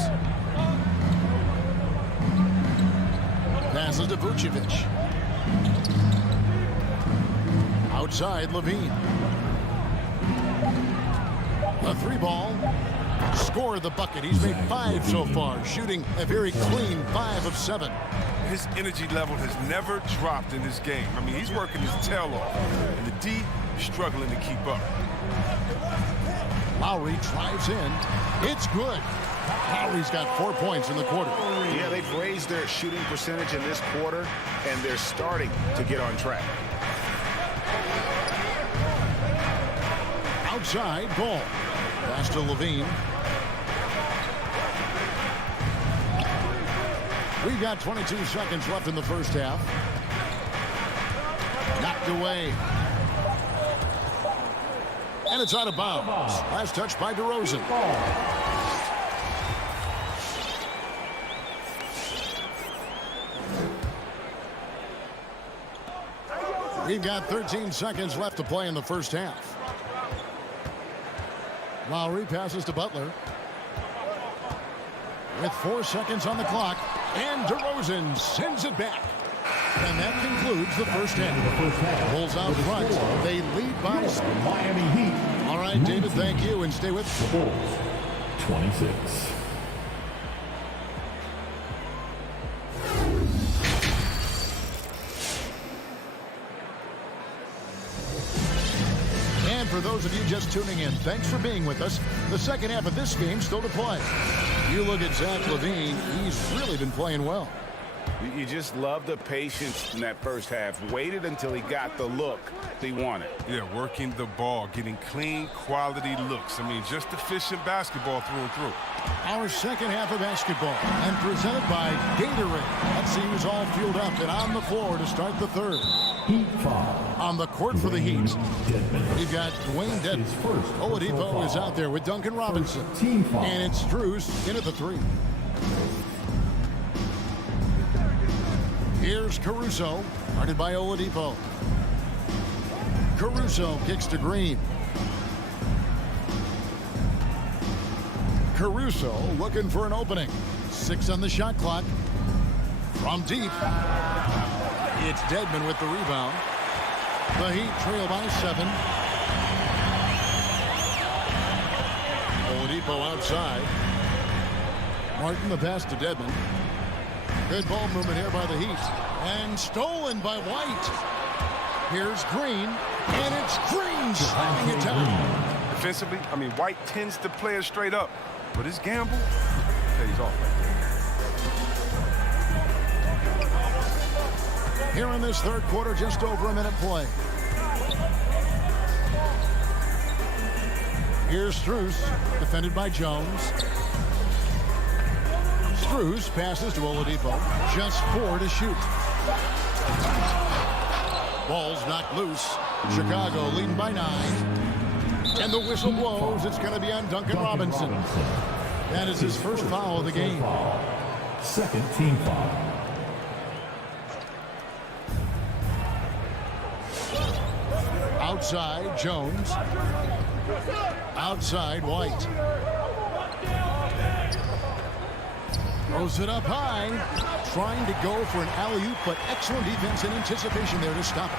Passes to Vucevic. Outside Levine. A 3-ball. Scored the bucket. He's made 5 so far, shooting a very clean 5 of 7. His energy level has never dropped in this game. I mean, he's working his tail off, and the D is struggling to keep up. Lowry drives in. It's good. Lowry's got 4 points in the quarter. Yeah, they've raised their shooting percentage in this quarter, and they're starting to get on track. Outside, Ball. Pass to Levine. We've got 22 seconds left in the first half. Knocked away. And it's out of bounds. Last touch by DeRozan. We've got 13 seconds left to play in the first half. Lowry passes to Butler. With 4 seconds on the clock. And DeRozan sends it back. And that concludes the first half. Bulls out front. They lead by Miami Heat. All right, David, thank you, and stay with us. The Bulls, 26. And for those of you just tuning in, thanks for being with us. The second half of this game still to play. You look at Zach LaVine, he's really been playing well. You just love the patience in that first half. Waited until he got the look he wanted. Yeah, working the ball, getting clean, quality looks. I mean, just efficient basketball through and through. Our second half of basketball, and presented by Gatorade. Let's see who's all fueled up and on the floor to start the third. Heat foul. On the court for the Heat, we've got Dwayne Dedman. Oladipo is out there with Duncan Robinson. And it's Strus in at the 3. Here's Caruso, guarded by Oladipo. Caruso kicks to Green. Caruso looking for an opening. 6 on the shot clock. From deep. It's Dedman with the rebound. The Heat trail by 7. Oladipo outside. Martin the pass to Dedman. Good ball movement here by the Heat. And stolen by White. Here's Green. And it's Green slamming it down. Defensively, I mean, White tends to play it straight up. But his gamble pays off. Here in this third quarter, just over a minute play. Here's Strus, defended by Jones. Strus passes to Oladipo. Just 4 to shoot. Ball's knocked loose. Chicago leading by 9. And the whistle blows. It's going to be on Duncan Robinson. That is his first foul of the game. Second team foul. Outside, Jones. Outside, White. Throws it up high. Trying to go for an alley-oop, but excellent defense and anticipation there to stop it.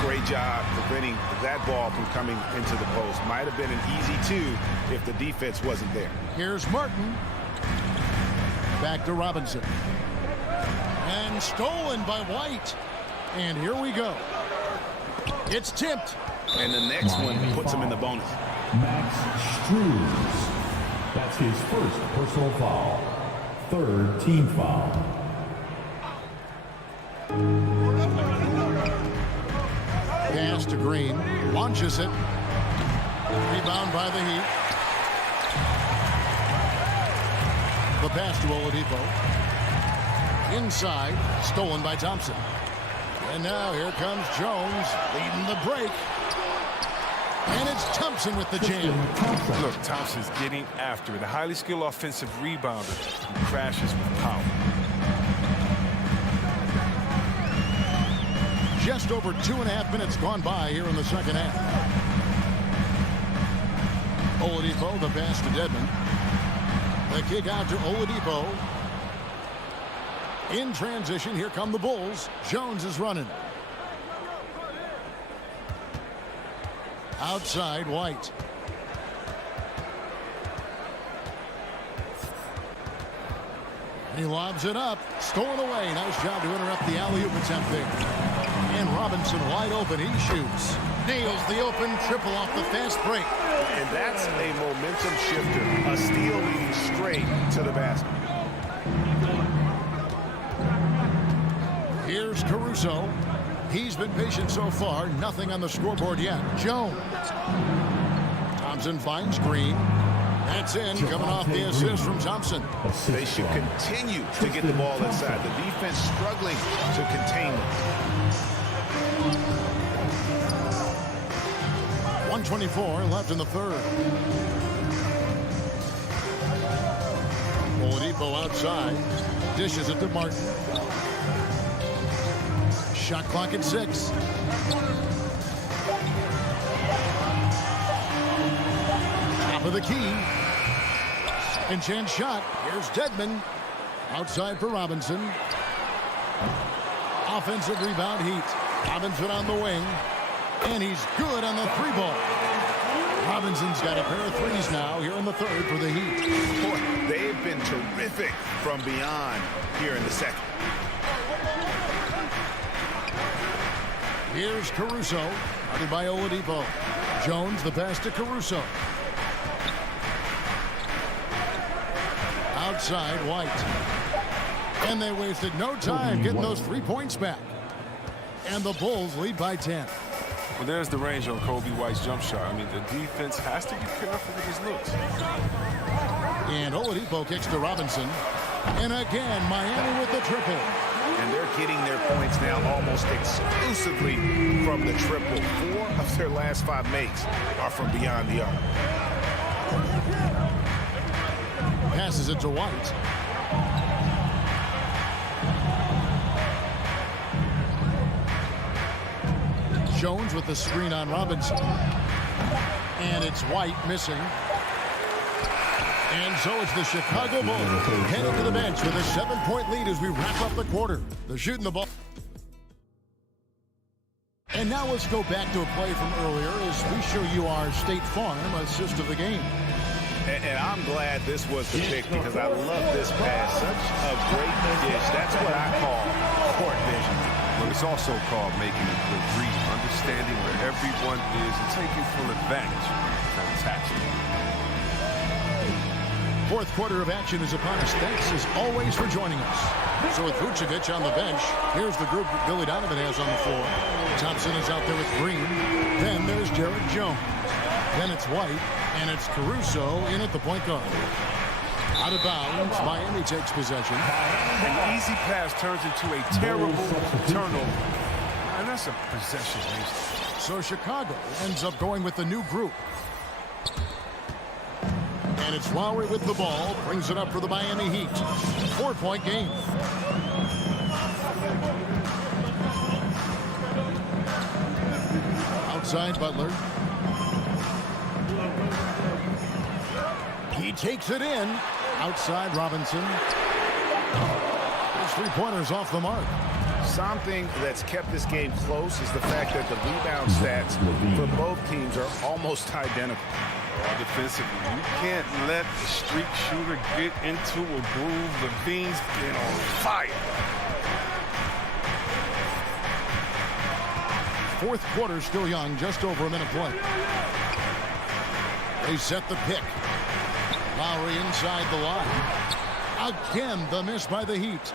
Great job preventing that ball from coming into the post. Might have been an easy 2 if the defense wasn't there. Here's Martin. Back to Robinson. And stolen by White. And here we go. It's tipped. And the next one puts him in the bonus. Max Strus. That's his first personal foul. Third team foul. Pass to to Green. Launches it. Rebound by the Heat. The pass to Oladipo. Inside. Stolen by Thompson. And now here comes Jones leading the break. And it's Thompson with the jam. Look, Thompson's getting after it. A highly skilled offensive rebounder who crashes with power. Just over 2.5 minutes gone by here in the second half. Oladipo, the pass to Dedmon. The kick out to Oladipo. In transition, here come the Bulls. Jones is running. Outside, White. He lobs it up. Stolen away. Nice job to interrupt the alley-oop attempt there. And Robinson wide open. He shoots. Nails the open triple off the fast break. And that's a momentum shifter. A steal leading straight to the basket. Here's Caruso. He's been patient so far. Nothing on the scoreboard yet. Jones. Thompson finds Green. That's in. Coming off the assist from Thompson. They should continue to get the ball inside. The defense struggling to contain them. 1:24 left in the third. Oladipo outside. Dishes it to Martin. Shot clock at 6. Top of the key. And chance shot. Here's Dedmon. Outside for Robinson. Offensive rebound Heat. Robinson on the wing. And he's good on the three ball. Robinson's got a pair of threes now here in the third for the Heat. Boy, they've been terrific from beyond here in the second. Here's Caruso, guarded by Oladipo. Jones, the pass to Caruso. Outside, White. And they wasted no time getting those 3 points back. And the Bulls lead by 10. Well, there's the range on Kobe White's jump shot. I mean, the defense has to be careful with his looks. And Oladipo kicks to Robinson. And again, Miami with the triple. And they're getting their points now almost exclusively from the triple. 4 of their last 5 makes are from beyond the arc. Passes it to White. Jones with the screen on Robinson. And it's White missing. And so it's the Chicago Bulls headed to the bench with a 7-point lead as we wrap up the quarter. They're shooting the ball. And now let's go back to a play from earlier as we show you our State Farm assist of the game. And I'm glad this was the pick because I love this pass. Such a great dish. That's what I call court vision. But it's also called making a good read, understanding where everyone is and taking full advantage. Fantastic. Fourth quarter of action is upon us. Thanks as always for joining us. So with Vucevic on the bench, here's the group that Billy Donovan has on the floor. Thompson is out there with Green. Then there's Jared Jones. Then it's White, and it's Caruso in at the point guard. Out of bounds, Miami takes possession. An easy pass turns into a terrible turnover. And that's a possession waste. So Chicago ends up going with the new group. And it's Lowry with the ball, brings it up for the Miami Heat. 4-point game. Outside Butler. He takes it in. Outside Robinson. His three-pointers off the mark. Something that's kept this game close is the fact that the rebound stats for both teams are almost identical. Defensively, you can't let the streak shooter get into a groove. Levine's been on fire. Fourth quarter still young, just over a minute play. They set the pick. Lowry inside the line. Again, the miss by the Heat.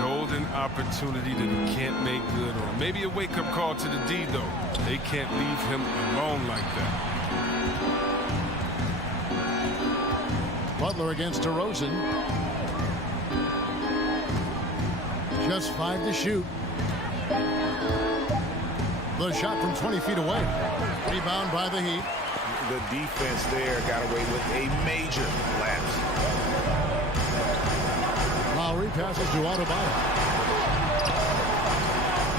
Golden opportunity that he can't make good on. Maybe a wake-up call to the D, though. They can't leave him alone like that. Butler against DeRozan. Just 5 to shoot. The shot from 20 feet away. Rebound by the Heat. The defense there got away with a major lapse. Lowry passes to Adebayo.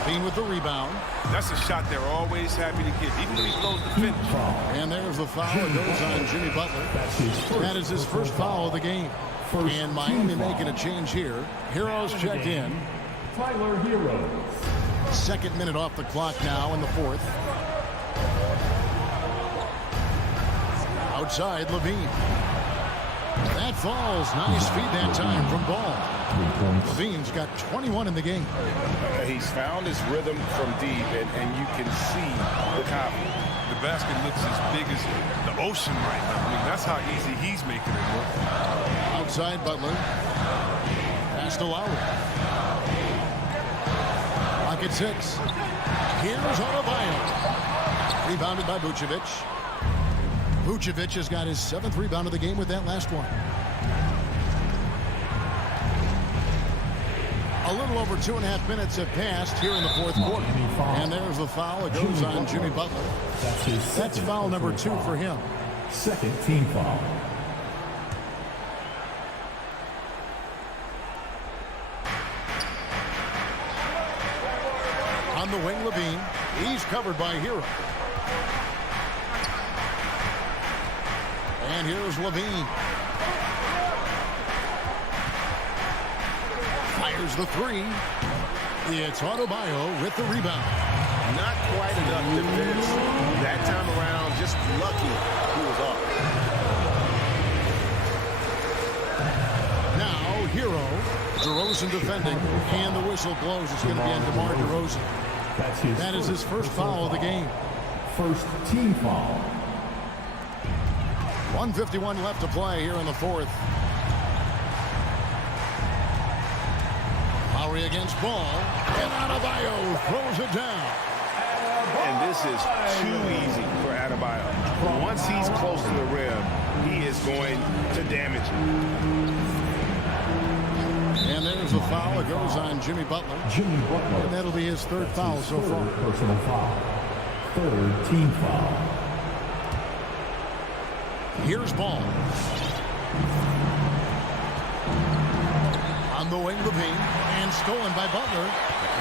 Bean with the rebound. That's a shot they're always happy to get, even when he blows the finish. And there's the foul. It goes on Jimmy Butler. That is his first foul of the game. And Miami making a change here. Heroes checked in. Tyler Hero. Second minute off the clock now in the fourth. Outside, Levine. That falls. Nice feed that time from Ball. Levine's got 21 in the game. He's found his rhythm from deep, and you can see the confidence. The basket looks as big as the ocean right now. I mean, that's how easy he's making it look. Outside, Butler. Pass to Lowry. Lock at 6. Here's Adebayo. Rebounded by Vucevic. Vucevic has got his 7th rebound of the game with that last one. A little over 2.5 minutes have passed here in the fourth quarter. And there's the foul. It goes on Jimmy Butler. That's foul number 2 for him. Second team foul. On the wing, Levine. He's covered by Hero. And here's Levine. Fires the 3. It's Adebayo with the rebound. Not quite enough defense that time around. Just lucky he was off. Now, Hero. DeRozan defending. And the whistle blows. It's going to be on DeMar DeRozan. That is his first foul of the game. First team foul. 1:51 left to play here in the fourth. Lowry against Ball. And Adebayo throws it down. And this is too easy for Adebayo. Once he's close to the rim, he is going to damage it. And there's a foul. It goes on Jimmy Butler. And that'll be his 3rd foul so far. Personal foul. 3rd team foul. Here's Ball. On the wing, Levine. And stolen by Butler.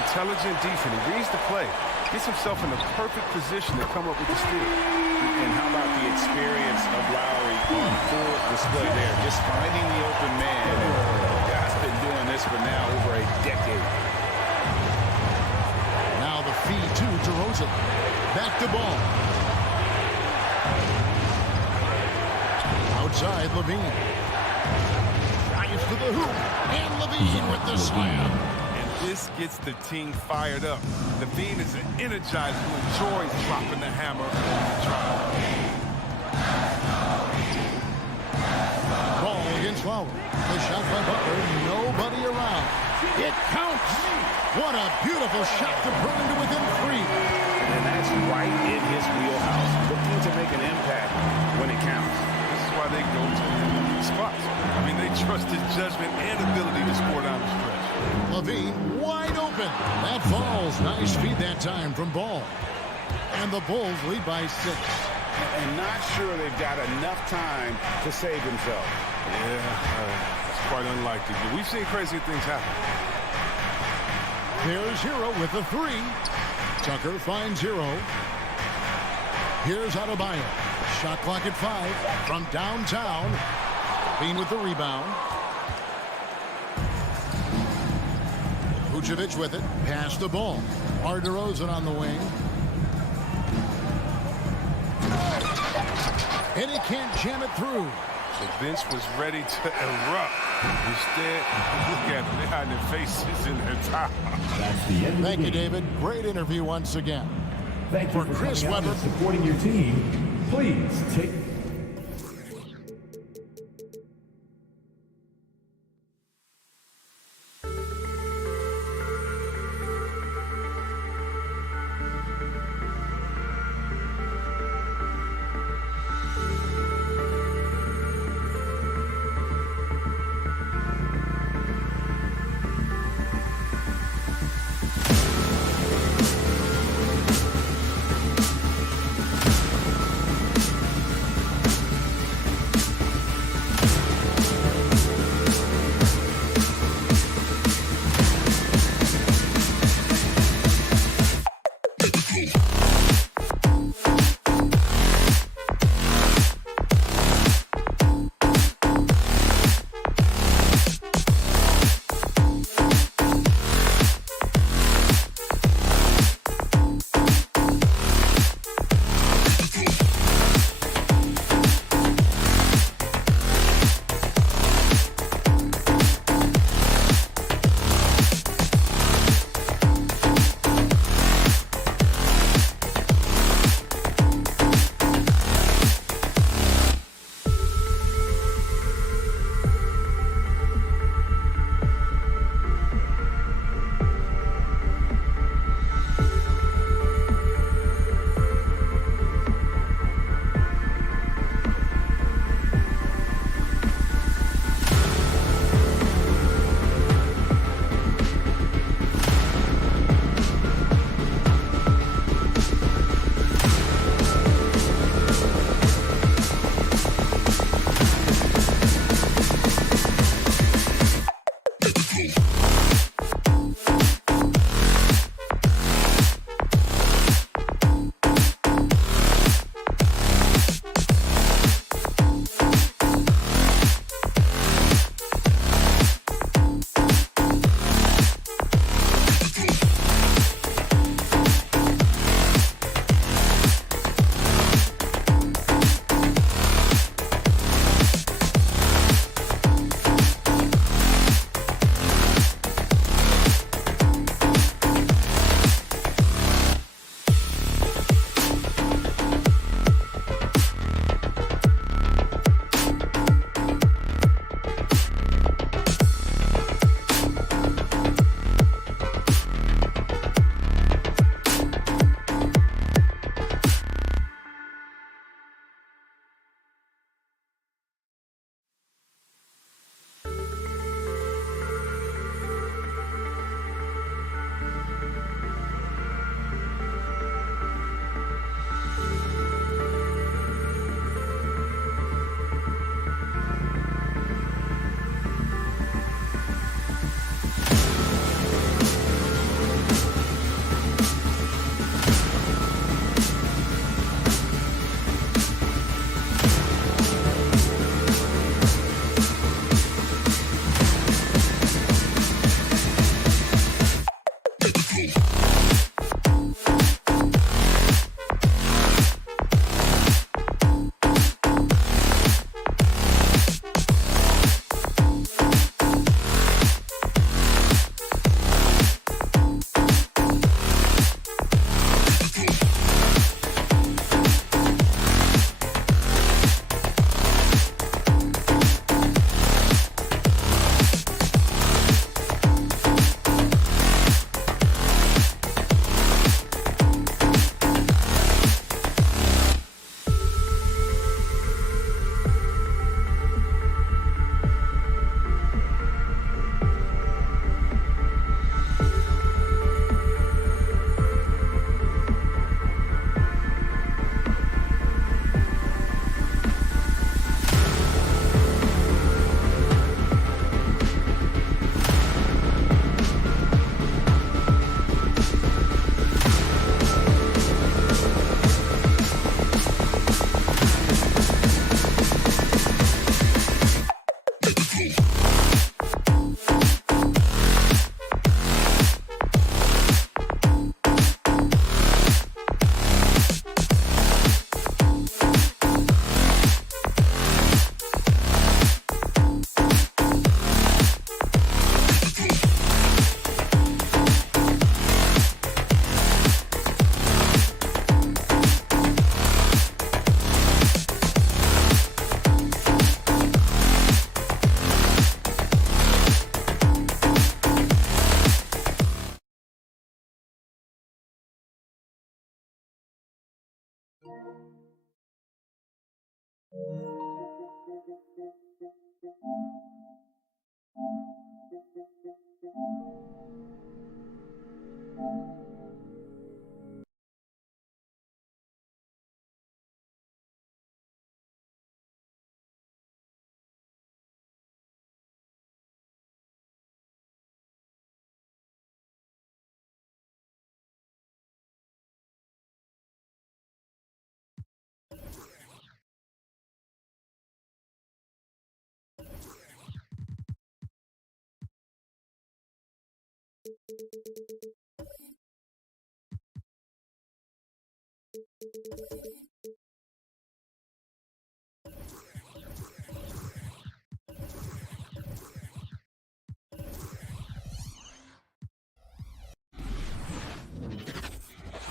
Intelligent defense. He reads the play. Gets himself in the perfect position to come up with the steal. And how about the experience of Lowry on full display there? Just finding the open man. The guy's been doing this for now over a decade. Now the feed to DeRozan. Back to Ball. Outside, Levine. Drives to the hoop. And Levine with the slam. And this gets the team fired up. Levine is an energizer who enjoys dropping the hammer on the drive. Ball against Lowry. The shot by Butler. Nobody around. It counts. What a beautiful shot to burn to within 3. And that's right in his wheelhouse. Looking to make an impact when it counts. Why they go to the spots. I mean, they trust his judgment and ability to score down the stretch. Levine wide open. That falls. Nice feed that time from Ball. And the Bulls lead by 6. And not sure they've got enough time to save themselves. Yeah, it's quite unlikely. But we've seen crazy things happen. There's Hero with the 3. Tucker finds Hero. Here's Adebayo. Shot clock at 5 from downtown. Bean with the rebound. Vucevic with it. Pass the ball. DeRozan on the wing. And he can't jam it through. The bench was ready to erupt. Instead, look at them. They're hiding their faces in their top. Thank you, David. Great interview once again. Thank you for Chris Webber and supporting your team. Please take.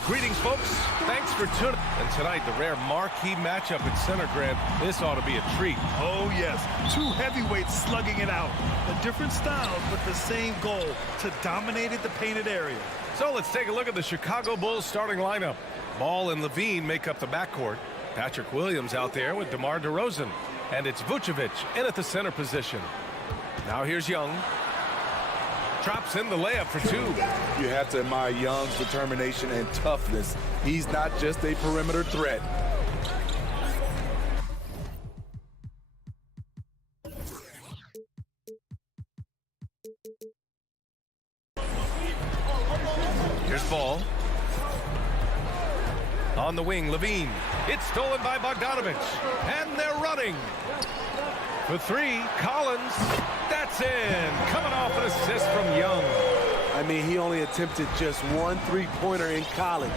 Greetings, folks. Thanks for tuning. And tonight, the rare marquee matchup at Center Grant. This ought to be a treat. Oh, yes. Two heavyweights slugging it out. A different style, but the same goal, to dominate the painted area. So let's take a look at the Chicago Bulls starting lineup. Ball and Levine make up the backcourt. Patrick Williams out there with DeMar DeRozan. And it's Vucevic in at the center position. Now here's Young. Drops in the layup for two. You have to admire Young's determination and toughness. He's not just a perimeter threat. Here's Ball. On the wing, Levine. It's stolen by Bogdanovich. And they're running. For three, Collins. That's in. Coming off an assist from Young. I mean, he only attempted just one three-pointer in college.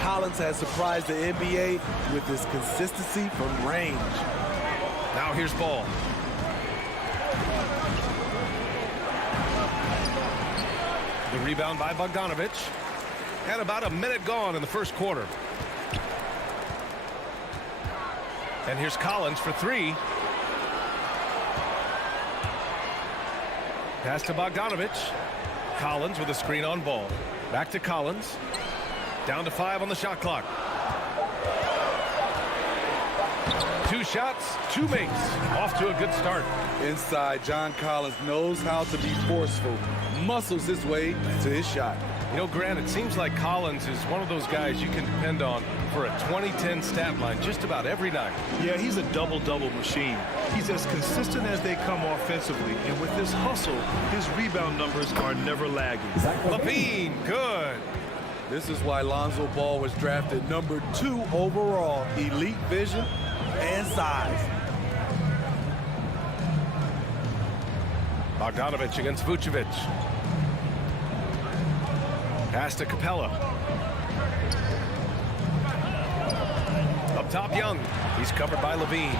Collins has surprised the NBA with his consistency from range. Now here's Ball. The rebound by Bogdanovich. And about a minute gone in the first quarter. And here's Collins for three. Pass to Bogdanovich. Collins with a screen on Ball. Back to Collins. Down to 5 on the shot clock. 2 shots, 2 makes. Off to a good start. Inside, John Collins knows how to be forceful. Muscles his way to his shot. You know, Grant, it seems like Collins is one of those guys you can depend on for a 2010 stat line just about every night. Yeah, he's a double-double machine. He's as consistent as they come offensively, and with his hustle, his rebound numbers are never lagging. Levine, good. This is why Lonzo Ball was drafted number 2 overall. Elite vision and size. Bogdanovich against Vucevic. Pass to Capella. Up top, Young. He's covered by Levine.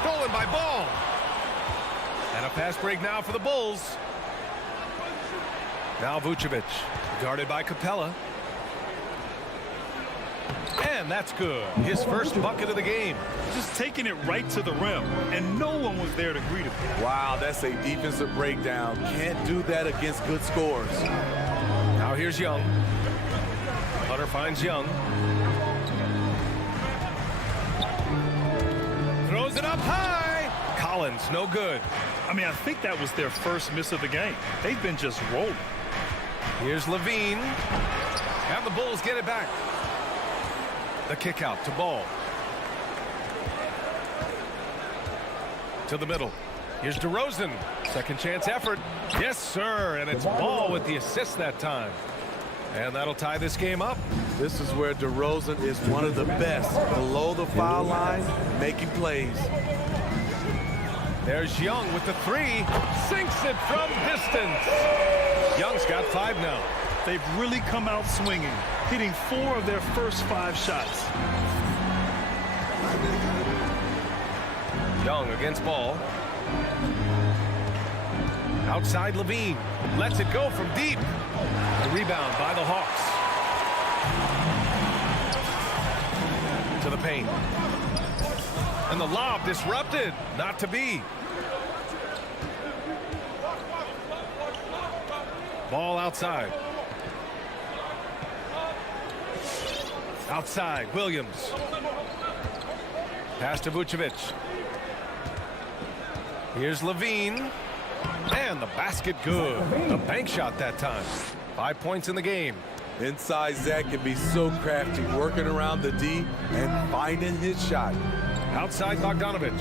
Stolen by Ball. And a pass break now for the Bulls. Now Vucevic. Guarded by Capella. And that's good. His first bucket of the game. Just taking it right to the rim, and no one was there to greet him. Wow, that's a defensive breakdown. Can't do that against good scores. Now here's Young. Hunter finds Young. Throws it up high. Collins, no good. I mean, I think that was their first miss of the game. They've been just rolling. Here's Levine. And the Bulls get it back. The kick out to Ball. To the middle. Here's DeRozan. Second chance effort. Yes, sir. And it's Ball with the assist that time. And that'll tie this game up. This is where DeRozan is one of the best. Below the foul line, making plays. There's Young with the three. Sinks it from distance. Young's got 5 now. They've really come out swinging, hitting 4 of their first 5 shots. Young against Ball. Outside Levine. Lets it go from deep. The rebound by the Hawks. To the paint. And the lob disrupted. Not to be. Ball outside. Outside, Williams. Pass to Vucevic. Here's Levine. And the basket good. A bank shot that time. 5 points in the game. Inside, Zach can be so crafty, working around the D and finding his shot. Outside, Bogdanovich.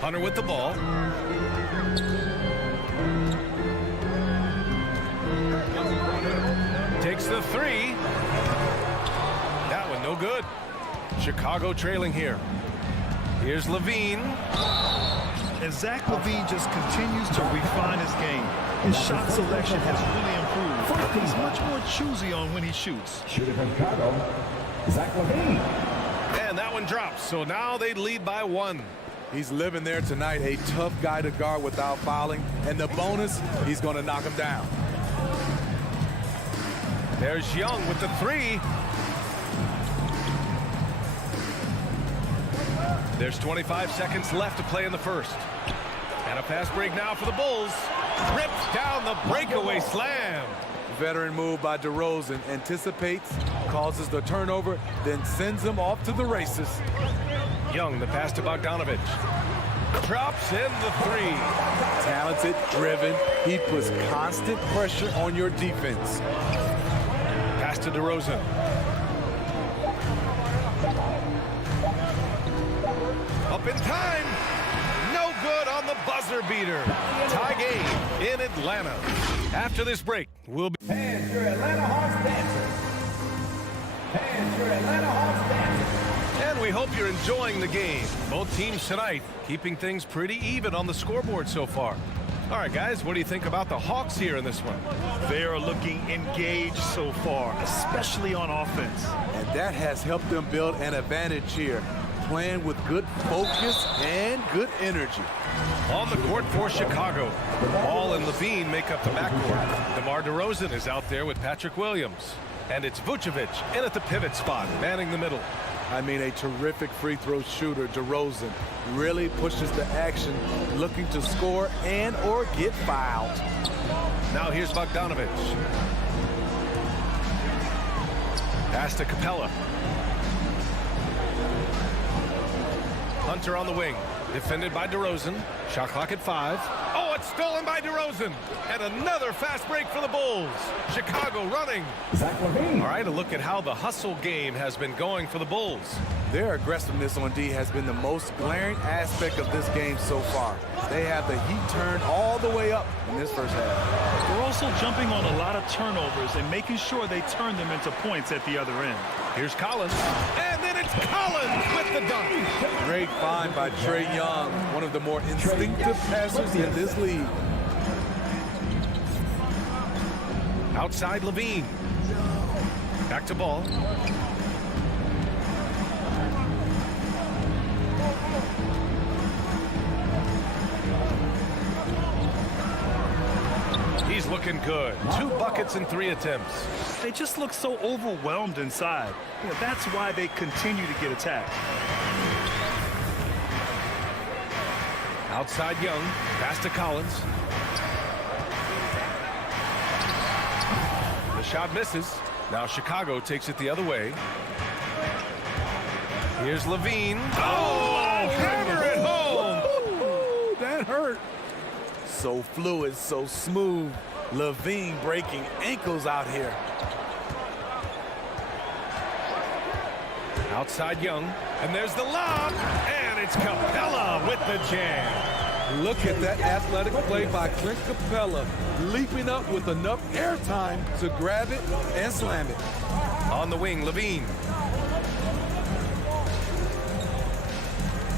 Hunter with the ball. Takes the three. That one no good. Chicago trailing here. Here's Levine. And Zach LaVine just continues to refine his game. His shot selection has really improved. He's much more choosy on when he shoots. Shooting from Chicago, Zach LaVine. And that one drops, so now they lead by 1. He's living there tonight, a tough guy to guard without fouling. And the bonus, he's going to knock him down. There's Young with the three. There's 25 seconds left to play in the first. And a fast break now for the Bulls. Rips down the breakaway slam. Veteran move by DeRozan. Anticipates, causes the turnover, then sends him off to the races. Young, the pass to Bogdanovich. Drops in the three. Talented, driven. He puts constant pressure on your defense. Pass to DeRozan. Up in time. No good on the buzzer beater. Tie game in Atlanta. After this break, we'll be... And your Atlanta Hawks dancers. And your Atlanta Hawks dancers. And we hope you're enjoying the game. Both teams tonight keeping things pretty even on the scoreboard so far. All right, guys, what do you think about the Hawks here in this one? They are looking engaged so far, especially on offense. And that has helped them build an advantage here. Playing with good focus and good energy. On the court for Chicago. Ball and Levine make up the backcourt. DeMar DeRozan is out there with Patrick Williams. And it's Vucevic in at the pivot spot, manning the middle. I mean, a terrific free throw shooter, DeRozan. Really pushes the action, looking to score and or get fouled. Now here's Bogdanovich. Pass to Capella. Hunter on the wing, defended by DeRozan. Shot clock at 5. Oh, it's stolen by DeRozan. And another fast break for the Bulls. Chicago running. Zach LaVine. All right, a look at how the hustle game has been going for the Bulls. Their aggressiveness on D has been the most glaring aspect of this game so far. They have the heat turned all the way up in this first half. They're also jumping on a lot of turnovers and making sure they turn them into points at the other end. Here's Collins. And then it's Collins with the dunk. Great find by Trae Young, one of the more instinctive passers in this league. Outside Levine. Back to ball. He's looking good. 2 buckets and 3 attempts. They just look so overwhelmed inside. You know, that's why they continue to get attacked. Outside Young. Pass to Collins. The shot misses. Now Chicago takes it the other way. Here's Levine. Oh, hammer it home. Ooh, that hurt. So fluid, so smooth. Levine breaking ankles out here. Outside Young. And there's the lob. And it's Capella with the jam. Look at that athletic play by Clint Capella, leaping up with enough airtime to grab it and slam it. On the wing, Levine.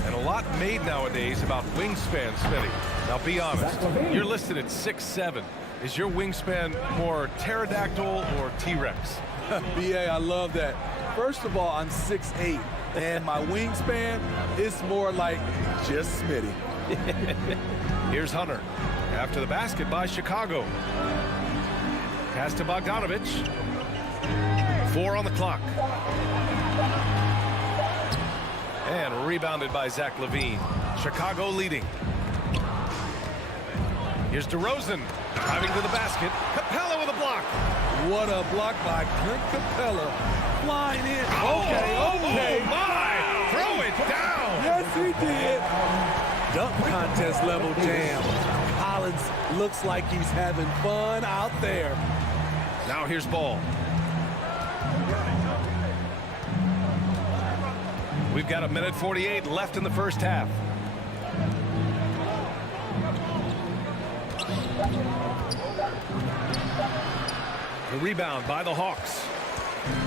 And a lot made nowadays about wingspan, Smitty. Now be honest, you're listed at 6'7". Is your wingspan more pterodactyl or T-Rex? BA, I love that. First of all, I'm 6'8", and my wingspan is more like just Smitty. Here's Hunter. After the basket by Chicago. Pass to Bogdanovich. 4 on the clock. And rebounded by Zach LaVine. Chicago leading. Here's DeRozan driving to the basket. Capella with a block. What a block by Clint Capella. Flying in. Okay. he did. Dunk contest level jam. Collins looks like he's having fun out there. Now here's Ball. We've got 1:48 left in the first half. The rebound by the Hawks.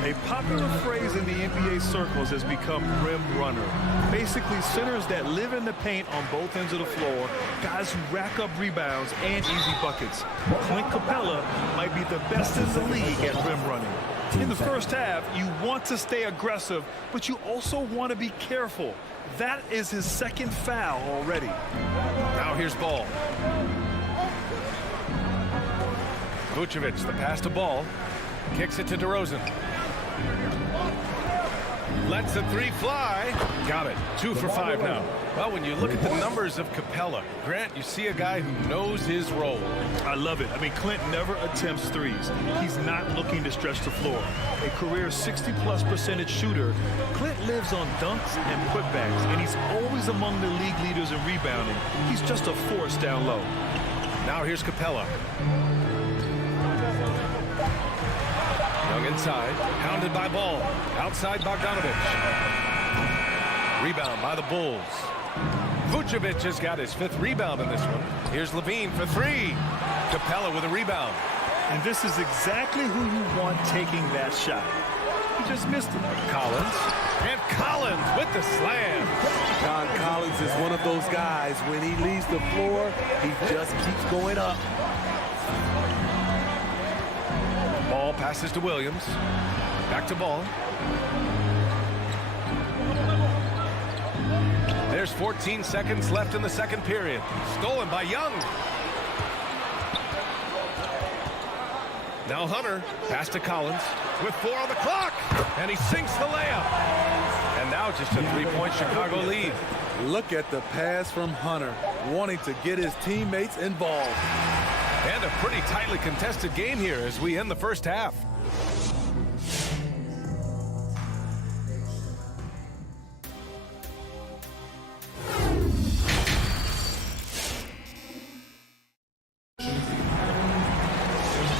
A popular phrase in the NBA circles has become rim runner. Basically, centers that live in the paint on both ends of the floor, guys who rack up rebounds and easy buckets. Clint Capella might be the best in the league at rim running. In the first half, you want to stay aggressive, but you also want to be careful. That is his second foul already. Now here's Ball. Vucevic, the pass to Ball. Kicks it to DeRozan. Lets the three fly. Got it. 2 for 5 now. Well, when you look at the numbers of Capella, Grant, you see a guy who knows his role. I love it. I mean, Clint never attempts threes. He's not looking to stretch the floor. A career 60+% shooter, Clint lives on dunks and putbacks, and he's always among the league leaders in rebounding. He's just a force down low. Now here's Capella. Young inside, pounded by Ball. Outside Bogdanovich. Rebound by the Bulls. Vucevic has got his 5th rebound in this one. Here's Levine for 3. Capella with a rebound. And this is exactly who you want taking that shot. He just missed it. Collins. And Collins with the slam. John Collins is one of those guys. When he leaves the floor, he just keeps going up. Ball passes to Williams. Back to Ball. There's 14 seconds left in the second period. Stolen by Young. Now Hunter. Pass to Collins. With 4 on the clock. And he sinks the layup. And now just a 3-point Chicago lead. Look at the pass from Hunter, wanting to get his teammates involved. And a pretty tightly contested game here as we end the first half.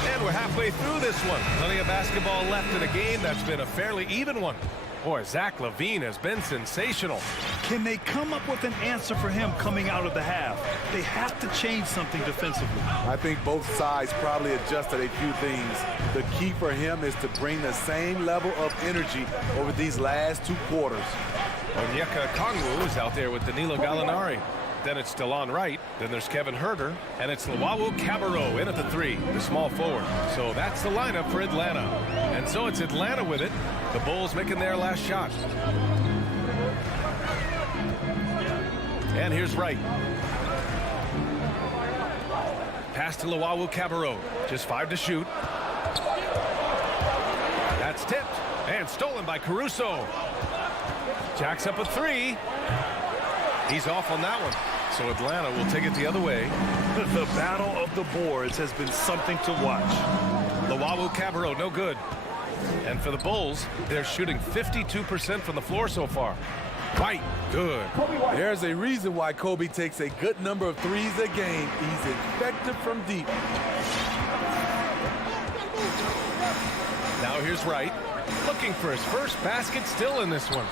And we're halfway through this one. Plenty of basketball left in a game that's been a fairly even one. Boy, Zach LaVine has been sensational. Can they come up with an answer for him coming out of the half? They have to change something defensively. I think both sides probably adjusted a few things. The key for him is to bring the same level of energy over these last 2 quarters. Onyeka Okongwu is out there with Danilo Gallinari. Then it's DeLon Wright. Then there's Kevin Huerter. And it's Luwawu Cabarrot in at the 3, the small forward. So that's the lineup for Atlanta. And so it's Atlanta with it. The Bulls making their last shot. And here's Wright. Pass to Luwawu Cabarrot. Just 5 to shoot. That's tipped. And stolen by Caruso. Jacks up a 3. He's off on that one. So Atlanta will take it the other way. The battle of the boards has been something to watch. Luwawu Cabarrot, no good. And for the Bulls, they're shooting 52% from the floor so far. White, good. There's a reason why Kobe takes a good number of threes a game. He's effective from deep. Now here's Wright. Looking for his first basket still in this one.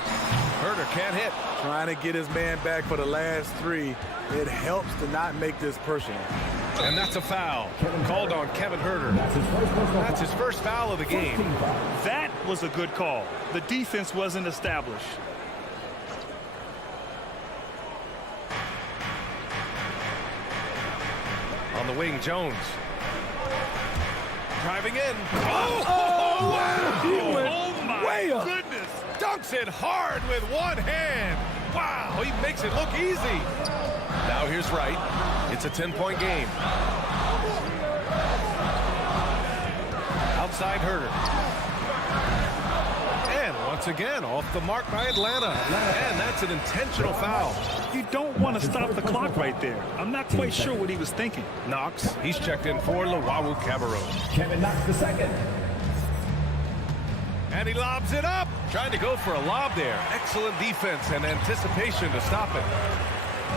Huerter can't hit. Trying to get his man back for the last 3. It helps to not make this personal. And that's a foul. Called on Kevin Huerter. That's his first foul of the game. That was a good call. The defense wasn't established. On the wing, Jones. Driving in. Oh, wow. He went way up. Goodness. Dunks it hard with one hand. Wow, he makes it look easy. Now here's Wright. It's a 10-point game. Outside Huerter. And once again, off the mark by Atlanta. And that's an intentional foul. You don't want to stop the clock right there. I'm not quite sure what he was thinking. Knox, he's checked in for Luwawu Cabarrot. Kevin Knox the second. And he lobs it up. Trying to go for a lob there. Excellent defense and anticipation to stop it.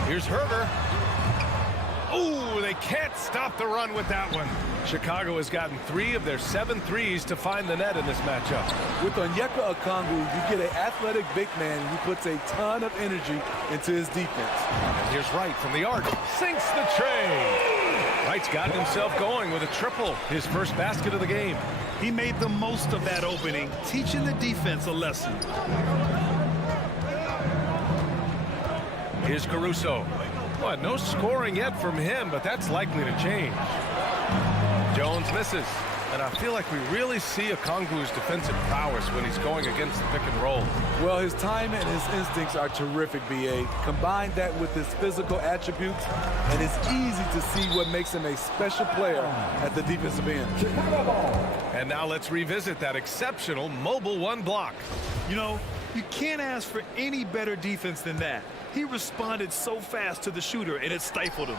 Here's Herter. Ooh, they can't stop the run with that one. Chicago has gotten 3 of their 7 threes to find the net in this matchup. With Onyeka Okongwu, you get an athletic big man who puts a ton of energy into his defense. And here's Wright from the arc. Sinks the tray. Wright's gotten himself going with a triple. His first basket of the game. He made the most of that opening, teaching the defense a lesson. Here's Caruso. Well, no scoring yet from him, but that's likely to change. Jones misses. And I feel like we really see Okongwu's defensive prowess when he's going against the pick and roll. Well, his time and his instincts are terrific, B.A. Combine that with his physical attributes, and it's easy to see what makes him a special player at the defensive end. And now let's revisit that exceptional mobile 1 block. You know, you can't ask for any better defense than that. He responded so fast to the shooter, and it stifled him.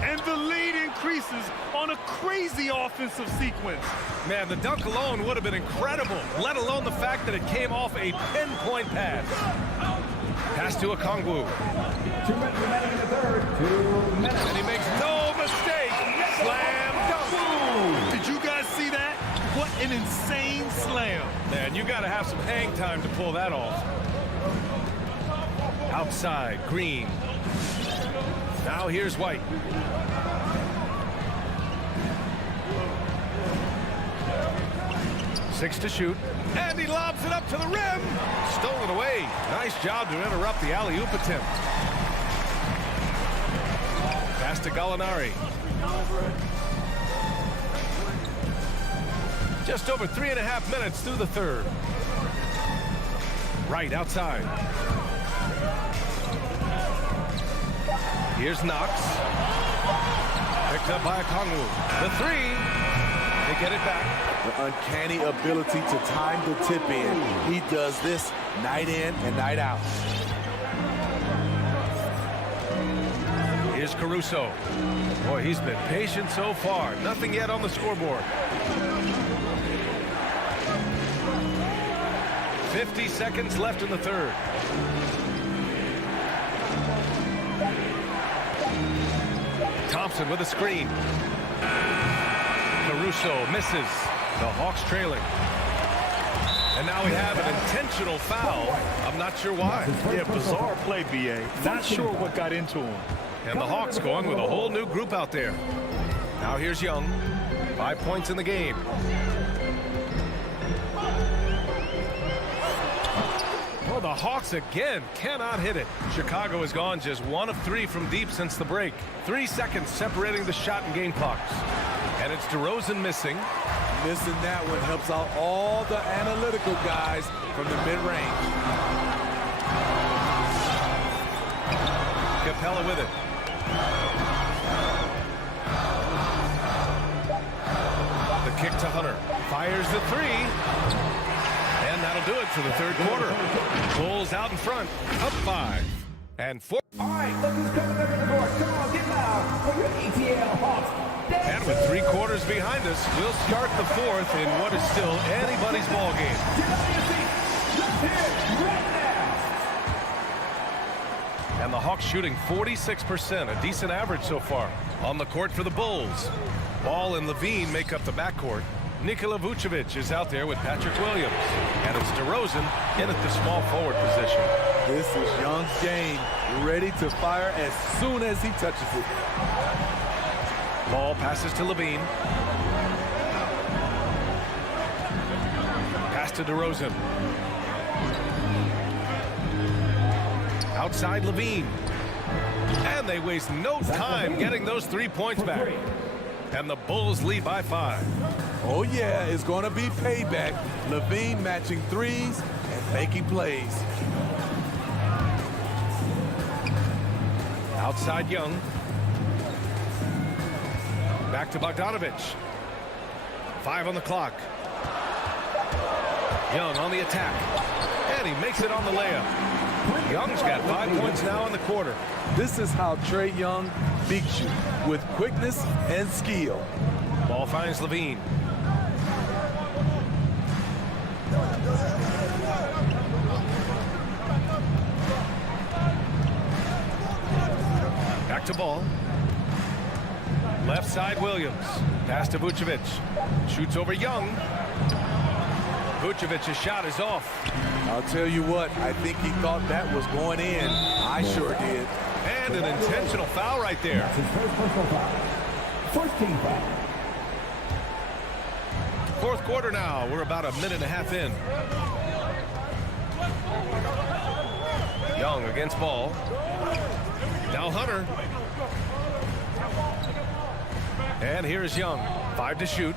And the lead increases on a crazy offensive sequence. Man, the dunk alone would have been incredible, let alone the fact that it came off a pinpoint pass. Pass to Okongwu. 2 minutes remaining in the third. 2 minutes. And he makes no mistake. Slam dunk. Did you guys see that? What an insane slam. Man, you got to have some hang time to pull that off. Outside, Green. Now here's White. Six to shoot. And he lobs it up to the rim. Stolen away. Nice job to interrupt the alley-oop attempt. Pass to Gallinari. Just over 3.5 minutes through the third. Right outside. Here's Knox. Picked up by Okongwu. The 3. They get it back. The uncanny ability to time the tip in. He does this night in and night out. Here's Caruso. Boy, he's been patient so far. Nothing yet on the scoreboard. 50 seconds left in the third. Thompson with a screen. Caruso misses. The Hawks trailing. And now we have an intentional foul. I'm not sure why. Yeah, bizarre play, B.A. Not sure what got into him. And the Hawks going with a whole new group out there. Now here's Young. 5 points in the game. Well, the Hawks again cannot hit it. Chicago has gone just 1 of 3 from deep since the break. 3 seconds separating the shot and game clocks. And it's DeRozan missing. Missing that one helps out all the analytical guys from the mid-range. Capella with it. The kick to Hunter. Fires the 3. And that'll do it for the third quarter. Bulls out in front. Up 5. And 4. All right, look who's coming up to the court. Come on, get loud for your ATL Hawks. And with 3 quarters behind us, we'll start the fourth in what is still anybody's ball game. And the Hawks shooting 46%, a decent average so far. On the court for the Bulls. Ball and Levine make up the backcourt. Nikola Vucevic is out there with Patrick Williams. And it's DeRozan in at the small forward position. This is Young's game, ready to fire as soon as he touches it. Ball passes to Levine. Pass to DeRozan. Outside Levine. And they waste no time getting those 3 points back. And the Bulls lead by 5. Oh yeah, it's going to be payback. Levine matching threes and making plays. Outside Young. Back to Bogdanovic. 5 on the clock. Young on the attack. And he makes it on the layup. Young's got 5 points now in the quarter. This is how Trae Young beats you, with quickness and skill. Ball finds Levine. Back to ball. Left side Williams. Pass to Vucevic. Shoots over Young. Vucevic's shot is off. I'll tell you what, I think he thought that was going in. I sure did. And an intentional foul right there. That's his first personal foul. First team foul. Fourth quarter now. We're about a minute and a half in. Young against ball. Now Hunter. And here's Young. 5 to shoot.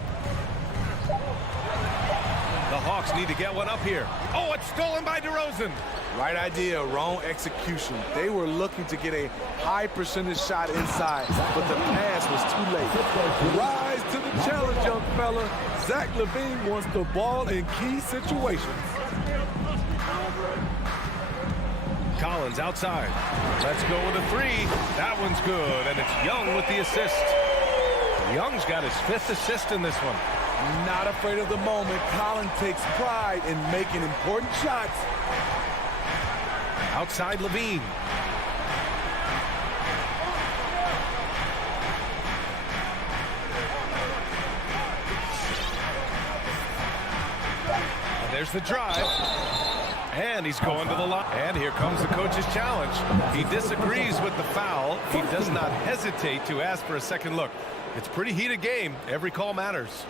The Hawks need to get one up here. Oh, it's stolen by DeRozan. Right idea, wrong execution. They were looking to get a high percentage shot inside, but the pass was too late. Rise to the challenge, young fella. Zach LaVine wants the ball in key situations. Collins outside. Let's go with a 3. That one's good, and it's Young with the assist. Young's got his 5th assist in this one. Not afraid of the moment. Collins takes pride in making important shots. Outside LaVine. And there's the drive. And he's going to the line. And here comes the coach's challenge. He disagrees with the foul. He does not hesitate to ask for a second look. It's a pretty heated game. Every call matters.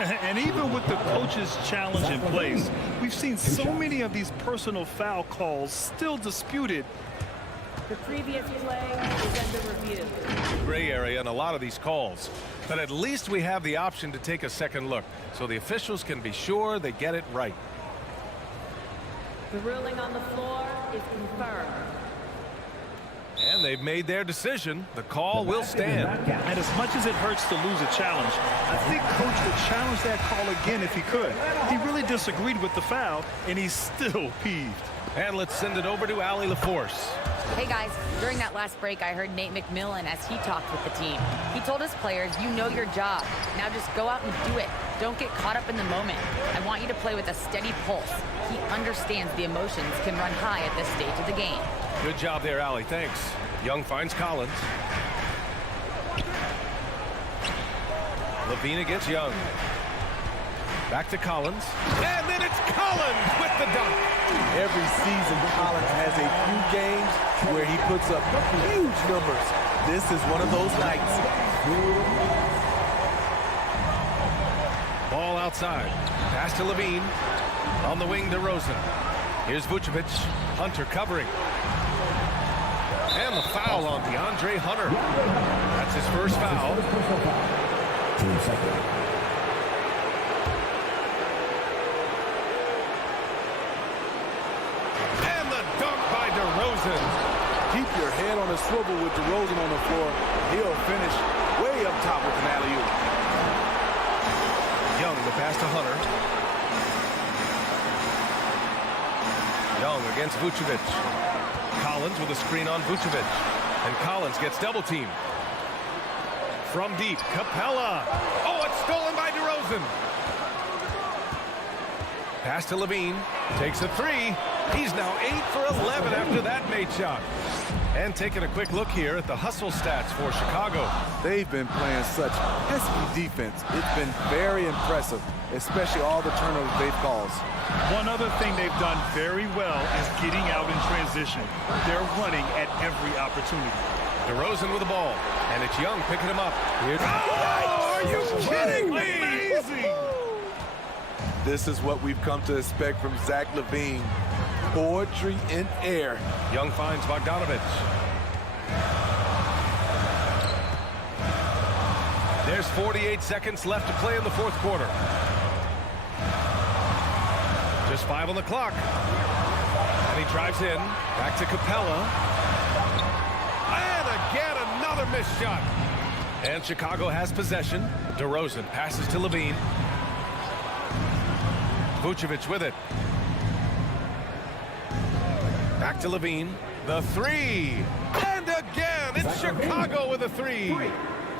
And even with the coach's challenge in place, we've seen so many of these personal foul calls still disputed. The previous play is under review. Gray area in a lot of these calls. But at least we have the option to take a second look, so the officials can be sure they get it right. The ruling on the floor is confirmed. And they've made their decision. The call will stand. And as much as it hurts to lose a challenge, I think Coach would challenge that call again if he could. He really disagreed with the foul, and he's still peeved. And let's send it over to Allie LaForce. Hey guys, during that last break, I heard Nate McMillan as he talked with the team. He told his players, you know your job. Now just go out and do it. Don't get caught up in the moment. I want you to play with a steady pulse. He understands the emotions can run high at this stage of the game. Good job there, Allie. Thanks. Young finds Collins. LaVine against Young. Back to Collins. And then it's Collins with the dunk. Every season, Collins has a few games where he puts up huge numbers. This is one of those nights. Ball outside. Pass to LaVine. On the wing to DeRozan. Here's Vucevic. Hunter covering. And the foul on DeAndre Hunter. That's his first foul. Team second. And the dunk by DeRozan. Keep your head on a swivel with DeRozan on the floor. He'll finish way up top with an alley-oop. Young, the pass to Hunter. Young against Vucevic. Collins with a screen on Vucevic. And Collins gets double teamed. From deep, Capella. Oh, it's stolen by DeRozan. Pass to LaVine. Takes a 3. He's now 8 for 11 after that made shot. And taking a quick look here at the hustle stats for Chicago. They've been playing such pesky defense. It's been very impressive, especially all the turnovers they've caused. One other thing they've done very well is getting out in transition. They're running at every opportunity. DeRozan with the ball, and it's Young picking him up. Oh, are you kidding me? Amazing! This is what we've come to expect from Zach LaVine. Poetry in air. Young finds Bogdanovic. There's 48 seconds left to play in the fourth quarter. Just 5 on the clock. And he drives in. Back to Capella. And again, another missed shot. And Chicago has possession. DeRozan passes to LaVine. Vucevic with it. Back to LaVine. The 3. And again, it's Chicago with a 3.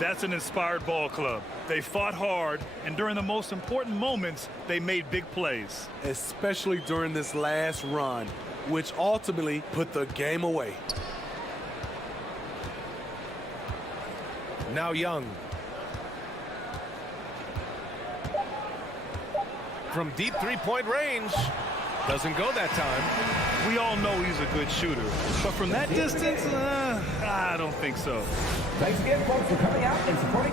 That's an inspired ball club. They fought hard, and during the most important moments, they made big plays. Especially during this last run, which ultimately put the game away. Now Young. From deep three-point range. Doesn't go that time. We all know he's a good shooter, but from that distance, I don't think so. Thanks again, folks, for coming out and supporting